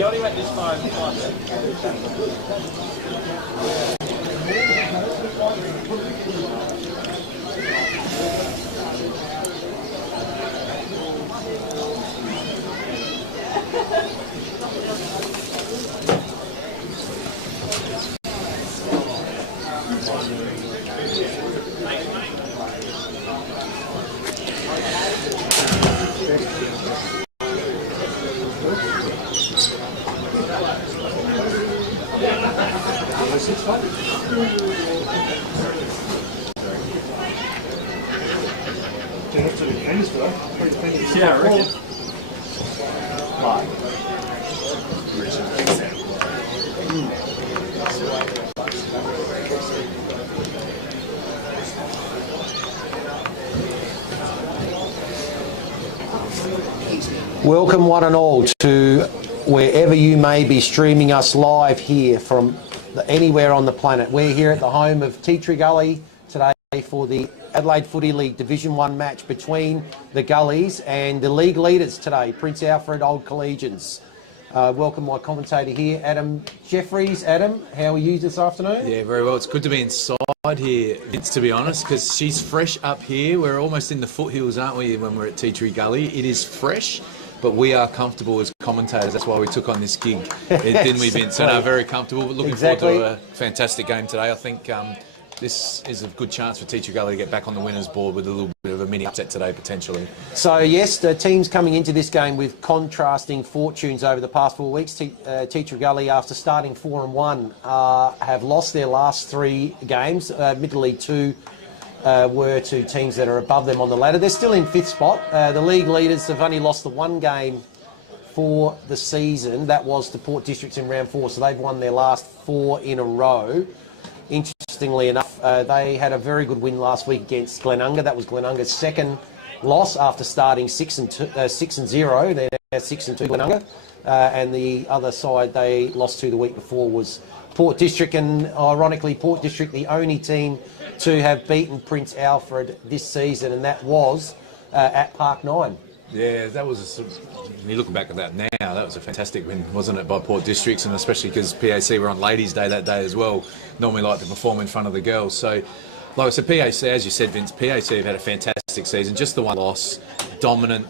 He only went this far. Yeah, I reckon. Welcome one and all to wherever you may be streaming us live here from anywhere on the planet. We're here at the home of Gully today for the Adelaide Footy League Division 1 match between the Gullies and the league leaders today, Prince Alfred Old Collegians. Welcome my commentator here, Adam Jeffries. Adam, how are you this afternoon? Yeah, very well. It's good to be inside here, Vince, to be honest, because she's fresh up here. We're almost in the foothills, aren't we, when we're at Gully? It is fresh, but we are comfortable as commentators. That's why we took on this gig, didn't we, Vince? And are very comfortable. But looking forward to a fantastic game today. I think this is a good chance for Gully to get back on the winners' board with a little bit of a mini upset today, potentially. So, yes, the teams coming into this game with contrasting fortunes over the past 4 weeks. Gully, after starting 4-1, have lost their last 3 games. Admittedly, 2 were to teams that are above them on the ladder. They're still in 5th spot. The league leaders have only lost the 1 game for the season. That was to Port Districts in round 4, so they've won their last 4 in a row. Interestingly enough, they had a very good win last week against Glenunga. That was Glenunga's 2nd loss after starting 6-0. They're now 6-2 Glenunga. And the other side they lost to the week before was Port District, and ironically Port District the only team to have beaten Prince Alfred this season, and that was at Park 9. Yeah, that was when you look back at that now, that was a fantastic win, wasn't it, by Port Districts, and especially because PAC were on Ladies' Day that day as well. Normally like to perform in front of the girls. So, like I said, PAC, as you said, Vince, PAC have had a fantastic season. Just the one loss, dominant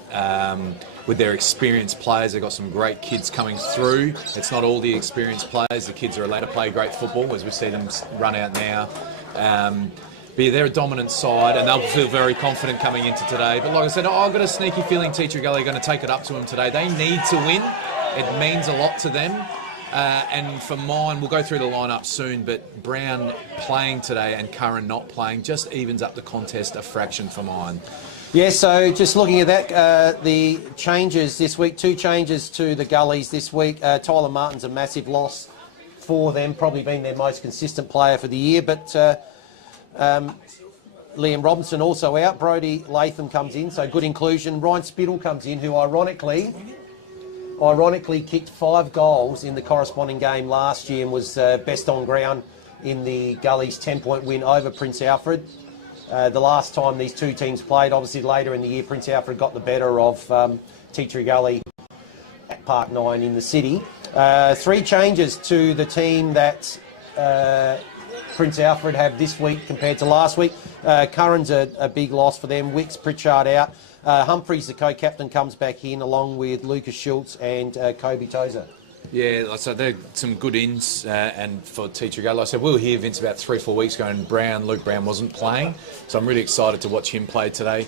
with their experienced players. They've got some great kids coming through. It's not all the experienced players. The kids are allowed to play great football, as we see them run out now. But yeah, they're a dominant side, and they'll feel very confident coming into today. But like I said, I've got a sneaky feeling Gully are going to take it up to them today. They need to win. It means a lot to them. And for mine, we'll go through the lineup soon, but Brown playing today and Curran not playing just evens up the contest a fraction for mine. Yeah, so just looking at that, the changes this week, 2 changes to the Gullies this week. Tyler Martin's a massive loss for them, probably been their most consistent player for the year, but Liam Robinson also out. Brodie Latham comes in, so good inclusion. Ryan Spittle comes in, who ironically kicked 5 goals in the corresponding game last year and was best on ground in the Gullies' 10-point win over Prince Alfred. The last time these 2 teams played, obviously later in the year, Prince Alfred got the better of Gully at Park 9 in the city. 3 changes to the team that Prince Alfred have this week compared to last week. Curran's a big loss for them. Wicks, Pritchard out. Humphreys, the co-captain, comes back in along with Lucas Schultz and Kobe Tozer. Yeah, so they're some good ins and for Gully. Like I said, we were here, Vince, about 3 or 4 weeks ago, and Luke Brown wasn't playing, so I'm really excited to watch him play today.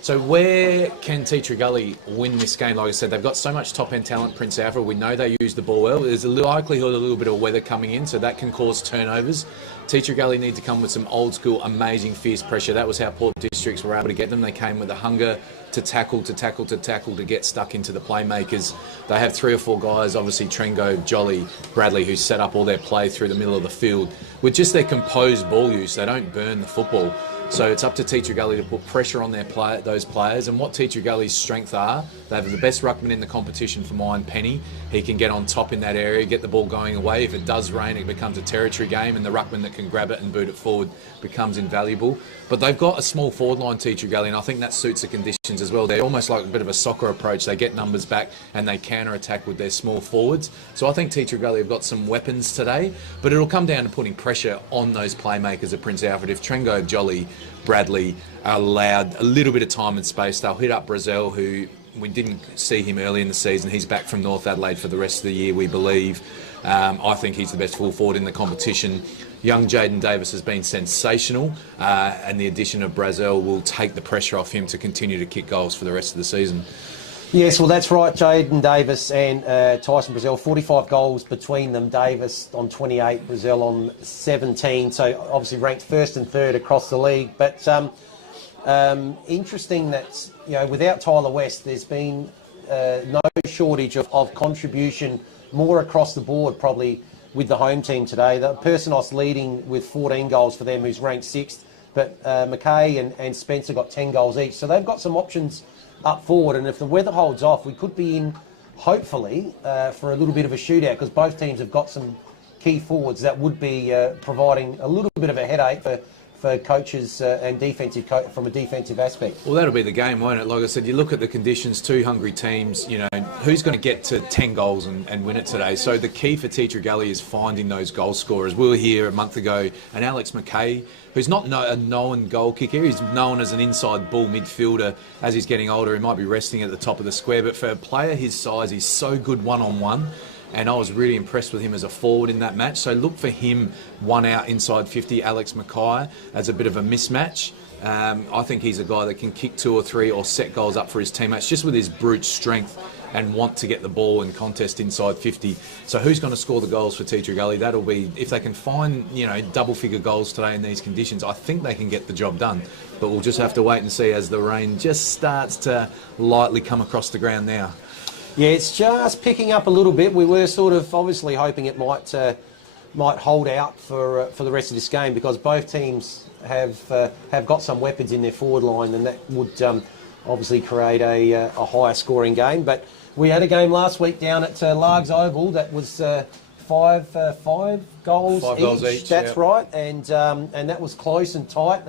So where can Gully win this game? Like I said, they've got so much top-end talent, Prince Alfred. We know they use the ball well. There's a likelihood a little bit of weather coming in, so that can cause turnovers. Gully need to come with some old-school, amazing, fierce pressure. That was how Port Districts were able to get them. They came with a hunger to tackle, to get stuck into the playmakers. They have 3 or 4 guys, obviously Trengo, Jolly, Bradley, who set up all their play through the middle of the field. With just their composed ball use, they don't burn the football. So it's up to Teacher Gully to put pressure on those players. And what Teacher Gully's strengths are, they have the best ruckman in the competition for mine, Penny. He can get on top in that area, get the ball going away. If it does rain, it becomes a territory game, and the ruckman that can grab it and boot it forward becomes invaluable. But they've got a small forward line, Teacher Gully, and I think that suits the conditions as well. They're almost like a bit of a soccer approach. They get numbers back and they counter-attack with their small forwards. So I think Teacher Gully have got some weapons today, but it'll come down to putting pressure on those playmakers at Prince Alfred. If Trengo, Jolly, Bradley are allowed a little bit of time and space, they'll hit up Brazil, who we didn't see him early in the season. He's back from North Adelaide for the rest of the year, we believe. I think he's the best full forward in the competition. Young Jaden Davis has been sensational, and the addition of Brazil will take the pressure off him to continue to kick goals for the rest of the season. Yes, well, that's right. Jaden Davis and Tyson Brazil, 45 goals between them. Davis on 28, Brazil on 17. So obviously ranked first and third across the league. But interesting that, without Tyler West, there's been no shortage of contribution, more across the board probably with the home team today. The Pertaringa leading with 14 goals for them, who's ranked sixth. But McKay and Spencer got 10 goals each. So they've got some options up forward, and if the weather holds off, we could be in, hopefully, for a little bit of a shootout, because both teams have got some key forwards that would be providing a little bit of a headache for coaches and from a defensive aspect. Well, that'll be the game, won't it? Like I said, you look at the conditions, two hungry teams, who's going to get to 10 goals and win it today? So the key for Teacher Gully is finding those goal scorers. We were here a month ago, and Alex McKay, who's not a known goal kicker, he's known as an inside bull midfielder. As he's getting older, he might be resting at the top of the square, but for a player his size, he's so good one-on-one. And I was really impressed with him as a forward in that match. So look for him one out inside 50, Alex Mackay, as a bit of a mismatch. I think he's a guy that can kick 2 or 3 or set goals up for his teammates just with his brute strength and want to get the ball in contest inside 50. So who's going to score the goals for Teacher Gully? That'll be, if they can find, double-figure goals today in these conditions, I think they can get the job done. But we'll just have to wait and see as the rain just starts to lightly come across the ground now. Yeah, it's just picking up a little bit. We were sort of obviously hoping it might hold out for the rest of this game, because both teams have got some weapons in their forward line, and that would obviously create a higher scoring game. But we had a game last week down at Largs Oval that was five goals each. That's right, and that was close and tight,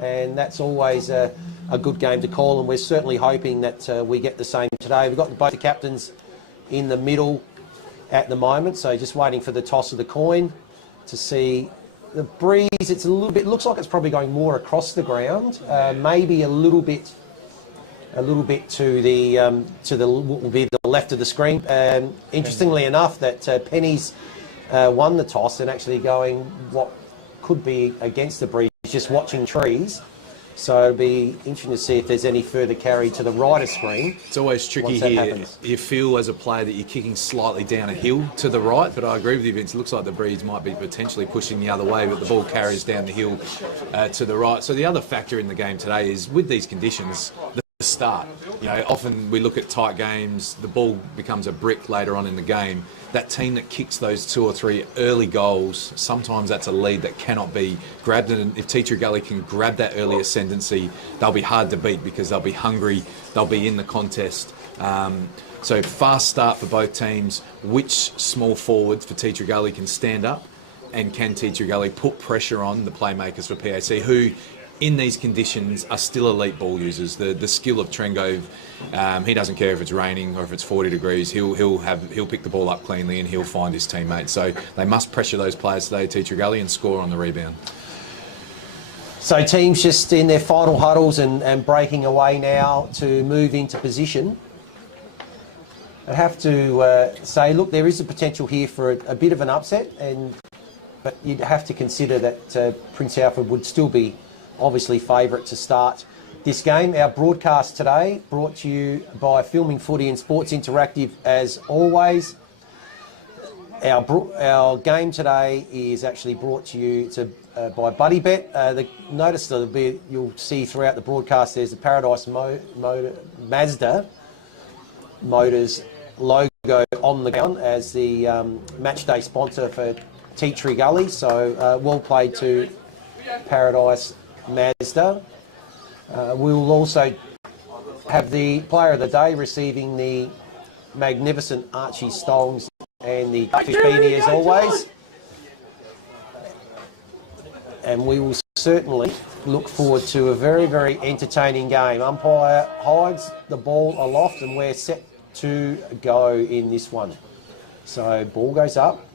and that's always a good game to call, and we're certainly hoping that we get the same today. We've got both the captains in the middle at the moment, so just waiting for the toss of the coin to see the breeze. It's a little bit, looks like it's probably going more across the ground, maybe a little bit to the what will be the left of the screen. Interestingly enough, that Penny's won the toss and actually going what could be against the breeze, just watching trees. So it'll be interesting to see if there's any further carry to the right of screen. It's always tricky here. Happens. You feel as a player that you're kicking slightly down a hill to the right, but I agree with you, Vince. It looks like the breeze might be potentially pushing the other way, but the ball carries down the hill to the right. So the other factor in the game today is, with these conditions, the start. Often we look at tight games, the ball becomes a brick later on in the game. That team that kicks those 2 or 3 early goals, sometimes that's a lead that cannot be grabbed, and if Teacher Gully can grab that early ascendancy, they'll be hard to beat because they'll be hungry, they'll be in the contest. So fast start for both teams. Which small forwards for Teacher Gully can stand up, and can Teacher Gully put pressure on the playmakers for PAC, who in these conditions are still elite ball users. The skill of Trengo, he doesn't care if it's raining or if it's 40 degrees. He'll pick the ball up cleanly and he'll find his teammates. So they must pressure those players today, Teacher Gully, and score on the rebound. So teams just in their final huddles and breaking away now to move into position. I have to say, look, there is a potential here for a bit of an upset, but you'd have to consider that Prince Alfred would still be obviously favourite to start this game. Our broadcast today brought to you by Filming Footy and Sports Interactive as always. Our game today is actually brought to you by Buddy Bet. Notice you'll see throughout the broadcast there's the Paradise Mazda Motors logo on the ground as the match day sponsor for Teacher Gully. So well played to Paradise Mazda. We will also have the player of the day receiving the magnificent Archie Stolls and the beanie as always. And we will certainly look forward to a very, very entertaining game. Umpire hides the ball aloft and we're set to go in this one. So ball goes up.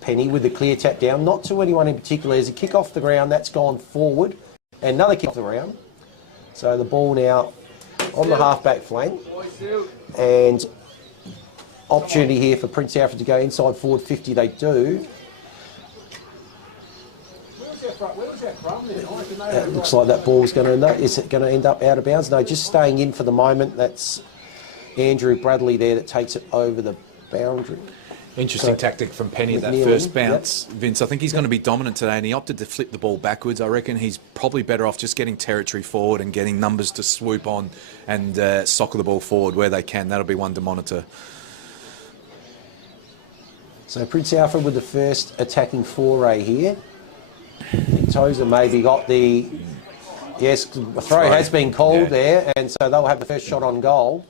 Penny with the clear tap down. Not to anyone in particular. There's a kick off the ground. That's gone forward. Another kick off the ground. So the ball now on the half-back flank. And opportunity here for Prince Alfred to go inside forward 50. They do. It looks like that ball's going to end up. Is it going to end up out of bounds? No, just staying in for the moment. That's Andrew Bradley there that takes it over the boundary. Interesting tactic from Penny at that first bounce. Yep. Vince, I think he's going to be dominant today, and he opted to flip the ball backwards. I reckon he's probably better off just getting territory forward and getting numbers to swoop on and soccer the ball forward where they can. That'll be one to monitor. So Prince Alfred with the first attacking foray here. Tozer maybe got the... Yes, a throw has been called there, and so they'll have the first shot on goal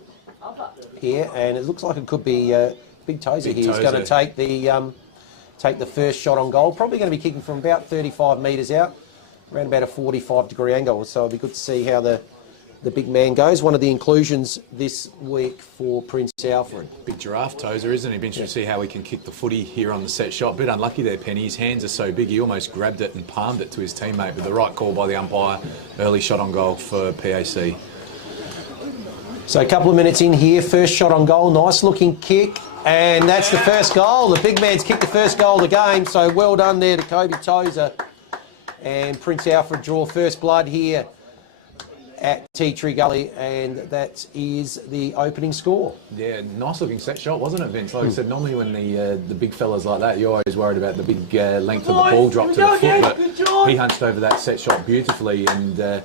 here, and it looks like it could be Big Tozer here. He's going to take the first shot on goal. Probably going to be kicking from about 35 metres out, around about a 45-degree angle, so it'll be good to see how the big man goes. One of the inclusions this week for Prince Alfred. Big giraffe Tozer, isn't he? Be interested to see how he can kick the footy here on the set shot. Bit unlucky there, Penny. His hands are so big, he almost grabbed it and palmed it to his teammate, but the right call by the umpire. Early shot on goal for PAC. So a couple of minutes in here, first shot on goal, nice looking kick, and that's the first goal. The big man's kicked the first goal of the game, so well done there to Kobe Tozer. And Prince Alfred draw first blood here at Gully, and that is the opening score. Yeah, nice looking set shot, wasn't it, Vince? Like I said, normally when the big fellas like that, you're always worried about the big length of the ball drop to the foot, but he hunched over that set shot beautifully and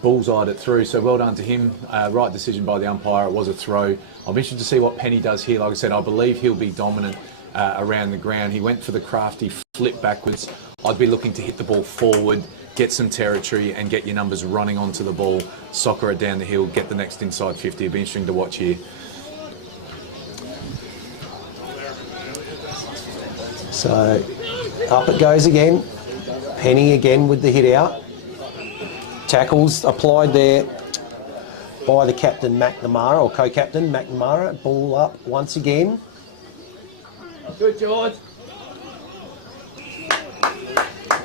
bullseyed it through, so well done to him. Right decision by the umpire. It was a throw. I'm interested to see what Penny does here. Like I said, I believe he'll be dominant around the ground. He went for the crafty flip backwards. I'd be looking to hit the ball forward, get some territory and get your numbers running onto the ball, soccer it down the hill, get the next inside 50. It'll be interesting to watch here. So up it goes again. Penny again with the hit out. Tackles applied there by the captain McNamara, or co-captain McNamara. Ball up once again. Good, George.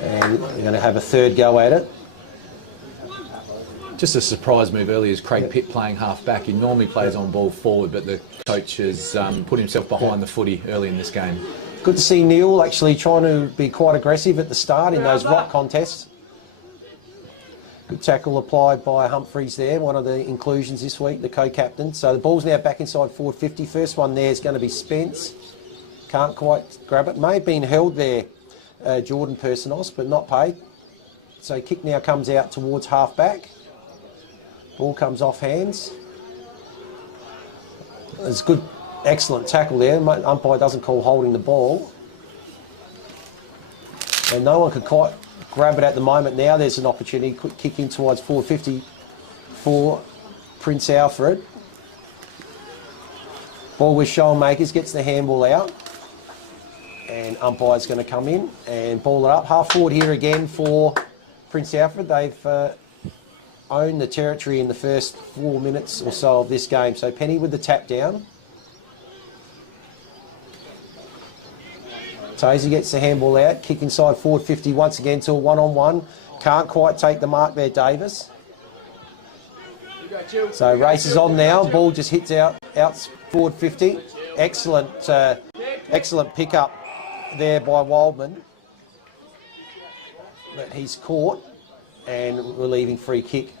And we're going to have a third go at it. Just a surprise move earlier is Craig Pitt playing half back. He normally plays on ball forward, but the coach has put himself behind the footy early in this game. Good to see Neil actually trying to be quite aggressive at the start in those rock contests. Good tackle applied by Humphreys there, one of the inclusions this week, the co-captain. So the ball's now back inside forward 50. First one there is going to be Spence. Can't quite grab it. May have been held there, Jordan Personos, but not paid. So kick now comes out towards half back. Ball comes off hands. There's good, excellent tackle there. Umpire doesn't call holding the ball. And no one could quite grab it at the moment. Now there's an opportunity. Quick kick in towards 450 for Prince Alfred. Ball with Shoalmakers, gets the handball out. And umpire's going to come in and ball it up. Half forward here again for Prince Alfred. They've owned the territory in the first 4 minutes or so of this game. So Penny with the tap down. Tozer gets the handball out, kick inside forward 50 once again to a one-on-one. Can't quite take the mark there, Davis. So race is on now. Ball just hits out forward 50. Excellent, excellent pickup there by Wildman. But he's caught, and relieving free kick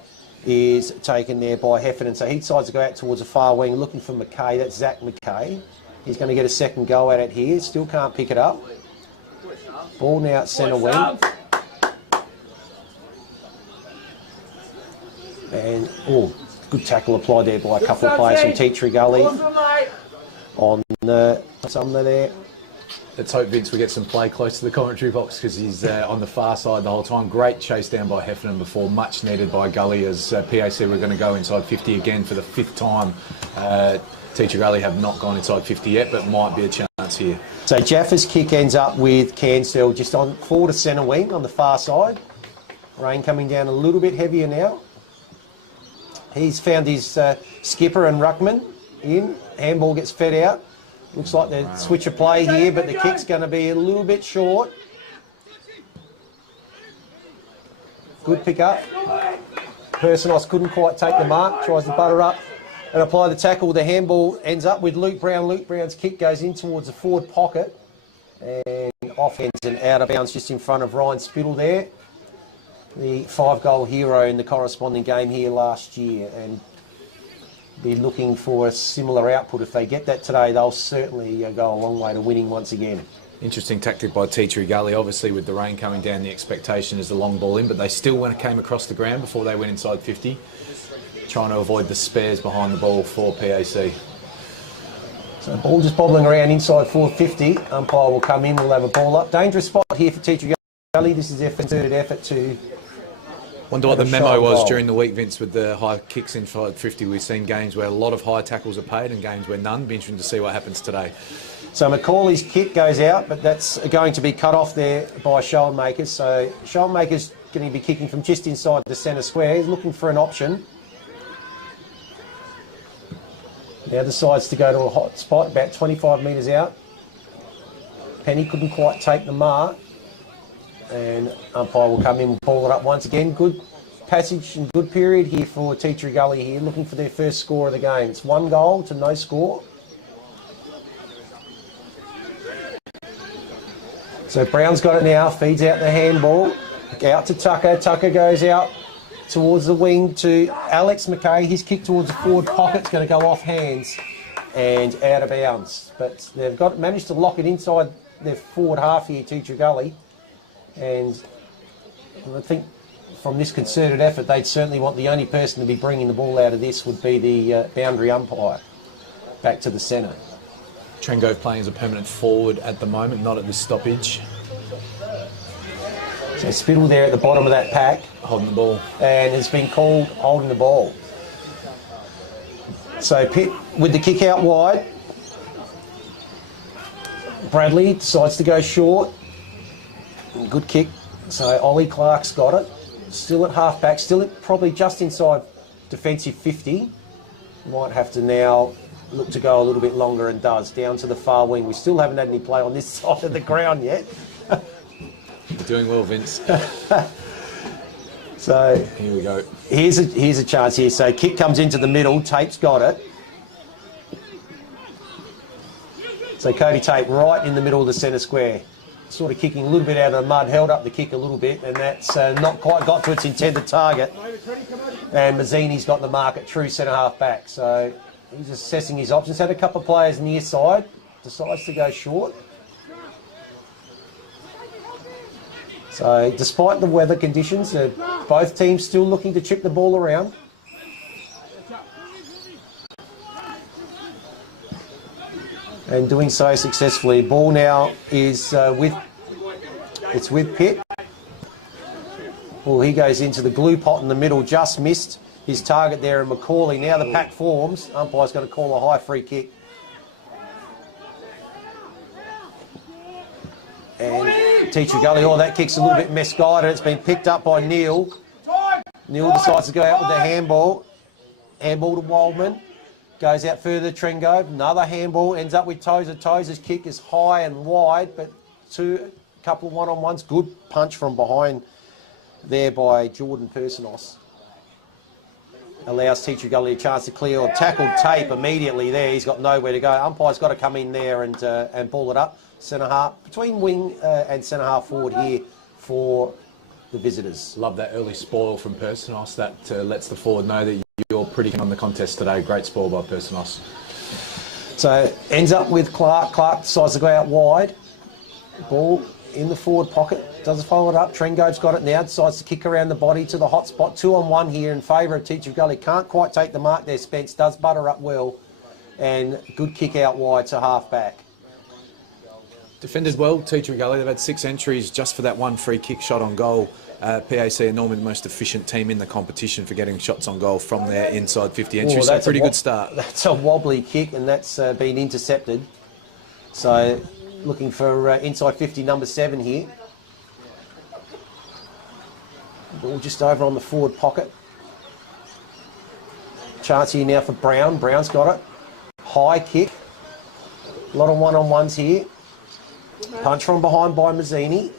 is taken there by Heffernan. So he decides to go out towards the far wing, looking for McKay. That's Zach McKay. He's going to get a second go at it here. Still can't pick it up. Ball now at centre wing. And, good tackle applied there by a couple of players from Gully on Sumner there. Let's hope Vince we get some play close to the commentary box because he's on the far side the whole time. Great chase down by Heffernan before, much needed by Gully as PAC were going to go inside 50 again for the 5th time. Teacher Gully have not gone inside 50 yet, but might be a chance here. So Jaffa's kick ends up with Cancel just on forward to centre wing on the far side. Rain coming down a little bit heavier now. He's found his skipper and ruckman in. Handball gets fed out. Looks like they switch a play here, but the kick's going to be a little bit short. Good pick up. Personos couldn't quite take the mark. Tries to butter up and apply the tackle. The handball ends up with Luke Brown. Luke Brown's kick goes in towards the forward pocket. And offhands and out of bounds just in front of Ryan Spittle there. The 5-goal hero in the corresponding game here last year. And be looking for a similar output. If they get that today, they'll certainly go a long way to winning once again. Interesting tactic by Teacher Gully. Obviously, with the rain coming down, the expectation is the long ball in, but they still came across the ground before they went inside 50, trying to avoid the spares behind the ball for PAC. So ball just bobbling around inside 450. Umpire will come in, we'll have a ball up. Dangerous spot here for Teacher Gully. This is their concerted effort to... Wonder what the memo was during the week, Vince, with the high kicks inside 50. We've seen games where a lot of high tackles are paid and games where none. Be interesting to see what happens today. So Macaulay's kick goes out, but that's going to be cut off there by Schoenmakers. So Schoenmakers going to be kicking from just inside the centre square. He's looking for an option. Now decides to go to a hot spot about 25 metres out. Penny couldn't quite take the mark. And umpire will come in and pull it up once again. Good passage and good period here for Teacher Gully here, looking for their first score of the game. It's 1 goal to no score. So Brown's got it now, feeds out the handball. Out to Tucker. Tucker goes out towards the wing to Alex McKay. His kick towards the forward pocket's going to go off hands and out of bounds. But they've managed to lock it inside their forward half here, Teacher Gully. And I think from this concerted effort, they'd certainly want the only person to be bringing the ball out of this would be the boundary umpire back to the centre. Trengove playing as a permanent forward at the moment, not at this stoppage. So Spittle there at the bottom of that pack. Holding the ball. And has been called holding the ball. So Pitt with the kick out wide. Bradley decides to go short. Good kick. So Ollie Clark's got it. Still at half back, still at probably just inside defensive 50. Might have to now look to go a little bit longer and does. Down to the far wing. We still haven't had any play on this side of the ground yet. You're doing well, Vince. So here we go. Here's a chance here. So kick comes into the middle. Tape's got it. So Cody Tape right in the middle of the centre square. Sort of kicking a little bit out of the mud, held up the kick a little bit, and that's not quite got to its intended target. And Mazzini's got the mark at true centre half back. So he's assessing his options. Had a couple of players near side. Decides to go short. So despite the weather conditions, both teams still looking to chip the ball around. And doing so successfully. Ball now is with Pitt. Well, he goes into the glue pot in the middle, just missed his target there, and Macaulay. Now the pack forms. Umpire's going to call a high free kick. And Teacher Gully, that kick's a little bit misguided. It's been picked up by Neil. Neil decides to go out with the handball. Handball to Wildman. Goes out further, Trengove. Another handball, ends up with Tozer. Tozer's kick is high and wide, but couple of one-on-ones. Good punch from behind there by Jordan Personos. Allows Teacher Gully a chance to clear, or tackled Tape immediately there. He's got nowhere to go. Umpire's got to come in there and ball it up. Centre half, between wing and centre half forward here for the visitors. Love that early spoil from Personos. That lets the forward know that you're pretty keen on the contest today. Great spoil by Personos. So ends up with Clark. Clark decides to go out wide. Ball in the forward pocket. Doesn't follow it up. Trengove's got it now. Decides to kick around the body to the hot spot. 2-on-1 here in favour of Teacher Gully. Can't quite take the mark there. Spence does butter up well. And good kick out wide to half back. Defended well, Teacher Gully. They've had 6 entries just for that one free kick shot on goal. PAC are normally the most efficient team in the competition for getting shots on goal from their inside 50 entries. So pretty good start. That's a wobbly kick, and that's been intercepted. So looking for inside 50, number 7 here. Ball just over on the forward pocket. Chance here now for Brown. Brown's got it. High kick. A lot of one-on-ones here. Punch from behind by Mazzini.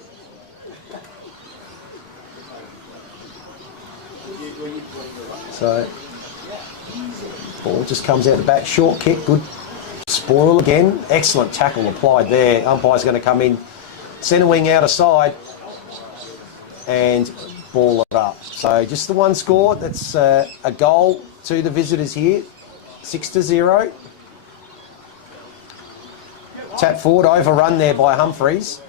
So, ball just comes out the back. Short kick, good spoil again. Excellent tackle applied there. Umpire's going to come in. Centre wing out of side. And ball it up. So, just the one score. That's a goal to the visitors here. 6-0. Tap forward, overrun there by Humphreys.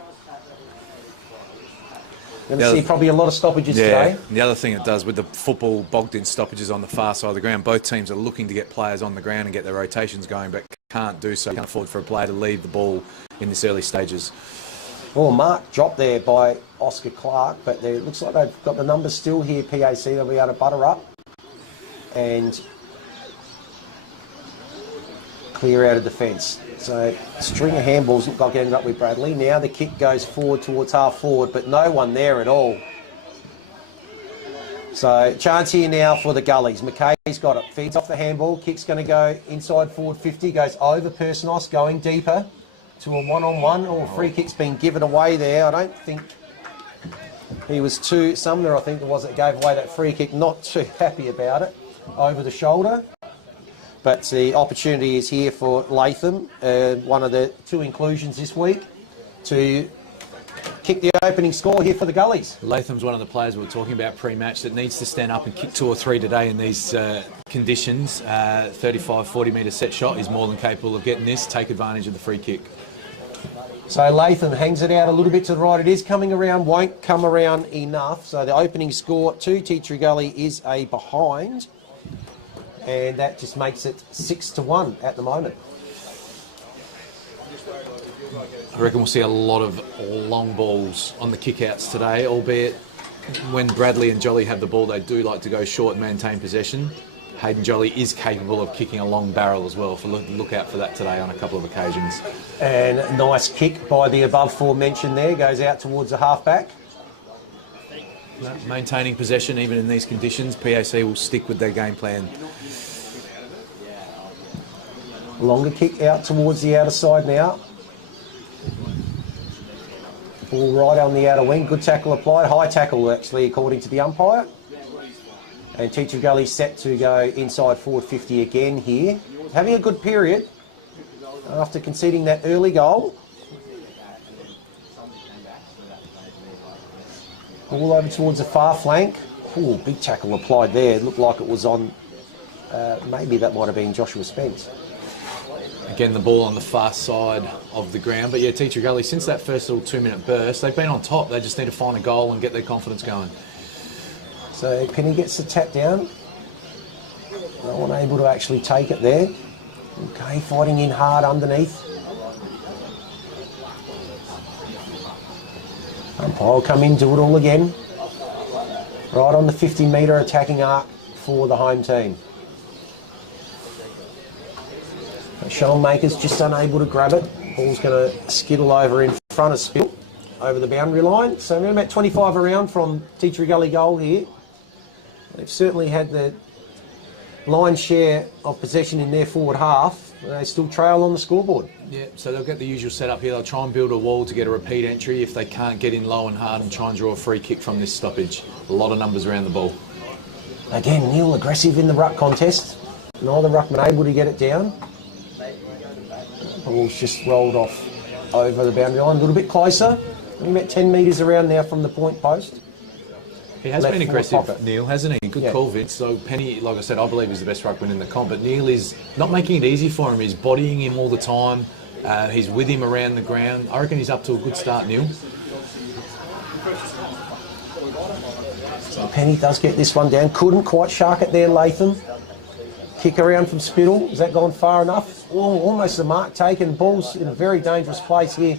Going to see probably a lot of stoppages today. The other thing it does with the football bogged in stoppages on the far side of the ground, both teams are looking to get players on the ground and get their rotations going, but can't do so. Can't afford for a player to leave the ball in this early stages. Well, mark dropped there by Oscar Clark, but it looks like they've got the numbers still here, PAC. They'll be able to butter up and clear out of defence. So, string of handballs look like it ended up with Bradley. Now the kick goes forward towards half forward, but no one there at all. So, chance here now for the Gullies. McKay's got it. Feeds off the handball. Kick's going to go inside forward 50. Goes over Personos, going deeper to a one-on-one. Oh, free kick's been given away there. I don't think he was too... Sumner, I think it was, that gave away that free kick. Not too happy about it. Over the shoulder. But the opportunity is here for Latham, one of the 2 inclusions this week, to kick the opening score here for the Gullies. Latham's one of the players we were talking about pre-match that needs to stand up and kick 2 or 3 today in these conditions. 35, 40-metre set shot. He's more than capable of getting this. Take advantage of the free kick. So Latham hangs it out a little bit to the right. It is coming around, won't come around enough. So the opening score to Teacher Gully is a behind. And that just makes it 6-1 at the moment. I reckon we'll see a lot of long balls on the kickouts today, albeit when Bradley and Jolly have the ball, they do like to go short and maintain possession. Hayden Jolly is capable of kicking a long barrel as well, so look out for that today on a couple of occasions. And a nice kick by the above forementioned there, goes out towards the halfback. Maintaining possession even in these conditions, PAC will stick with their game plan. Longer kick out towards the outer side now. Ball right on the outer wing. Good tackle applied. High tackle, actually, according to the umpire. And Teacher Gully set to go inside forward 50 again here. Having a good period after conceding that early goal. Ball over towards the far flank. Ooh, big tackle applied there. It looked like it was on, maybe that might have been Joshua Spence. Again, the ball on the far side of the ground. But yeah, Teacher Gully, since that first little 2-minute burst, they've been on top. They just need to find a goal and get their confidence going. So Penny gets the tap down. No one able to actually take it there. Okay, fighting in hard underneath. Umpire will come in, do it all again. Right on the 50-metre attacking arc for the home team. Sean Maker's just unable to grab it. Ball's going to skittle over in front of Spill over the boundary line. So we're about 25 around from Teacher Gully goal here. They've certainly had the lion's share of possession in their forward half. They still trail on the scoreboard. Yeah, so they'll get the usual setup here. They'll try and build a wall to get a repeat entry if they can't get in low and hard and try and draw a free kick from this stoppage. A lot of numbers around the ball. Again, Neil aggressive in the ruck contest. Neither ruckman able to get it down. Ball's just rolled off over the boundary line. A little bit closer. Only about 10 metres around now from the point post. He has been aggressive, Neil, hasn't he? Good call, Vince. So Penny, like I said, I believe is the best ruckman in the comp, but Neil is not making it easy for him. He's bodying him all the time. He's with him around the ground. I reckon he's up to a good start, Neil. So Penny does get this one down. Couldn't quite shark it there, Latham. Kick around from Spittle. Has that gone far enough? Oh, almost the mark taken. Ball's in a very dangerous place here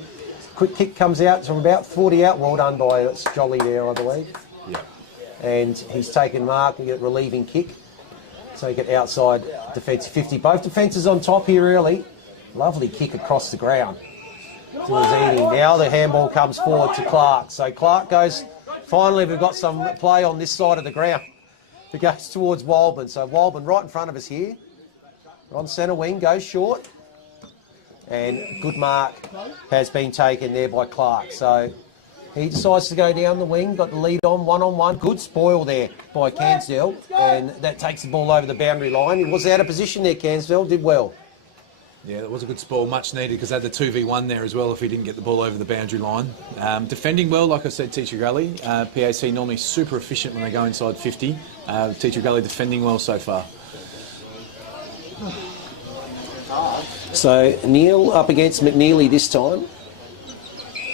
Quick kick comes out from about 40 out. Well done by Jolly there, I believe. Yeah. And he's taken mark and get relieving kick. So you get outside defence 50. Both defences on top here early. Lovely kick across the ground. Now the handball comes forward to Clark. So Clark goes, finally we've got some play on this side of the ground. It goes towards Waldman. So Waldman right in front of us here. On centre wing, goes short. And good mark has been taken there by Clark. So he decides to go down the wing, got the lead on one. Good spoil there by Cansdale. And that takes the ball over the boundary line. He was out of position there, Cansdale, did well. Yeah, that was a good spoil, much needed, because they had the 2v1 there as well if he didn't get the ball over the boundary line. Defending well, like I said, Teacher Gully. PAC normally super efficient when they go inside 50. Teacher Gully defending well so far. So Neil up against McNeely this time.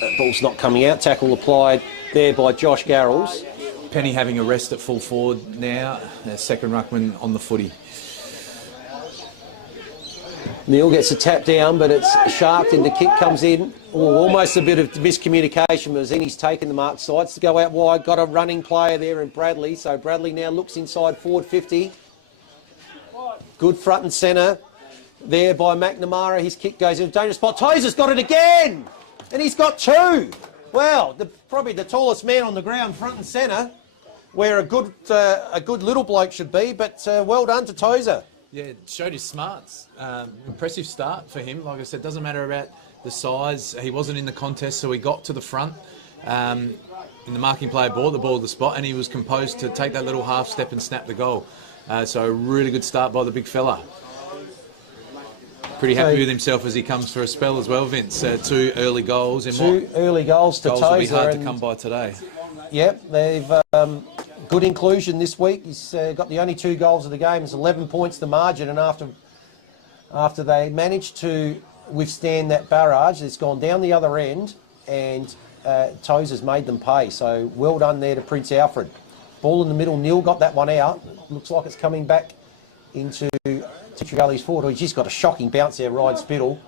That ball's not coming out. Tackle applied there by Josh Garrels. Penny having a rest at full forward now. Second ruckman on the footy. Neil gets a tap down, but it's sharped and the kick comes in. Oh, almost a bit of miscommunication. Mazzini's taken the mark, decides to go out wide. Got a running player there in Bradley. So Bradley now looks inside forward 50. Good front and centre there by McNamara. His kick goes in a dangerous spot. Tozer's got it again! And he's got two. Wow, probably the tallest man on the ground, front and centre, where a good little bloke should be, but well done to Tozer. Yeah, it showed his smarts. Impressive start for him. Like I said, doesn't matter about the size. He wasn't in the contest, so he got to the front. And the marking player brought the ball to the spot, and he was composed to take that little half step and snap the goal. So a really good start by the big fella. Pretty happy with himself as he comes for a spell as well, Vince. Two early goals. Two early goals to Tozer. Goals will be hard to come by today. Yep, they've good inclusion this week. He's got the only 2 goals of the game. It's 11 points the margin, and after they managed to withstand that barrage, it's gone down the other end, and Tozer's made them pay. So well done there to Prince Alfred. Ball in the middle. Neil got that one out. Looks like it's coming back into Gully's forward. He's just got a shocking bounce there, Ryan Spittle.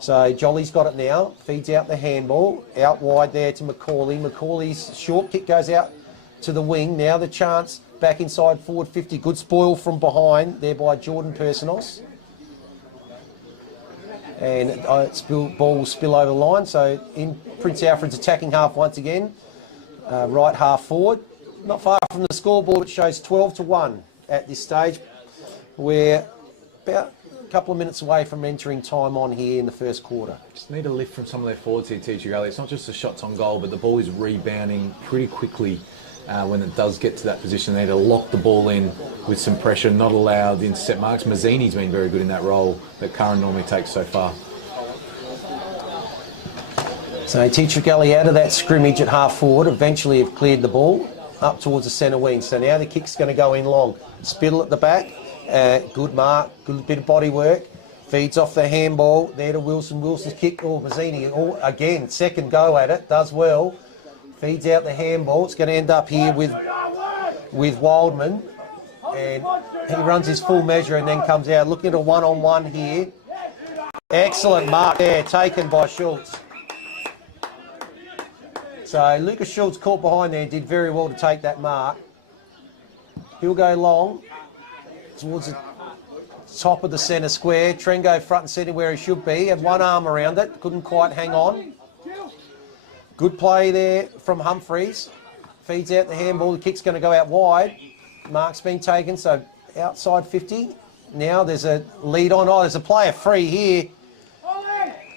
So Jolly's got it now. Feeds out the handball. Out wide there to Macaulay. Macaulay's short kick goes out to the wing. Now the chance back inside forward 50. Good spoil from behind there by Jordan Personos. And ball will spill over the line. So in Prince Alfred's attacking half once again. Right half forward. Not far from the scoreboard. It shows 12-1 at this stage. We're about a couple of minutes away from entering time on here in the first quarter. Just need a lift from some of their forwards here, Teacher Gully. It's not just the shots on goal, but the ball is rebounding pretty quickly when it does get to that position. They need to lock the ball in with some pressure, not allow the intercept marks. Mazzini's been very good in that role that Curran normally takes so far. So Teacher Gully out of that scrimmage at half forward, eventually have cleared the ball up towards the centre wing. So now the kick's going to go in long. Spittle at the back. Good mark, good bit of body work. Feeds off the handball there to Wilson. Wilson's kick. Oh, Mazzini, again, second go at it, does well. Feeds out the handball. It's going to end up here with Wildman. And he runs his full measure and then comes out. Looking at a one-on-one here. Excellent mark there, taken by Schultz. So Lucas Schultz caught behind there and did very well to take that mark. He'll go long towards the top of the centre square. Trengo front and centre where he should be. Had one arm around it. Couldn't quite hang on. Good play there from Humphreys. Feeds out the handball. The kick's going to go out wide. Mark's been taken, so outside 50. Now there's a lead on. Oh, there's a player free here.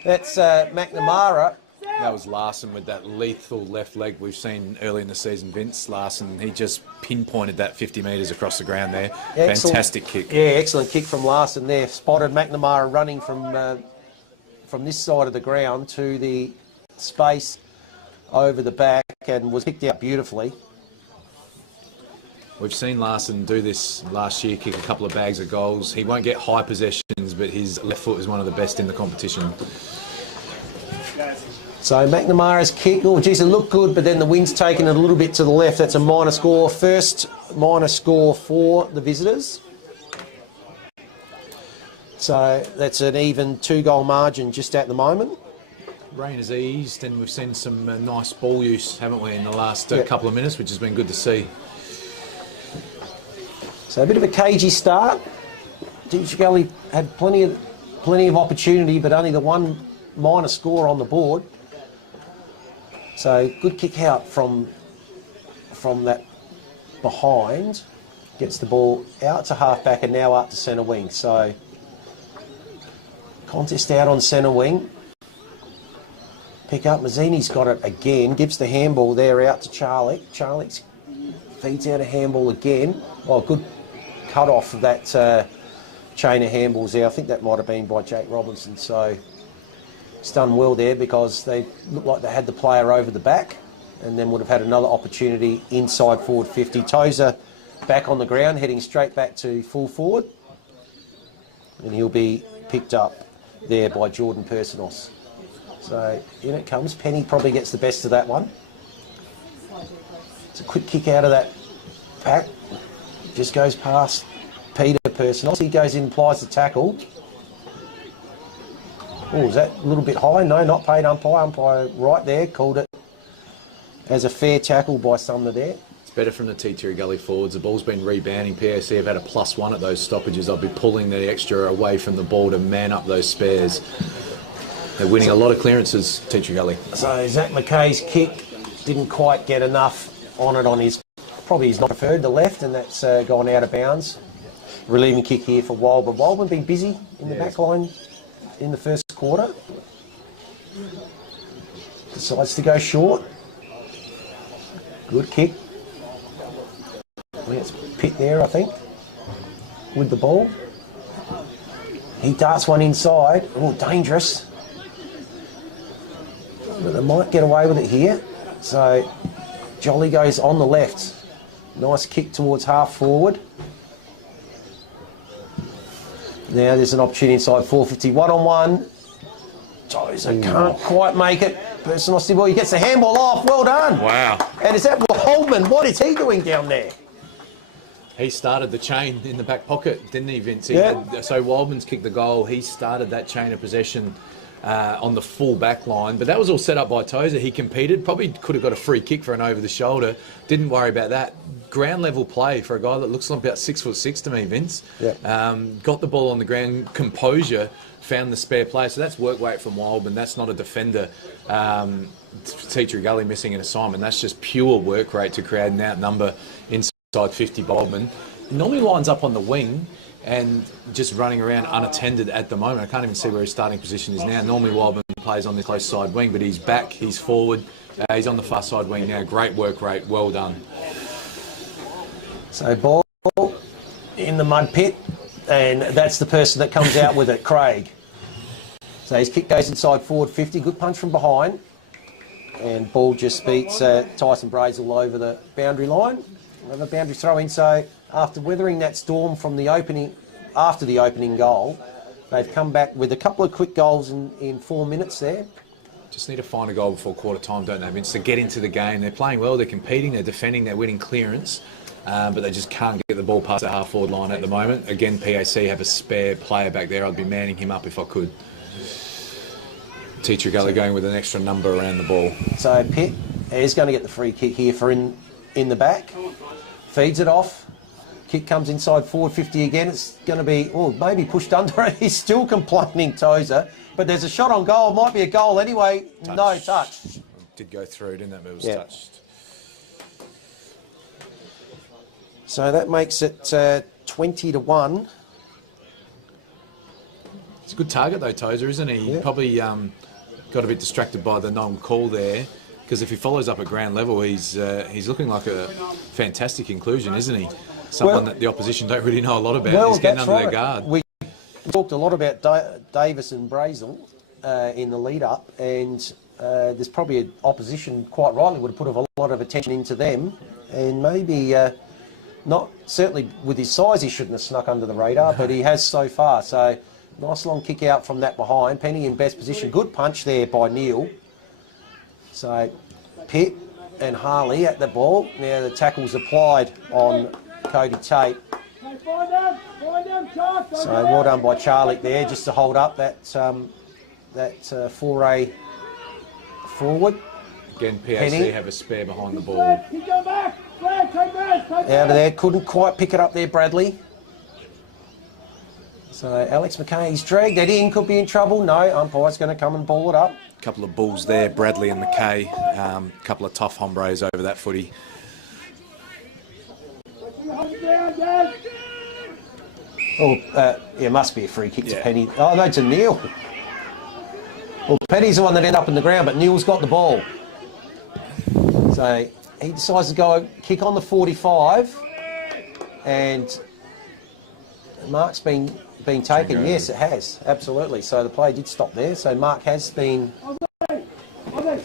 That's McNamara. That was Larson with that lethal left leg we've seen early in the season, Vince. Larson, he just pinpointed that 50 metres across the ground there. Excellent. Fantastic kick. Yeah, excellent kick from Larson there. Spotted McNamara running from this side of the ground to the space over the back and was picked out beautifully. We've seen Larson do this last year, kick a couple of bags of goals. He won't get high possessions, but his left foot is one of the best in the competition. So McNamara's kick, oh geez, it looked good, but then the wind's taken it a little bit to the left. That's a minor score. First minor score for the visitors. So that's an even 2-goal margin just at the moment. Rain has eased, and we've seen some nice ball use, haven't we, in the last couple of minutes, which has been good to see. So a bit of a cagey start. Teacher Gully had plenty of opportunity, but only the one minor score on the board. So good kick out from that behind. Gets the ball out to half-back and now up to centre wing. So contest out on centre wing. Pick up. Mazzini's got it again. Gives the handball there out to Charlie. Charlie feeds out a handball again. Oh, good cut off of that chain of handballs there. I think that might have been by Jake Robinson. So it's done well there because they looked like they had the player over the back and then would have had another opportunity inside forward 50. Tozer back on the ground, heading straight back to full forward. And he'll be picked up there by Jordan Personos. So in it comes. Penny probably gets the best of that one. It's a quick kick out of that pack. Just goes past Peter Personos. He goes in, applies the tackle. Oh, is that a little bit high? No, not paid umpire. Umpire right there called it as a fair tackle by Sumner there. It's better from the T2 Gully forwards. The ball's been rebounding. PAC have had a +1 at those stoppages. I'll be pulling the extra away from the ball to man up those spares. They're winning a lot of clearances, T2 Gully. So Zach McKay's kick didn't quite get enough on it on his, probably he's not preferred, the left, and that's gone out of bounds. Relieving kick here for Wildman. Wildman been busy in the back line in the first quarter. Decides to go short. Good kick. It's Pitt there, I think, with the ball. He darts one inside. Oh, dangerous. But they might get away with it here. So Jolly goes on the left. Nice kick towards half forward. Now there's an opportunity inside 450. 1-on-1. Tozer can't quite make it. Personal ball. He gets the handball off. Well done. Wow. And is that Wildman? What is he doing down there? He started the chain in the back pocket, didn't he, Vince? So Wildman's kicked the goal. He started that chain of possession on the full back line. But that was all set up by Tozer. He competed. Probably could have got a free kick for an over-the-shoulder. Didn't worry about that. Ground level play for a guy that looks like about 6'6" to me, Vince. Got the ball on the ground, composure, found the spare play. So that's work rate from Wildman. That's not a defender. Teacher Gully missing an assignment. That's just pure work rate to create an outnumber inside 50 Wildman. Normally lines up on the wing and just running around unattended at the moment. I can't even see where his starting position is now. Normally Wildman plays on the close side wing, but he's back, he's forward, he's on the far side wing now. Great work rate, well done. So ball in the mud pit, and that's the person that comes out with it, Craig. So his kick goes inside forward 50, good punch from behind, and ball just beats Tyson Brazel over the boundary line. Another boundary throw in. So after weathering that storm from the opening, after the opening goal, they've come back with a couple of quick goals in 4 minutes there. Just need to find a goal before quarter time, don't they, Vince, to get into the game. They're playing well, they're competing, they're defending, they're winning clearance, but they just can't get the ball past the half forward line at the moment. Again, PAC have a spare player back there. I'd be manning him up if I could. Teacher Gully going with an extra number around the ball. So Pitt is going to get the free kick here for in the back. Feeds it off. Kick comes inside forward 50 again. It's going to be, maybe pushed under it. He's still complaining, Tozer. But there's a shot on goal. Might be a goal anyway. Touch. No touch. Did go through, didn't it? But it was touched. So that makes it 20-1. It's a good target though, Tozer, isn't he? He probably got a bit distracted by the non-call there. Because if he follows up at ground level, he's looking like a fantastic inclusion, isn't he? Someone that the opposition don't really know a lot about. He's getting under their guard. We talked a lot about Davis and Brazel in the lead-up, and there's probably an opposition, quite rightly, would have put a lot of attention into them, and maybe not, certainly with his size, he shouldn't have snuck under the radar, but he has so far. So nice long kick out from that behind. Penny in best position. Good punch there by Neil. So Pitt and Harley at the ball. Now the tackle's applied on Cody Tate. So well done by Charlie there, just to hold up that foray forward. Again, PAC Penny. have a spare behind the ball. Keep going back. Flag, take that. Out of there, couldn't quite pick it up there, Bradley. So Alex McKay's dragged that in, could be in trouble. No, umpire's going to come and ball it up. A couple of bulls there, Bradley and McKay. A couple of tough hombres over that footy. Oh, yeah, must be a free kick to Penny. Oh, no, to Neil. Well, Penny's the one that ended up in the ground, but Neil's got the ball. So he decides to go kick on the 45, and Mark's been taken. Tringo. Yes, it has, absolutely. So the play did stop there. So Mark has been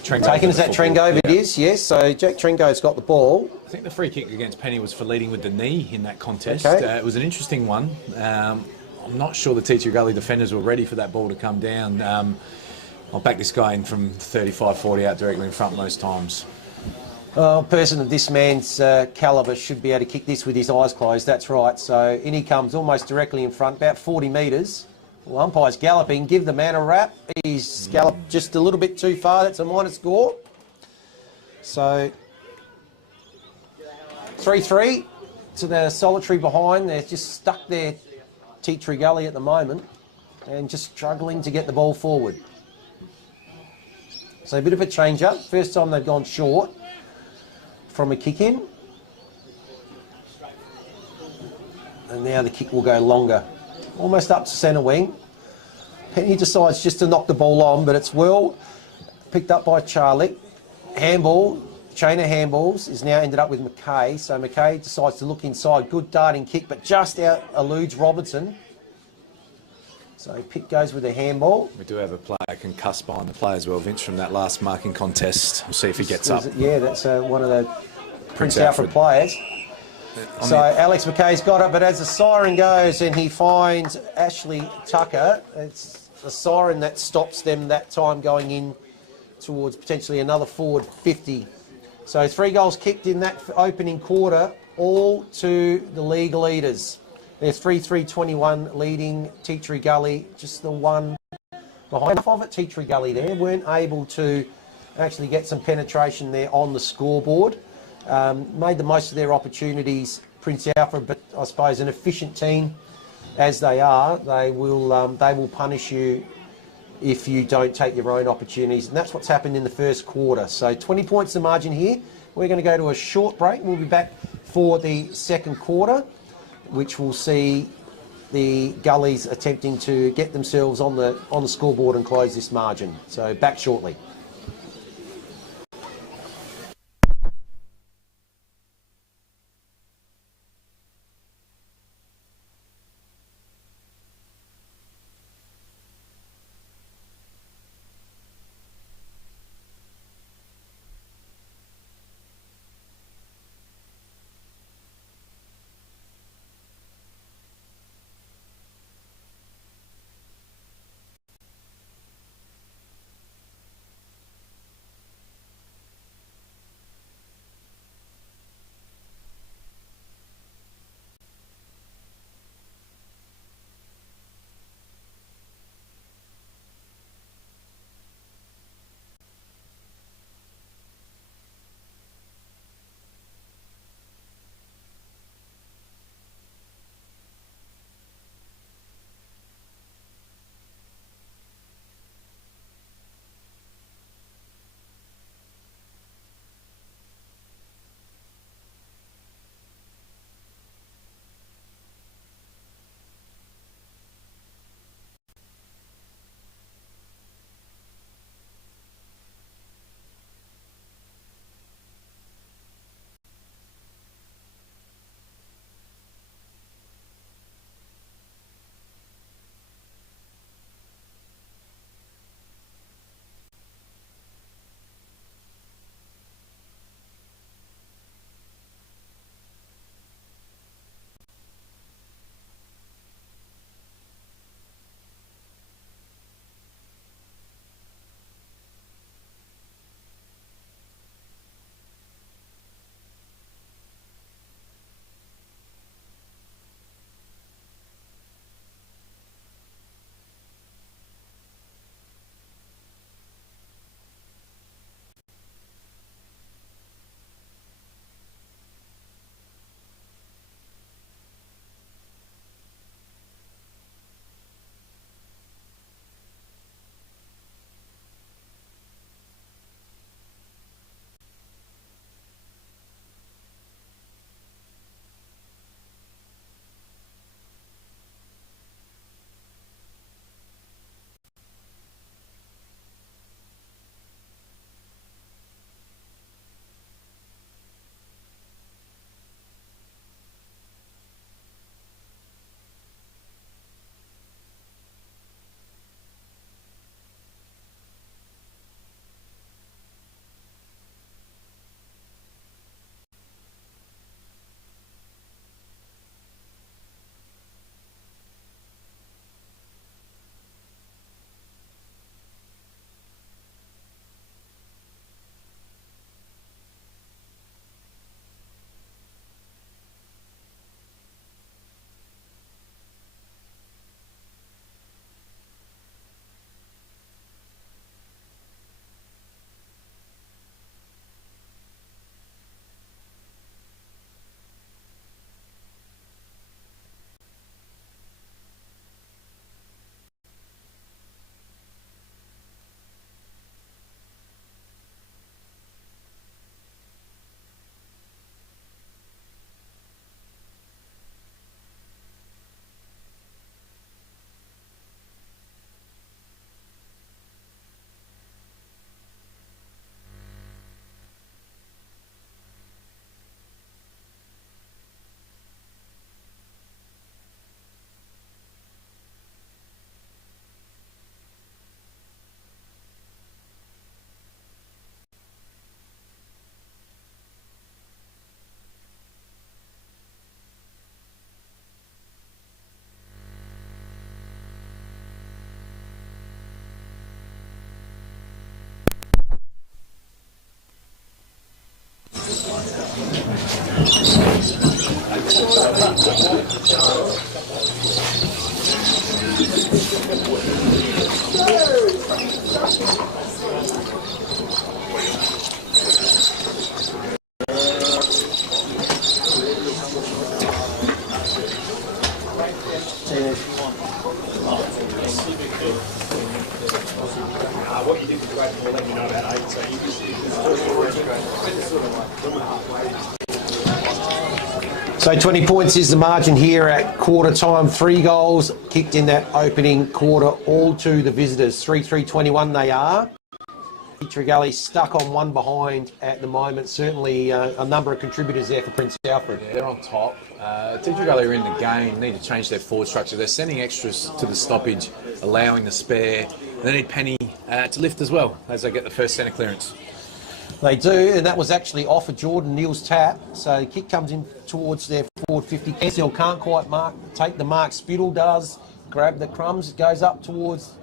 taken. Is that Trengo? It is, yes. So Jack Trengo's got the ball. I think the free kick against Penny was for leading with the knee in that contest. Okay. It was an interesting one. I'm not sure the Teacher Gully defenders were ready for that ball to come down. I'll back this guy in from 35, 40 out directly in front most times. Well, a person of this man's calibre should be able to kick this with his eyes closed, that's right. So in he comes almost directly in front, about 40 metres. Well, umpire's galloping, give the man a rap. He's galloped just a little bit too far, that's a minor score. So 3-3 to the solitary behind. They're just stuck there, Teacher Gully at the moment, and just struggling to get the ball forward. So a bit of a change-up. First time they've gone short from a kick-in. And now the kick will go longer. Almost up to centre wing. Penny decides just to knock the ball on, but it's well picked up by Charlie. Handball, chain of handballs, is now ended up with McKay. So McKay decides to look inside. Good darting kick, but just out eludes Robertson. So Pitt goes with a handball. We do have a player concussed behind the play as well, Vince, from that last marking contest. We'll see if he gets up. Yeah, that's one of the Prince Alfred players. So Alex McKay's got it, but as the siren goes and he finds Ashley Tucker, it's the siren that stops them that time going in towards potentially another forward 50. So 3 goals kicked in that opening quarter, all to the league leaders. There's 3-3-21 leading Teacher Gully, just the one behind. Enough of it, Teacher Gully there, weren't able to actually get some penetration there on the scoreboard. Made the most of their opportunities, Prince Alfred, but I suppose an efficient team as they are, they will punish you if you don't take your own opportunities, and that's what's happened in the first quarter. So 20 points the margin here. We're going to go to a short break. We'll be back for the second quarter, which will see the Gullies attempting to get themselves on the scoreboard and close this margin. So back shortly. What you did with the great ball, let me know about 8. So you just So 20 points is the margin here at quarter time. 3 goals kicked in that opening quarter, all to the visitors. 3-3-21 they are. Gully stuck on one behind at the moment. Certainly a number of contributors there for Prince Alfred. Yeah, they're on top. Gully are in the game, need to change their forward structure. They're sending extras to the stoppage, allowing the spare. They need Penny to lift as well as they get the first centre clearance. They do, and that was actually off of Jordan Neal's tap. So the kick comes in towards their forward 50. Kensdale can't quite take the mark. Spittle does, grab the crumbs, goes up towards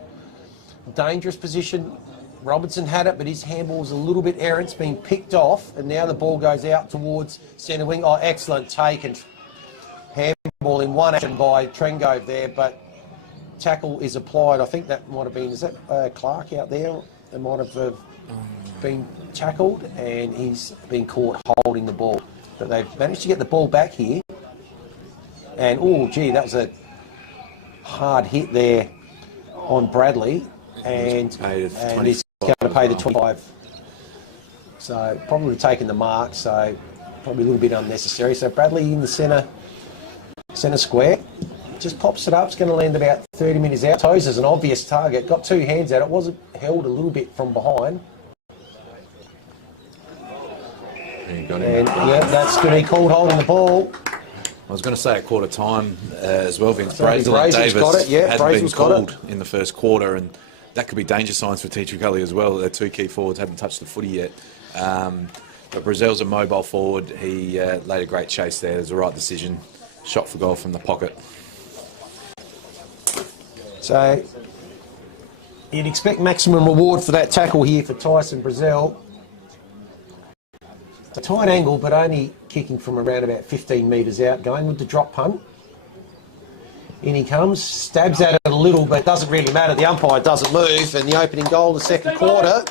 dangerous position. Robertson had it, but his handball was a little bit errant. It's been picked off, and now the ball goes out towards centre wing. Oh, excellent take, and handball in one action by Trengove there, but tackle is applied. I think that might have been, is that Clark out there? It might have been tackled, and he's been caught holding the ball. But they've managed to get the ball back here. And, oh, gee, that was a hard hit there on Bradley. And he's going to pay the 25. So probably taken the mark, so probably a little bit unnecessary. So Bradley in the centre square. Just pops it up. It's going to land about 30 metres out. Toes is an obvious target. Got 2 hands at it. Wasn't held a little bit from behind. And yeah, that's going to be called holding the ball. I was going to say at quarter time as well, Vince. So Brazel and Davis got it. Yeah, hadn't been Brazel's got called it in the first quarter, and that could be danger signs for Gully as well. Their 2 key forwards haven't touched the footy yet. But Brazel's a mobile forward. He laid a great chase there. It was the right decision. Shot for goal from the pocket. So you'd expect maximum reward for that tackle here for Tyson Brazel. A tight angle, but only kicking from around about 15 metres out, going with the drop punt. In he comes, stabs at it a little, but it doesn't really matter. The umpire doesn't move, and the opening goal of the second quarter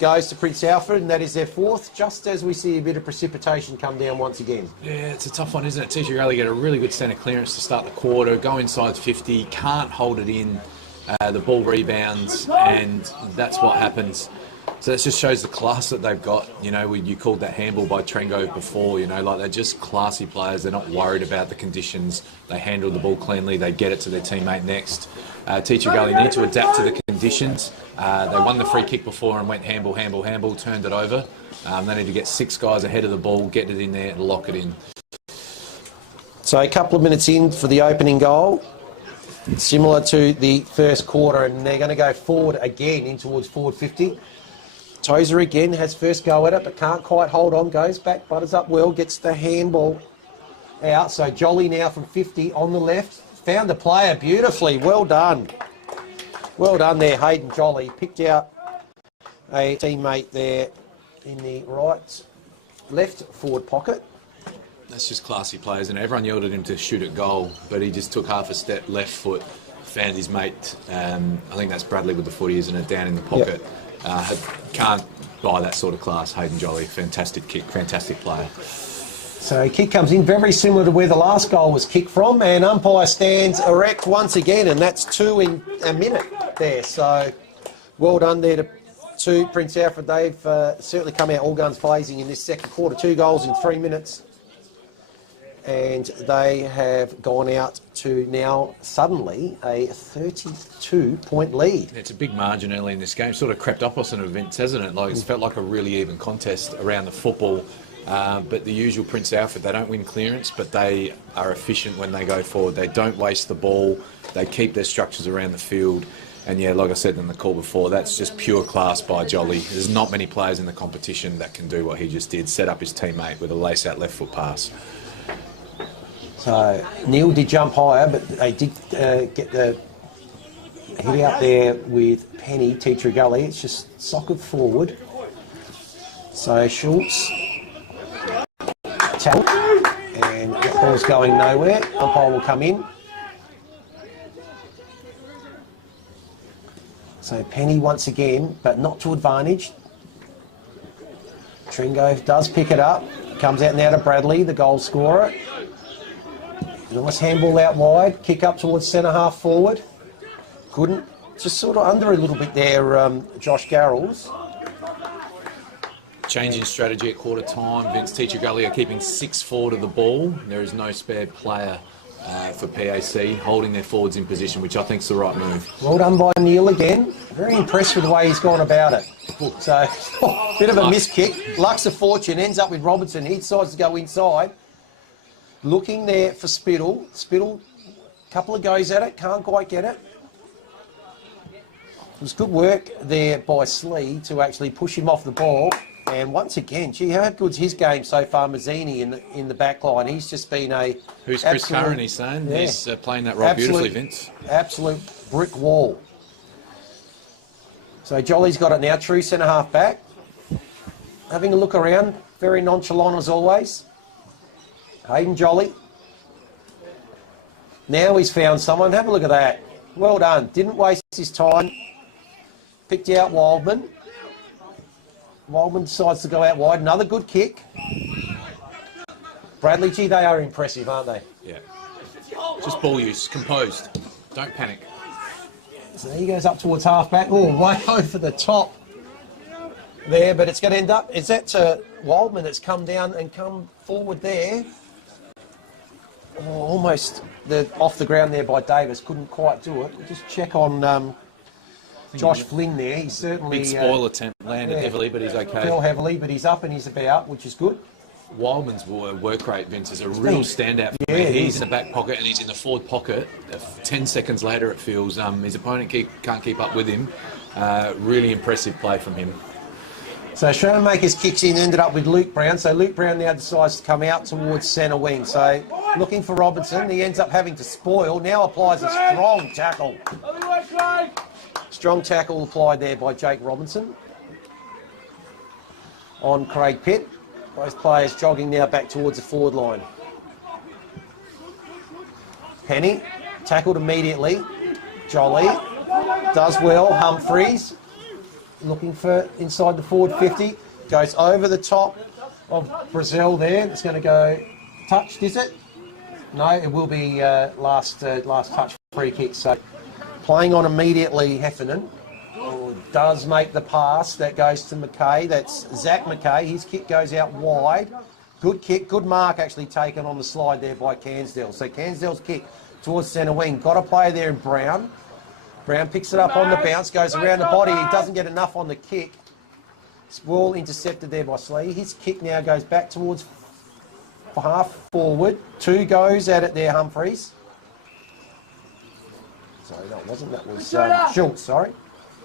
goes to Prince Alfred, and that is their 4th, just as we see a bit of precipitation come down once again. Yeah, it's a tough one, isn't it? Gully get a really good centre clearance to start the quarter, go inside 50, can't hold it in, the ball rebounds, and that's what happens. So it just shows the class that they've got. You know, you called that handball by Trengove before, you know, like they're just classy players. They're not worried about the conditions. They handle the ball cleanly. They get it to their teammate next. Gully need to adapt to the conditions. They won the free kick before and went handball, turned it over. They need to get 6 guys ahead of the ball, get it in there and lock it in. So a couple of minutes in for the opening goal. Similar to the first quarter, and they're going to go forward again in towards forward 50. Tozer again has first go at it, but can't quite hold on. Goes back, butters up well, gets the handball out. So Jolly now from 50 on the left. Found the player beautifully. Well done. Well done there, Hayden Jolly. Picked out a teammate there in the left forward pocket. That's just classy players, and everyone yelled at him to shoot at goal, but he just took half a step left foot, found his mate. I think that's Bradley with the footy, isn't it? Down in the pocket. Yep. Can't buy that sort of class. Hayden Jolly, fantastic kick, fantastic player. So kick comes in very similar to where the last goal was kicked from, and umpire stands erect once again, and that's 2 in a minute there. So well done there to Prince Alfred. They've certainly come out all guns blazing in this second quarter. 2 goals in 3 minutes. And they have gone out to now suddenly a 32-point lead. It's a big margin early in this game. Sort of crept up us in events, hasn't it? Like it's felt like a really even contest around the football. But the usual Prince Alfred, they don't win clearance, but they are efficient when they go forward. They don't waste the ball. They keep their structures around the field. And yeah, like I said in the call before, that's just pure class by Jolly. There's not many players in the competition that can do what he just did, set up his teammate with a lace-out left foot pass. So Neil did jump higher, but they did get the hit out there with Penny, Teacher Gully. It's just socket forward. So Schultz, tackle, and the ball's going nowhere. Umpire will come in. So Penny once again, but not to advantage. Trengove does pick it up. Comes out now to Bradley, the goal scorer. Nice handball out wide, kick up towards centre half forward. Couldn't, just sort of under a little bit there, Josh Garrels. Changing strategy at quarter time. Vince, Teacher Gully are keeping 6 forward of the ball. There is no spare player for PAC, holding their forwards in position, which I think is the right move. Well done by Neil again. Very impressed with the way he's gone about it. So, bit of a miss kick. Luck's of fortune, ends up with Robertson. He decides to go inside. Looking there for Spittle. Spittle, couple of goes at it, can't quite get it. It was good work there by Slee to actually push him off the ball. And once again, gee, how good's his game so far, Mazzini in the back line? He's just been a... Who's Chris Curran, he's saying? Yeah. He's playing that role beautifully, Vince. Absolute brick wall. So Jolly's got it now, true centre half back. Having a look around, very nonchalant as always. Hayden Jolly. Now he's found someone. Have a look at that. Well done. Didn't waste his time. Picked out Wildman. Wildman decides to go out wide. Another good kick. Bradley, gee, they are impressive, aren't they? Yeah. Just ball use, composed. Don't panic. So he goes up towards half-back. Oh, way over the top there, but it's going to end up... Is that Wildman that's come down and come forward there? Oh, almost off the ground there by Davis. Couldn't quite do it. We'll just check on Josh Flynn there. He certainly... Big spoil attempt, landed heavily, but he's okay. Fell heavily, but he's up and he's about, which is good. Wildman's work rate, Vince, is a real standout for me. He's in the back pocket and he's in the forward pocket. 10 seconds later, it feels his opponent can't keep up with him. Really impressive play from him. So Schoenmaker's kicks in, ended up with Luke Brown. So Luke Brown now decides to come out towards centre wing. So looking for Robinson. He ends up having to spoil. Now applies a strong tackle. Strong tackle applied there by Jake Robinson on Craig Pitt. Both players jogging now back towards the forward line. Penny, tackled immediately. Jolly, does well. Humphreys, looking for inside the forward 50. Goes over the top of Brazil there. It's going to go touched, is it? No, it will be last touch free kick. So playing on immediately, Heffernan. Does make the pass. That goes to McKay. That's Zach McKay. His kick goes out wide. Good kick. Good mark actually taken on the slide there by Cansdale. So Cansdale's kick towards centre wing. Got a player there in Brown. Brown picks it up on the bounce. Goes around the body. He doesn't get enough on the kick. Ball intercepted there by Slee. His kick now goes back towards half forward. 2 goes at it there, Humphreys. Sorry, that wasn't. That was Schultz, sorry.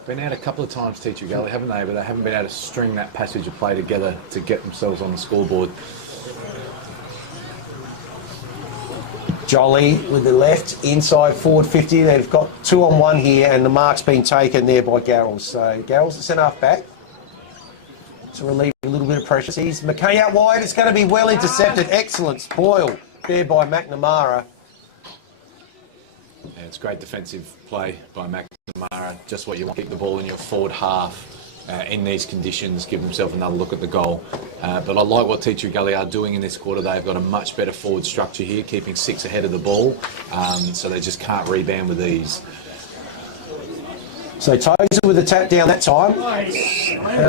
Been out a couple of times, Teacher Gully, haven't they? But they haven't been able to string that passage of play together to get themselves on the scoreboard. Jolly with the left, inside forward 50. They've got 2-on-1 here, and the mark's been taken there by Garrels. So Garrels at centre half back to relieve a little bit of pressure. He's McKay out wide. It's going to be well intercepted. Excellent spoil there by McNamara. Yeah, it's great defensive play by McNamara. Just what you want. Keep the ball in your forward half in these conditions. Give themselves another look at the goal. But I like what Teacher Gully are doing in this quarter. They've got a much better forward structure here, keeping 6 ahead of the ball. So they just can't rebound with ease. So Tozer with a tap down that time.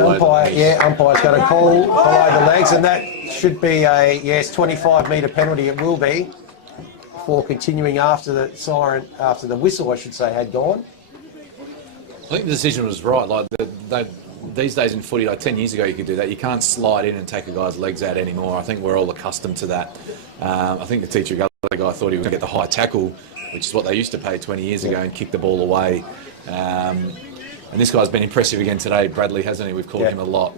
Umpire's going to call below the legs, and that should be a 25-metre penalty. It will be. For continuing after the siren, after the whistle, I should say, had gone. I think the decision was right. Like these days in footy, like 10 years ago, you could do that. You can't slide in and take a guy's legs out anymore. I think we're all accustomed to that. I think the Teacher Gully guy thought he was going to get the high tackle, which is what they used to pay 20 years ago, and kick the ball away. And this guy's been impressive again today, Bradley, hasn't he? We've called him a lot.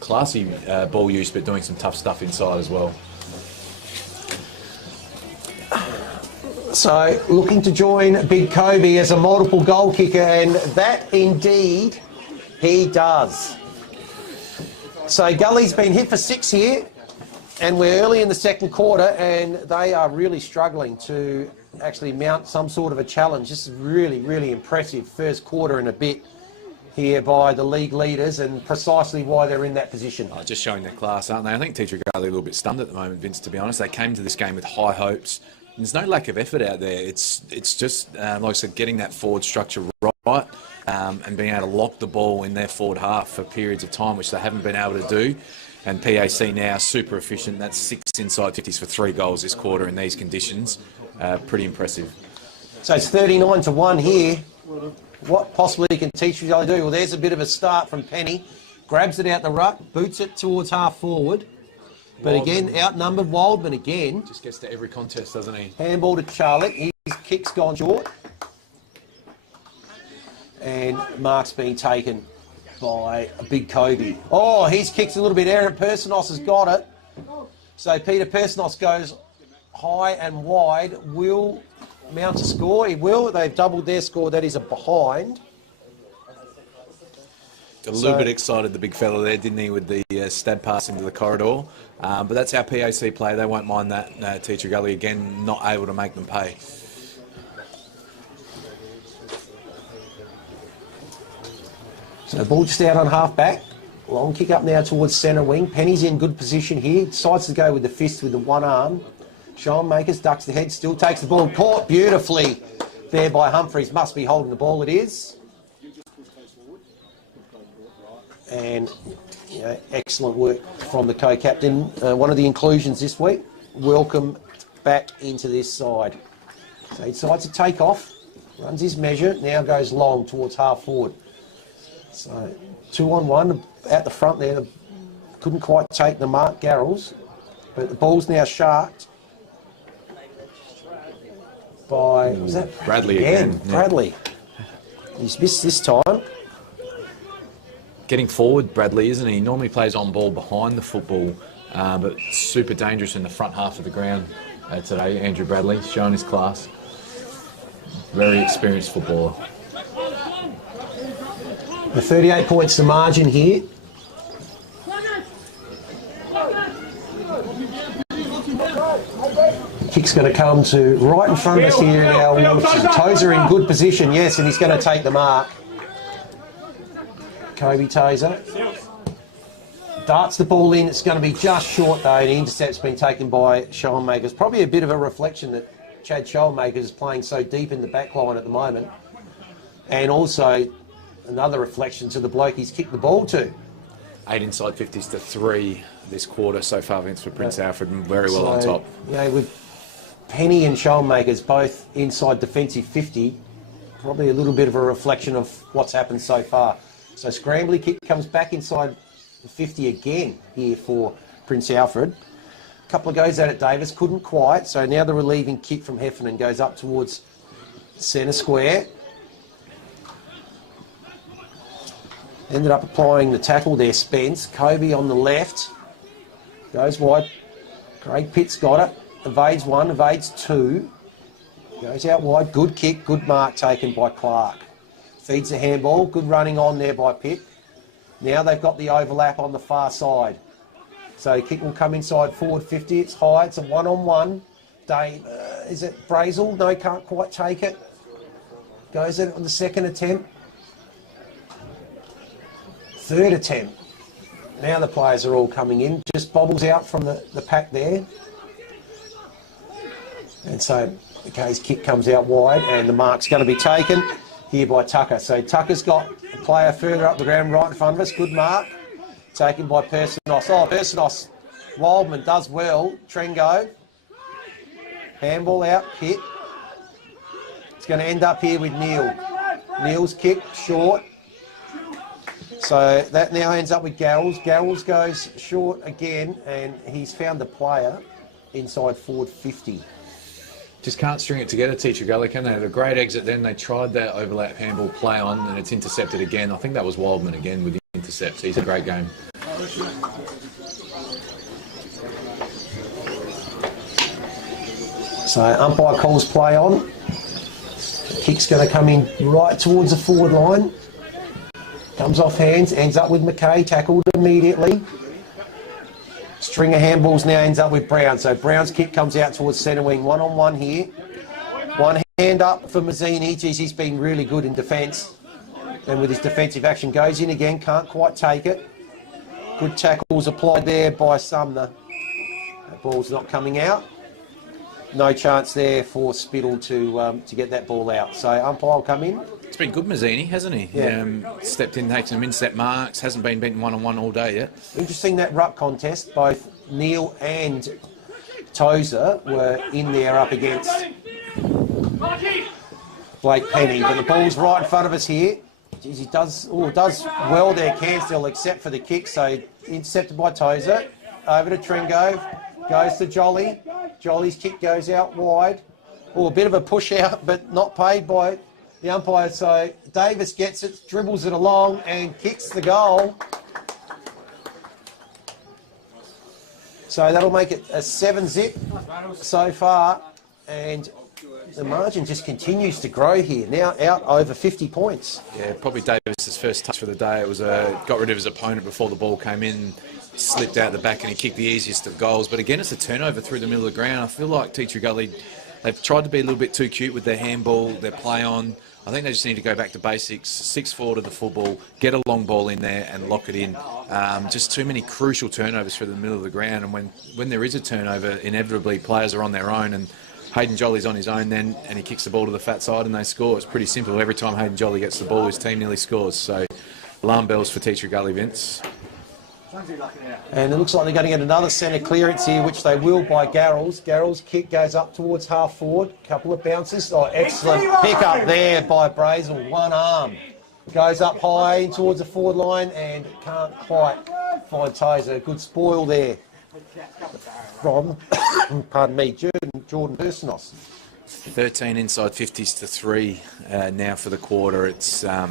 Classy ball use, but doing some tough stuff inside as well. So looking to join Big Kobe as a multiple goal kicker, and that indeed he does. So Gully's been hit for 6 here, and we're early in the second quarter, and they are really struggling to actually mount some sort of a challenge. This is really, really impressive first quarter and a bit here by the league leaders, and precisely why they're in that position. Oh, just showing their class, aren't they? I think Teacher Gully a little bit stunned at the moment, Vince, to be honest. They came to this game with high hopes, There's no lack of effort out there. It's just, like I said, getting that forward structure right and being able to lock the ball in their forward half for periods of time, which they haven't been able to do. And PAC now super efficient. That's 6 inside 50s for 3 goals this quarter in these conditions. Pretty impressive. So it's 39-1 here. What possibly can Teacher Gully do? Well, there's a bit of a start from Penny. Grabs it out the ruck, boots it towards half forward. But again, outnumbered. Wildman again. Just gets to every contest, doesn't he? Handball to Charlotte. His kick's gone short. And mark's been taken by a big Kobe. Oh, his kick's a little bit errant. Persinos has got it. So Peter Persinos goes high and wide. Will mount a score. He will. They've doubled their score. That is a behind. Got a little bit excited, the big fella there, didn't he, with the stab pass into the corridor. But that's how PAC play. They won't mind that. Teacher Gully, again, not able to make them pay. So the ball just out on half back. Long kick up now towards centre wing. Penny's in good position here. Decides to go with the fist with the one arm. Sean Makers ducks the head, still takes the ball. Caught beautifully there by Humphreys. Must be holding the ball, it is. And excellent work from the co-captain. One of the inclusions this week. Welcome back into this side. So he decides to take off. Runs his measure. Now goes long towards half forward. So 2-on-1 out the front there. Couldn't quite take the mark, Garrels. But the ball's now sharked by... Was that Bradley again? Yeah. Bradley. He's missed this time. Getting forward, Bradley, isn't he? He normally plays on ball behind the football, but super dangerous in the front half of the ground today. Andrew Bradley, showing his class. Very experienced footballer. The 38 points to margin here. Kick's going to come to right in front of us here now. Tozer in good position, yes, and he's going to take the mark. Kobe Tozer darts the ball in. It's going to be just short though. The intercept's been taken by Schoenmakers. Probably a bit of a reflection that Chad Schoenmakers is playing so deep in the back line at the moment. And also another reflection to the bloke he's kicked the ball to. 8 inside 50s to 3 this quarter so far against for Prince Alfred, very well on top. Yeah, with Penny and Schoenmakers both inside defensive 50, probably a little bit of a reflection of what's happened so far. So scrambly kick comes back inside the 50 again here for Prince Alfred. A couple of goes at it, Davis, couldn't quite. So now the relieving kick from Heffernan goes up towards centre square. Ended up applying the tackle there, Spence. Kobe on the left. Goes wide. Craig Pitt's got it. Evades one, evades two. Goes out wide. Good kick, good mark taken by Clark. Feeds the handball. Good running on there by Pitt. Now they've got the overlap on the far side. So kick will come inside forward 50. It's high. It's a one-on-one. Dave, is it Brazel? No, can't quite take it. Goes in on the second attempt. Third attempt. Now the players are all coming in. Just bobbles out from the pack there. And so McKay's kick comes out wide and the mark's going to be taken here by Tucker. So Tucker's got a player further up the ground right in front of us. Good mark. Taken by Persinos. Oh, Persinos. Wildman does well. Trengo. Handball out. Pitt. It's going to end up here with Neil. Neil's kick short. So that now ends up with Garrels. Garrels goes short again, and he's found the player inside forward 50. Just can't string it together, Teacher Gully, can they? Had a great exit then. They tried that overlap handball play on, and it's intercepted again. I think that was Wildman again with the intercepts. He's a great game. So umpire calls play on. The kick's going to come in right towards the forward line. Comes off hands, ends up with McKay, tackled immediately. String of handballs now ends up with Brown. So Brown's kick comes out towards centre wing. One-on-one here. One hand up for Mazzini. Geez, he's been really good in defence. And with his defensive action, goes in again, can't quite take it. Good tackles applied there by Sumner. That ball's not coming out. no chance there for Spittle to get that ball out. So umpire will come in. It's been good, Mazzini, hasn't he? Yeah. Stepped in, taken some instep marks, hasn't been beaten one-on-one all day yet. Interesting that ruck contest. Both Neil and Tozer were in there up against Blake Penny, but the ball's right in front of us here. Jeez, he does well there, Cansdale, except for the kick. So intercepted by Tozer. Over to Tringo. Goes to Jolly. Jolly's kick goes out wide. Oh, a bit of a push out, but not paid by the umpire. So Davis gets it, dribbles it along and kicks the goal. So that'll make it a 7-zip so far. And the margin just continues to grow here. Now out over 50 points. Yeah, probably Davis's first touch for the day. It was got rid of his opponent before the ball came in, slipped out the back, and he kicked the easiest of goals. But again, it's a turnover through the middle of the ground. I feel like Teacher Gully, they've tried to be a little bit too cute with their handball, their play on. I think they just need to go back to basics, 6-4 to the football, get a long ball in there and lock it in. Just too many crucial turnovers through the middle of the ground. And when there is a turnover, inevitably players are on their own, and Hayden Jolly's on his own then, and he kicks the ball to the fat side and they score. It's pretty simple. Every time Hayden Jolly gets the ball, his team nearly scores. So alarm bells for Teacher Gully, Vince. And it looks like they're going to get another centre clearance here, which they will by Garrels. Garrels' kick goes up towards half forward. Couple of bounces. Oh, excellent pick up there by Brazel. One arm. Goes up high in towards the forward line and can't quite find Tozer. Good spoil there from, pardon me, Jordan Personos. 13 inside 50s to 3 now for the quarter. It's a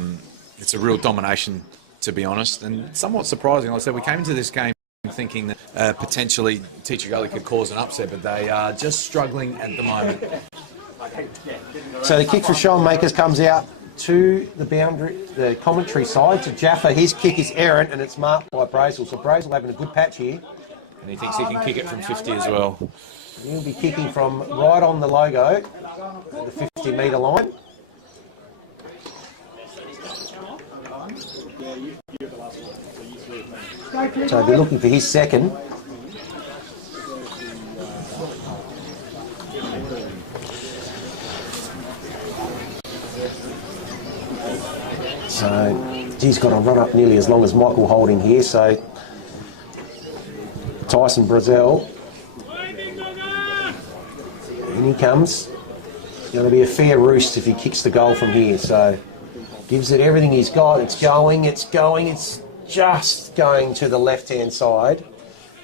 real domination, to be honest, and somewhat surprising. Like I said, we came into this game thinking that potentially Teacher Gully could cause an upset, but they are just struggling at the moment. So the kick for Sean Makers comes out to the boundary, the commentary side, to Jaffa. His kick is errant and it's marked by Brazel. So Brazel having a good patch here. And he thinks he can kick it from 50 as well. He'll be kicking from right on the logo, at the 50-metre line. So he'll be looking for his second. So he's got to run up nearly as long as Michael Holding here. So Tyson Brazel. In he comes. It's going to be a fair roost if he kicks the goal from here. So gives it everything he's got. It's going. It's just going to the left-hand side.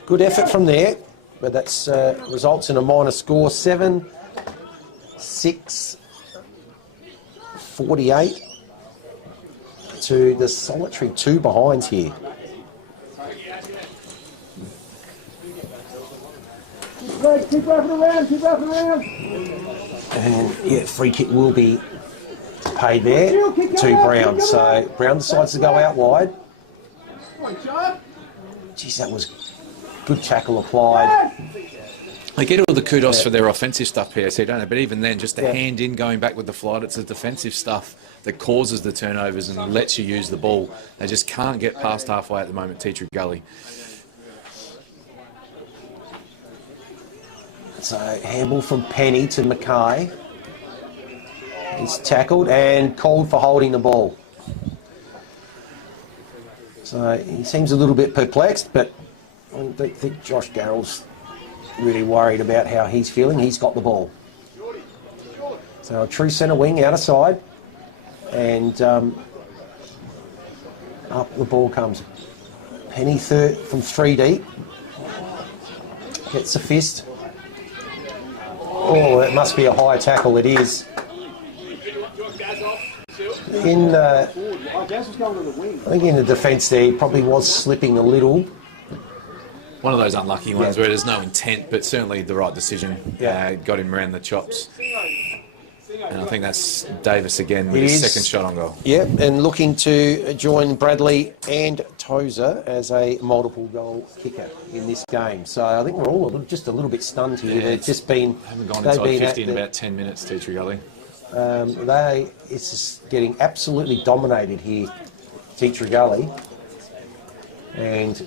Good effort from there, but that's results in a minor score. 7-6, 48 to the solitary 2 behinds here. Keep wrapping around, keep wrapping around. And yeah, free kick will be paid there to Brown. So Brown decides to go out wide. Geez, that was good tackle applied. They get all the kudos for their offensive stuff, PSC, don't they? But even then, just the hand in, going back with the flight, it's the defensive stuff that causes the turnovers and lets you use the ball. They just can't get past halfway at the moment, Teacher Gully. So handball from Penny to Mackay. He's tackled and called for holding the ball. So he seems a little bit perplexed, but I don't think Josh Garrell's really worried about how he's feeling. He's got the ball. So a true centre wing out of side, and up the ball comes. Penny from 3 deep. Gets a fist. Oh, that must be a high tackle. It is. I think in the defence there, he probably was slipping a little. One of those unlucky ones where there's no intent, but certainly the right decision. Got him around the chops. And I think that's Davis again with his second shot on goal. Yep, and looking to join Bradley and Tozer as a multiple goal kicker in this game. So I think we're all just a little bit stunned here. They've just been... Haven't gone inside 50 in about 10 minutes, Teacher Gully. It's just getting absolutely dominated here, Teacher Gully. And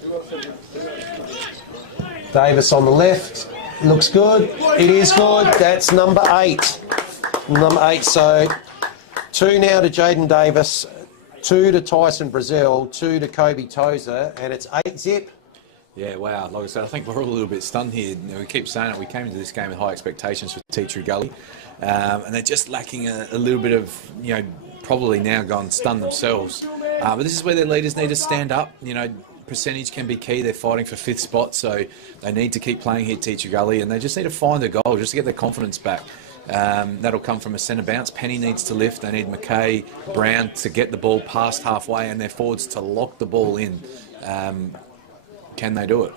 Davis on the left, Looks good. It is good. That's number 8. Number 8. So 2 now to Jaden Davis, 2 to Tyson Brazil, 2 to Kobe Tozer, and it's 8-zip. Yeah, wow. Like I said, I think we're all a little bit stunned here. We keep saying it. We came into this game with high expectations for Teacher Gully, and they're just lacking a little bit of, probably now gone stunned themselves. But this is where their leaders need to stand up. Percentage can be key. They're fighting for 5th spot, so they need to keep playing here, Teacher Gully, and they just need to find a goal just to get their confidence back. That'll come from a centre bounce. Penny needs to lift. They need McKay, Brown to get the ball past halfway, and their forwards to lock the ball in. Can they do it?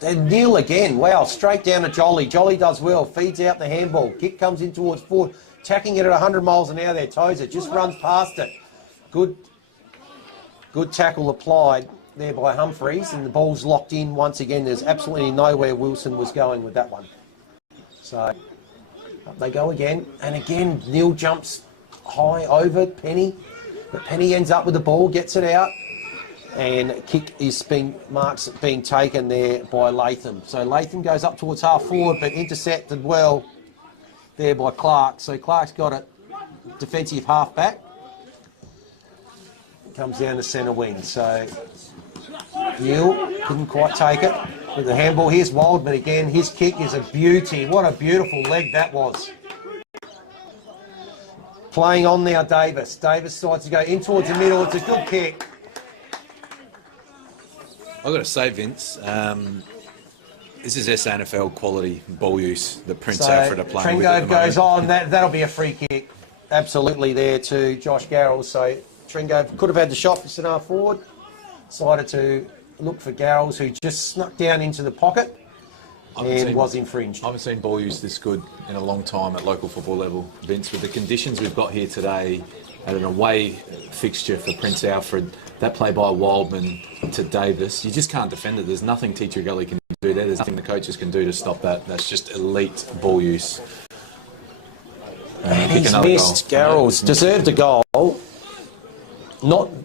They kneel again. Wow, straight down to Jolly. Jolly does well. Feeds out the handball. Kick comes in towards forward. Tacking it at 100 miles an hour there. Tozer just runs past it. Good tackle applied there by Humphreys, and the ball's locked in once again. There's absolutely nowhere Wilson was going with that one. So up they go again. And again, Neil jumps high over Penny. But Penny ends up with the ball, gets it out. And kick is being taken there by Latham. So Latham goes up towards half forward, but intercepted well there by Clark. So Clark's got it defensive half back. Comes down to centre wing. So Neil couldn't quite take it with the handball. Here's Wildman again. His kick is a beauty. What a beautiful leg that was. Playing on now, Davis. Davis decides to go in towards the middle. It's a good kick. I've got to say, Vince, this is SANFL quality ball use that Prince Alfred are playing with at the goes moment. on. That'll be a free kick. Absolutely there to Josh Garrels. So Tringove could have had the shot for centre forward. Decided to look for Garrels, who just snuck down into the pocket and was infringed. I haven't seen ball use this good in a long time at local football level, Vince. With the conditions we've got here today, at an away fixture for Prince Alfred, that play by Wildman to Davis, you just can't defend it. There's nothing Teacher Gully can do there. There's nothing the coaches can do to stop that. That's just elite ball use. And he's missed. Garrels deserved a goal.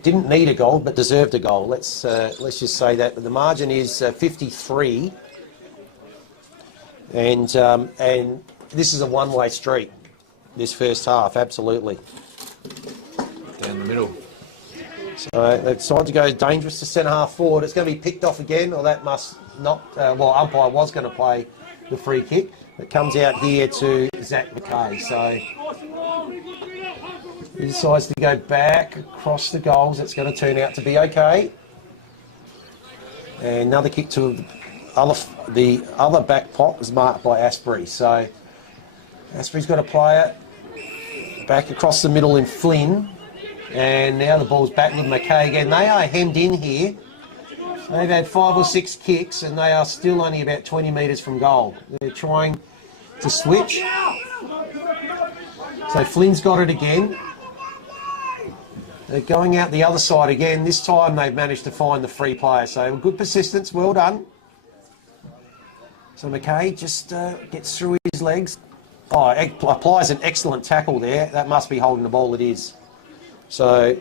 Didn't need a goal, but deserved a goal. Let's just say that. But the margin is 53, and this is a one-way street. This first half, absolutely. Down the middle. So they decide to go dangerous to centre half forward. It's going to be picked off again, or that must not. Umpire was going to play the free kick. It comes out here to Zach McKay. So he decides to go back across the goals. It's going to turn out to be okay. And another kick to the other back pot was marked by Asprey. So Asprey's got to play it back across the middle in Flynn. And now the ball's back with McKay again. They are hemmed in here. They've had 5 or 6 kicks and they are still only about 20 metres from goal. They're trying to switch. So Flynn's got it again. They're going out the other side again. This time they've managed to find the free player. So good persistence, well done. So McKay just gets through his legs. Oh, applies an excellent tackle there. That must be holding the ball, it is. So,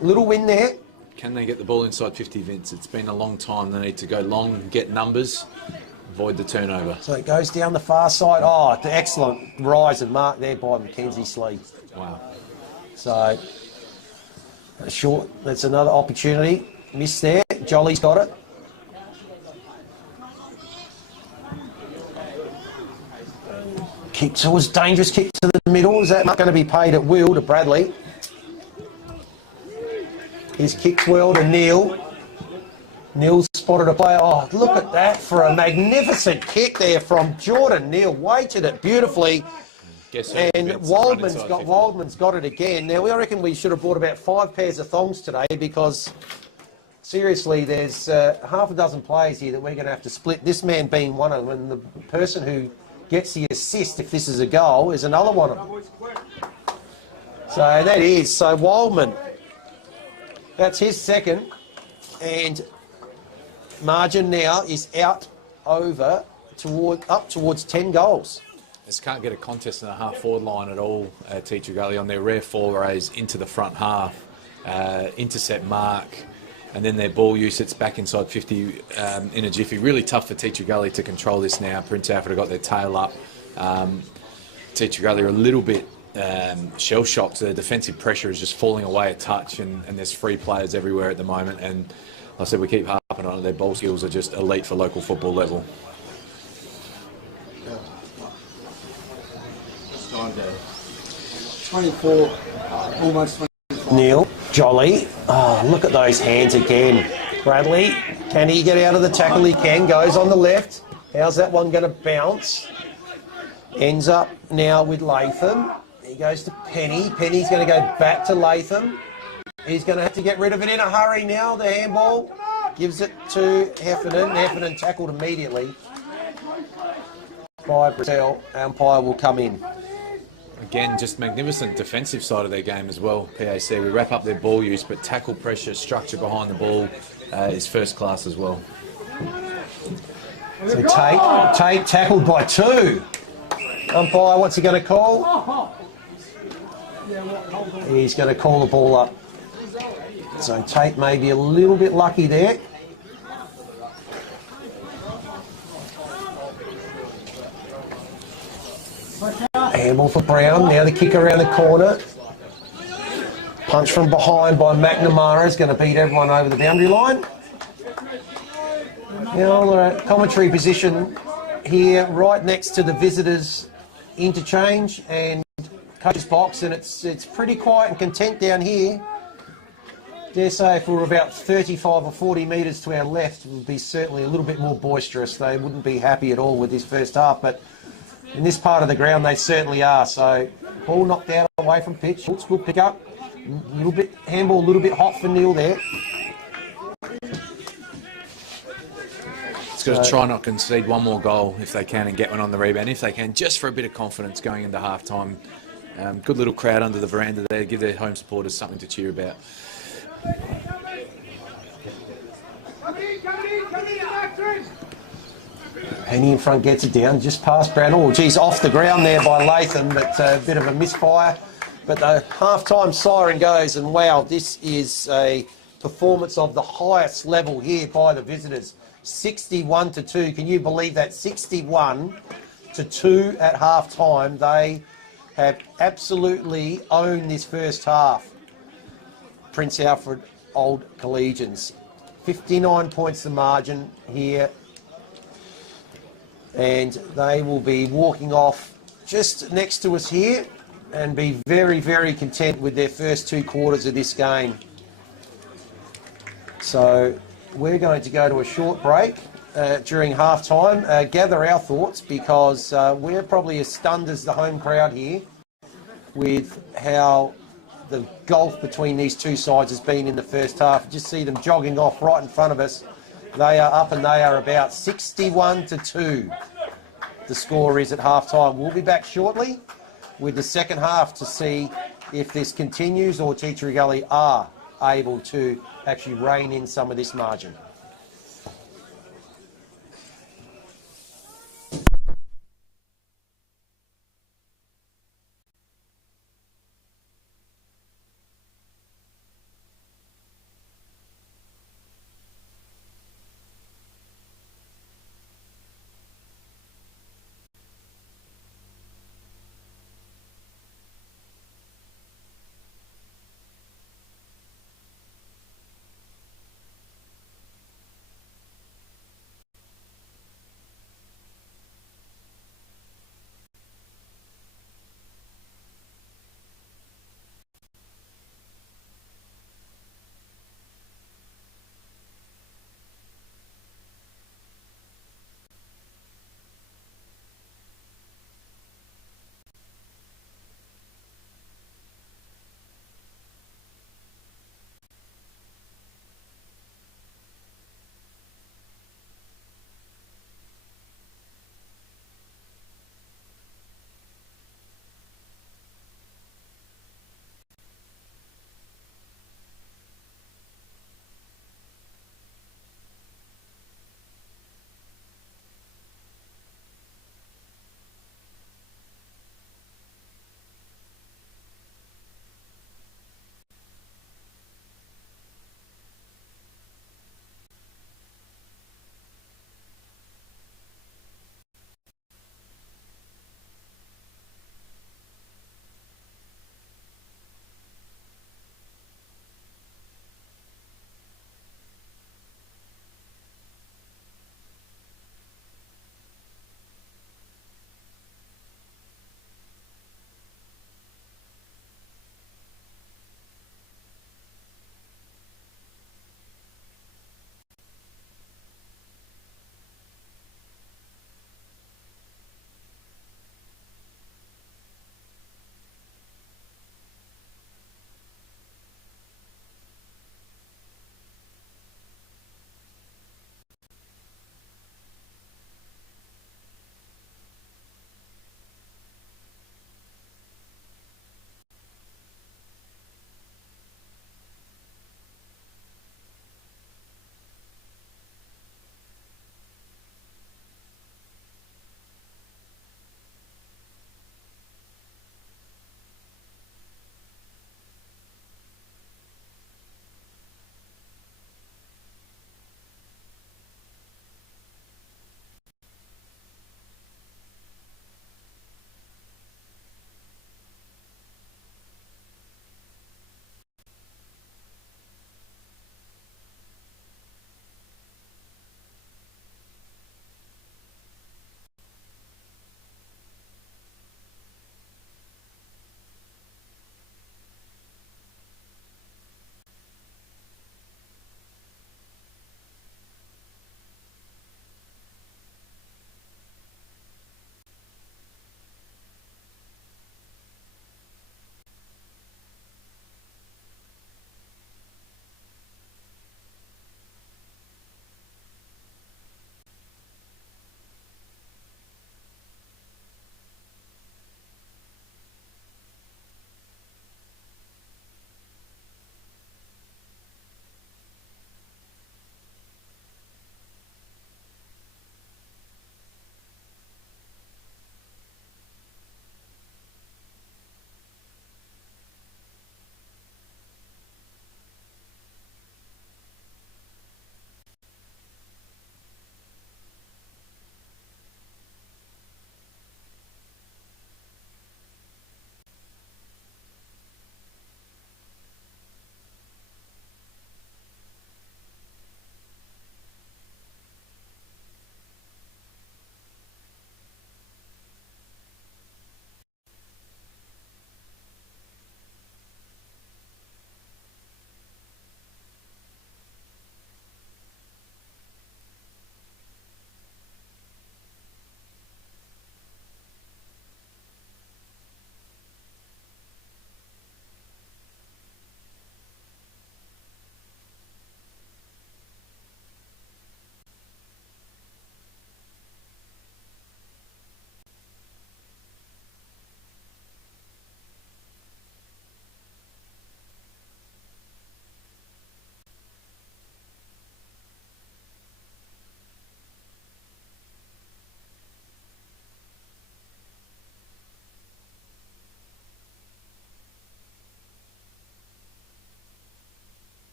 little win there. Can they get the ball inside 50, Vince? It's been a long time. They need to go long, get numbers, avoid the turnover. So it goes down the far side. Oh, the excellent rise and mark there by Mackenzie Slee. Wow. So, that's another opportunity. Missed there. Jolly's got it. Kick towards dangerous kick to the middle. Is that not going to be paid at will to Bradley? His kick's well to Neil. Neil spotted a player. Oh, look at that for a magnificent kick there from Jordan. Neil weighted it beautifully. And Wildman's got it again. Now, I reckon we should have bought about 5 pairs of thongs today because, seriously, there's half a dozen players here that we're going to have to split, this man being one of them, and the person who gets the assist, if this is a goal, is another one of them. So that is. So Wildman, that's his second, and margin now is up towards 10 goals. Just can't get a contest in the half-forward line at all, Teacher Gully, on their rare forays into the front half. Intercept mark. and then their ball use, it's back inside 50 in a jiffy. Really tough for Teacher Gully to control this now. Prince Alfred have got their tail up. Teacher Gully are a little bit shell-shocked. The defensive pressure is just falling away a touch, and there's free players everywhere at the moment. And like I said, we keep harping on it. Their ball skills are just elite for local football level. 24, almost 25. Neil, Jolly. Oh, look at those hands again. Bradley, can he get out of the tackle? He can. Goes on the left. How's that one going to bounce? Ends up now with Latham. He goes to Penny. Penny's going to go back to Latham. He's going to have to get rid of it in a hurry now. The handball gives it to Heffernan. Heffernan tackled immediately by Brazil. Umpire will come in. Again, just magnificent defensive side of their game as well, PAC. We wrap up their ball use, but tackle pressure, structure behind the ball is first class as well. So Tate tackled by 2. Umpire, what's he going to call? He's going to call the ball up. So Tate may be a little bit lucky there. Handball for Brown. Now the kick around the corner. Punch from behind by McNamara is going to beat everyone over the boundary line. Now the commentary position here right next to the visitors' interchange and coach's box, and it's pretty quiet and content down here. Dare say if we were about 35 or 40 metres to our left, it would be certainly a little bit more boisterous. They wouldn't be happy at all with this first half, but in this part of the ground they certainly are. So ball knocked out away from pitch. Looks good pick up. A little bit handball, a little bit hot for Neil there. It's got to try not concede one more goal if they can and get one on the rebound if they can, just for a bit of confidence going into half time. Good little crowd under the veranda there, give their home supporters something to cheer about. Penny in front gets it down, just past Brown. Oh, geez, off the ground there by Latham, but a bit of a misfire. But the half-time siren goes, and wow, this is a performance of the highest level here by the visitors. 61-2. Can you believe that? 61-2 at half-time. They have absolutely owned this first half. Prince Alfred Old Collegians. 59 points the margin here. And they will be walking off just next to us here and be very, very content with their first 2 quarters of this game. So we're going to go to a short break during half-time, gather our thoughts, because we're probably as stunned as the home crowd here with how the gulf between these two sides has been in the first half. Just see them jogging off right in front of us. They are up and they are about 61-2. The score is at half-time. We'll be back shortly with the second half to see if this continues or Teacher Gully are able to actually rein in some of this margin.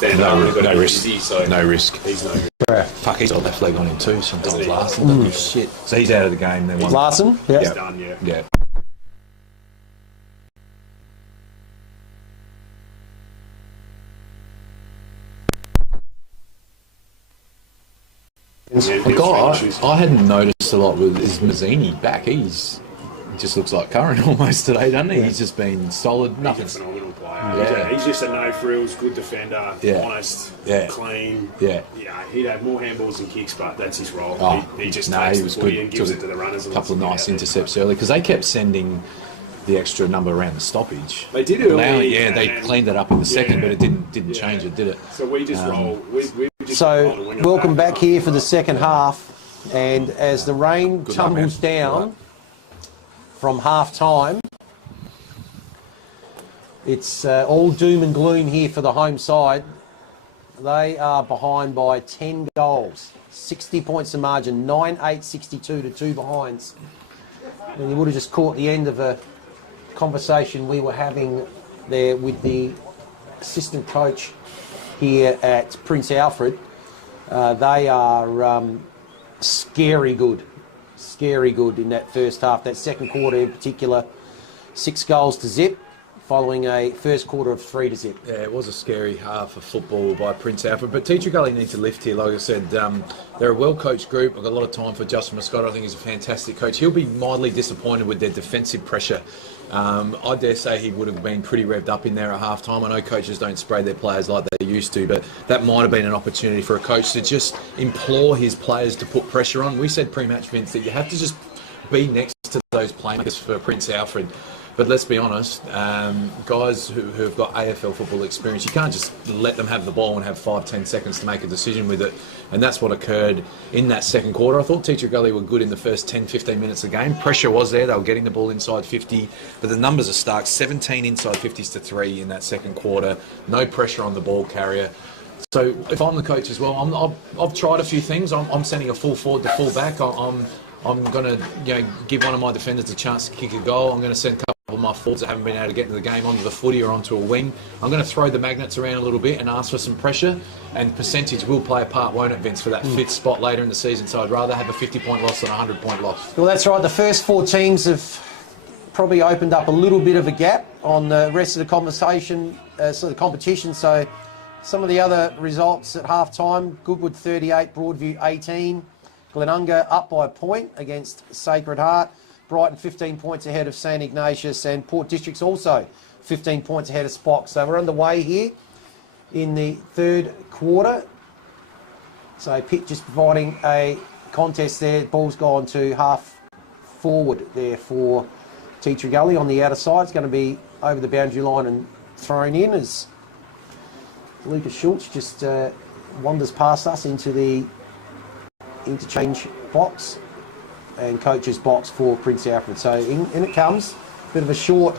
stand up. We've got no to be risk. busy, so No risk. he's no risk. Fuck, he's got left leg on him too sometimes, Isn't he? Larson. Doesn't he? Shit. So he's out of the game then. One. Larson? Yeah. He's done, yeah. Yeah. A guy I hadn't noticed a lot with is Mazzini back. He just looks like Curran almost today, doesn't he? Yeah. He's just been solid. He's Nothing. a phenomenal player. Yeah. He's just a no frills, good defender, Yeah. honest, Yeah. clean. Yeah. He'd have more handballs than kicks, but that's his role. Oh, he just no, takes he the was footy good. and gives Took it to the runners. A And couple of lets nice them get out intercepts early because they kept sending the extra number around the stoppage. They did early, They and- cleaned it up in the second, Yeah. but it didn't Yeah. change it, did it? there. So we just roll. We just roll to So, wing it welcome back here for the second half. And as the rain Good luck, tumbles man. down Good luck. from half time, it's all doom and gloom here for the home side. They are behind by 10 goals, 60 points of margin, 9-8, 62 to 2 behinds. And you would have just caught the end of a conversation we were having there with the assistant coach here at Prince Alfred. They are scary good in that first half. That second quarter in particular, 6 goals to zip, following a first quarter of 3 to zip. Yeah, it was a scary half of football by Prince Alfred, but Teacher Gully needs to lift here. Like I said, they're a well-coached group. I've got a lot of time for Justin Moscato. I think he's a fantastic coach. He'll be mildly disappointed with their defensive pressure. I dare say he would have been pretty revved up in there at half-time. I know coaches don't spray their players like they used to, but that might have been an opportunity for a coach to just implore his players to put pressure on. We said pre-match, Vince, that you have to just be next to those playmakers for Prince Alfred. But let's be honest, guys who have got AFL football experience, you can't just let them have the ball and have 5-10 seconds to make a decision with it. And that's what occurred in that second quarter. I thought Teacher Gully were good in the first 10-15 minutes of the game. Pressure was there. They were getting the ball inside 50. But the numbers are stark. 17 inside 50s to 3 in that second quarter. No pressure on the ball carrier. So if I'm the coach as well, I've tried a few things. I'm sending a full forward to full back. I'm going to give one of my defenders a chance to kick a goal. I'm going to send a couple of my forwards that haven't been able to get into the game onto the footy or onto a wing. I'm going to throw the magnets around a little bit and ask for some pressure. And percentage will play a part, won't it, Vince, for that fifth spot later in the season. So I'd rather have a 50-point loss than a 100-point loss. Well, that's right. The first 4 teams have probably opened up a little bit of a gap on the rest of the conversation, the competition. So some of the other results at half-time: Goodwood 38, Broadview 18. Glenunga up by a point against Sacred Heart. Brighton 15 points ahead of St Ignatius, and Port District's also 15 points ahead of Spock. So we're underway here in the third quarter. So Pitt just providing a contest there. Ball's gone to half forward there for Teacher Gully on the outer side. It's going to be over the boundary line and thrown in as Lucas Schultz just wanders past us into the interchange box and coach's box for Prince Alfred. So in it comes. Bit of a short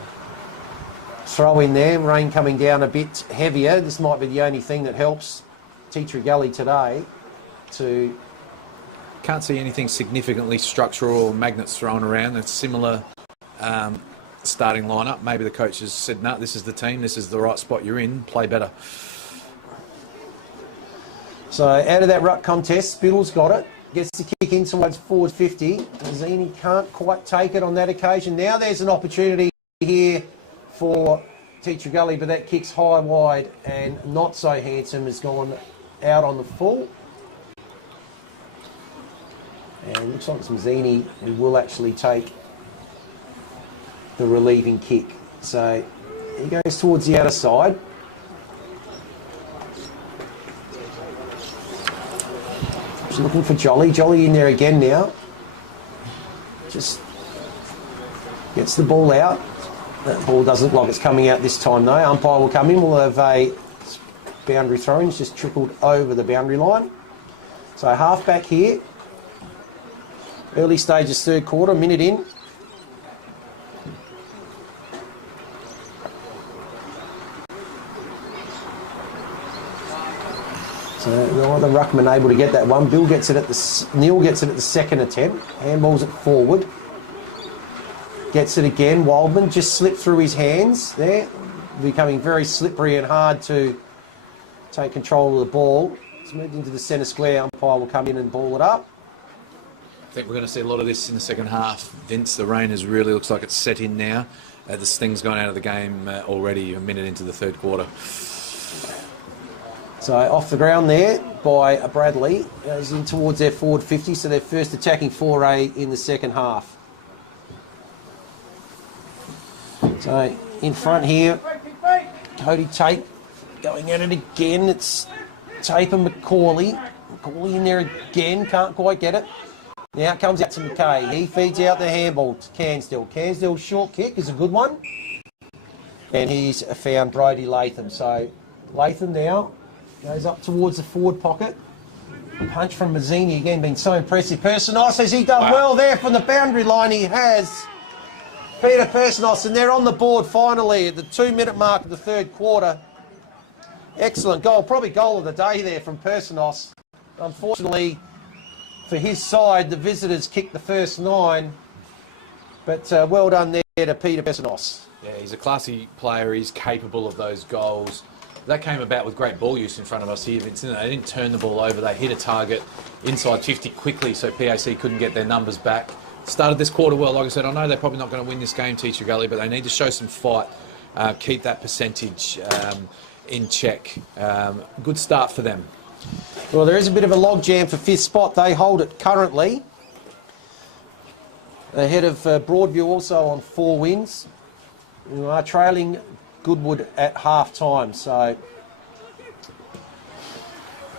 throw in there. Rain coming down a bit heavier. This might be the only thing that helps Teacher Gully today to... Can't see anything significantly structural or magnets thrown around. It's similar starting lineup. Maybe the coach has said, no, this is the team. This is the right spot you're in. Play better. So out of that ruck contest, Spittle's got it. Gets the kick in towards forward 50. Mazzini can't quite take it on that occasion. Now there's an opportunity here for Teacher Gully, but that kick's high wide and not so handsome has gone out on the full. And it looks like it's Mazzini who will actually take the relieving kick. So he goes towards the outer side. Just looking for Jolly. Jolly in there again now. Just gets the ball out. That ball doesn't look like it's coming out this time though. Umpire will come in. We'll have a boundary throw-in. It's just trickled over the boundary line. So half back here. Early stages, third quarter, a minute in. So the ruckman able to get that one. Neil gets it at the second attempt. Handballs it forward. Gets it again. Wildman just slipped through his hands there, becoming very slippery and hard to take control of the ball. It's moved into the centre square. Umpire will come in and ball it up. I think we're going to see a lot of this in the second half. Vince, the rain is really looks like it's set in now. This thing's gone out of the game already a minute into the third quarter. So off the ground there by Bradley. Goes in towards their forward 50, so their first attacking foray in the second half. So in front here, Cody Tate going at it again. It's Tape and McCauley. McCauley in there again, can't quite get it. Now it comes out to McKay. He feeds out the handball to Cansdale. Cansdale's short kick is a good one. And he's found Brodie Latham. So Latham now goes up towards the forward pocket. Punch from Mazzini again, been so impressive. Persinos, has he done well there from the boundary line? He has. Peter Persinos, and they're on the board finally at the 2-minute mark of the third quarter. Excellent goal, probably goal of the day there from Persinos. Unfortunately, for his side, the visitors kicked the first 9, but well done there to Peter Persinos. Yeah, he's a classy player. He's capable of those goals. That came about with great ball use in front of us here, Vincent. They didn't turn the ball over. They hit a target inside 50 quickly, so PAC couldn't get their numbers back. Started this quarter well. Like I said, I know they're probably not going to win this game, Teacher Gully, but they need to show some fight, keep that percentage in check. Good start for them. Well, there is a bit of a logjam for 5th spot. They hold it currently. Ahead of Broadview also on 4 wins. We are trailing Goodwood at half-time, so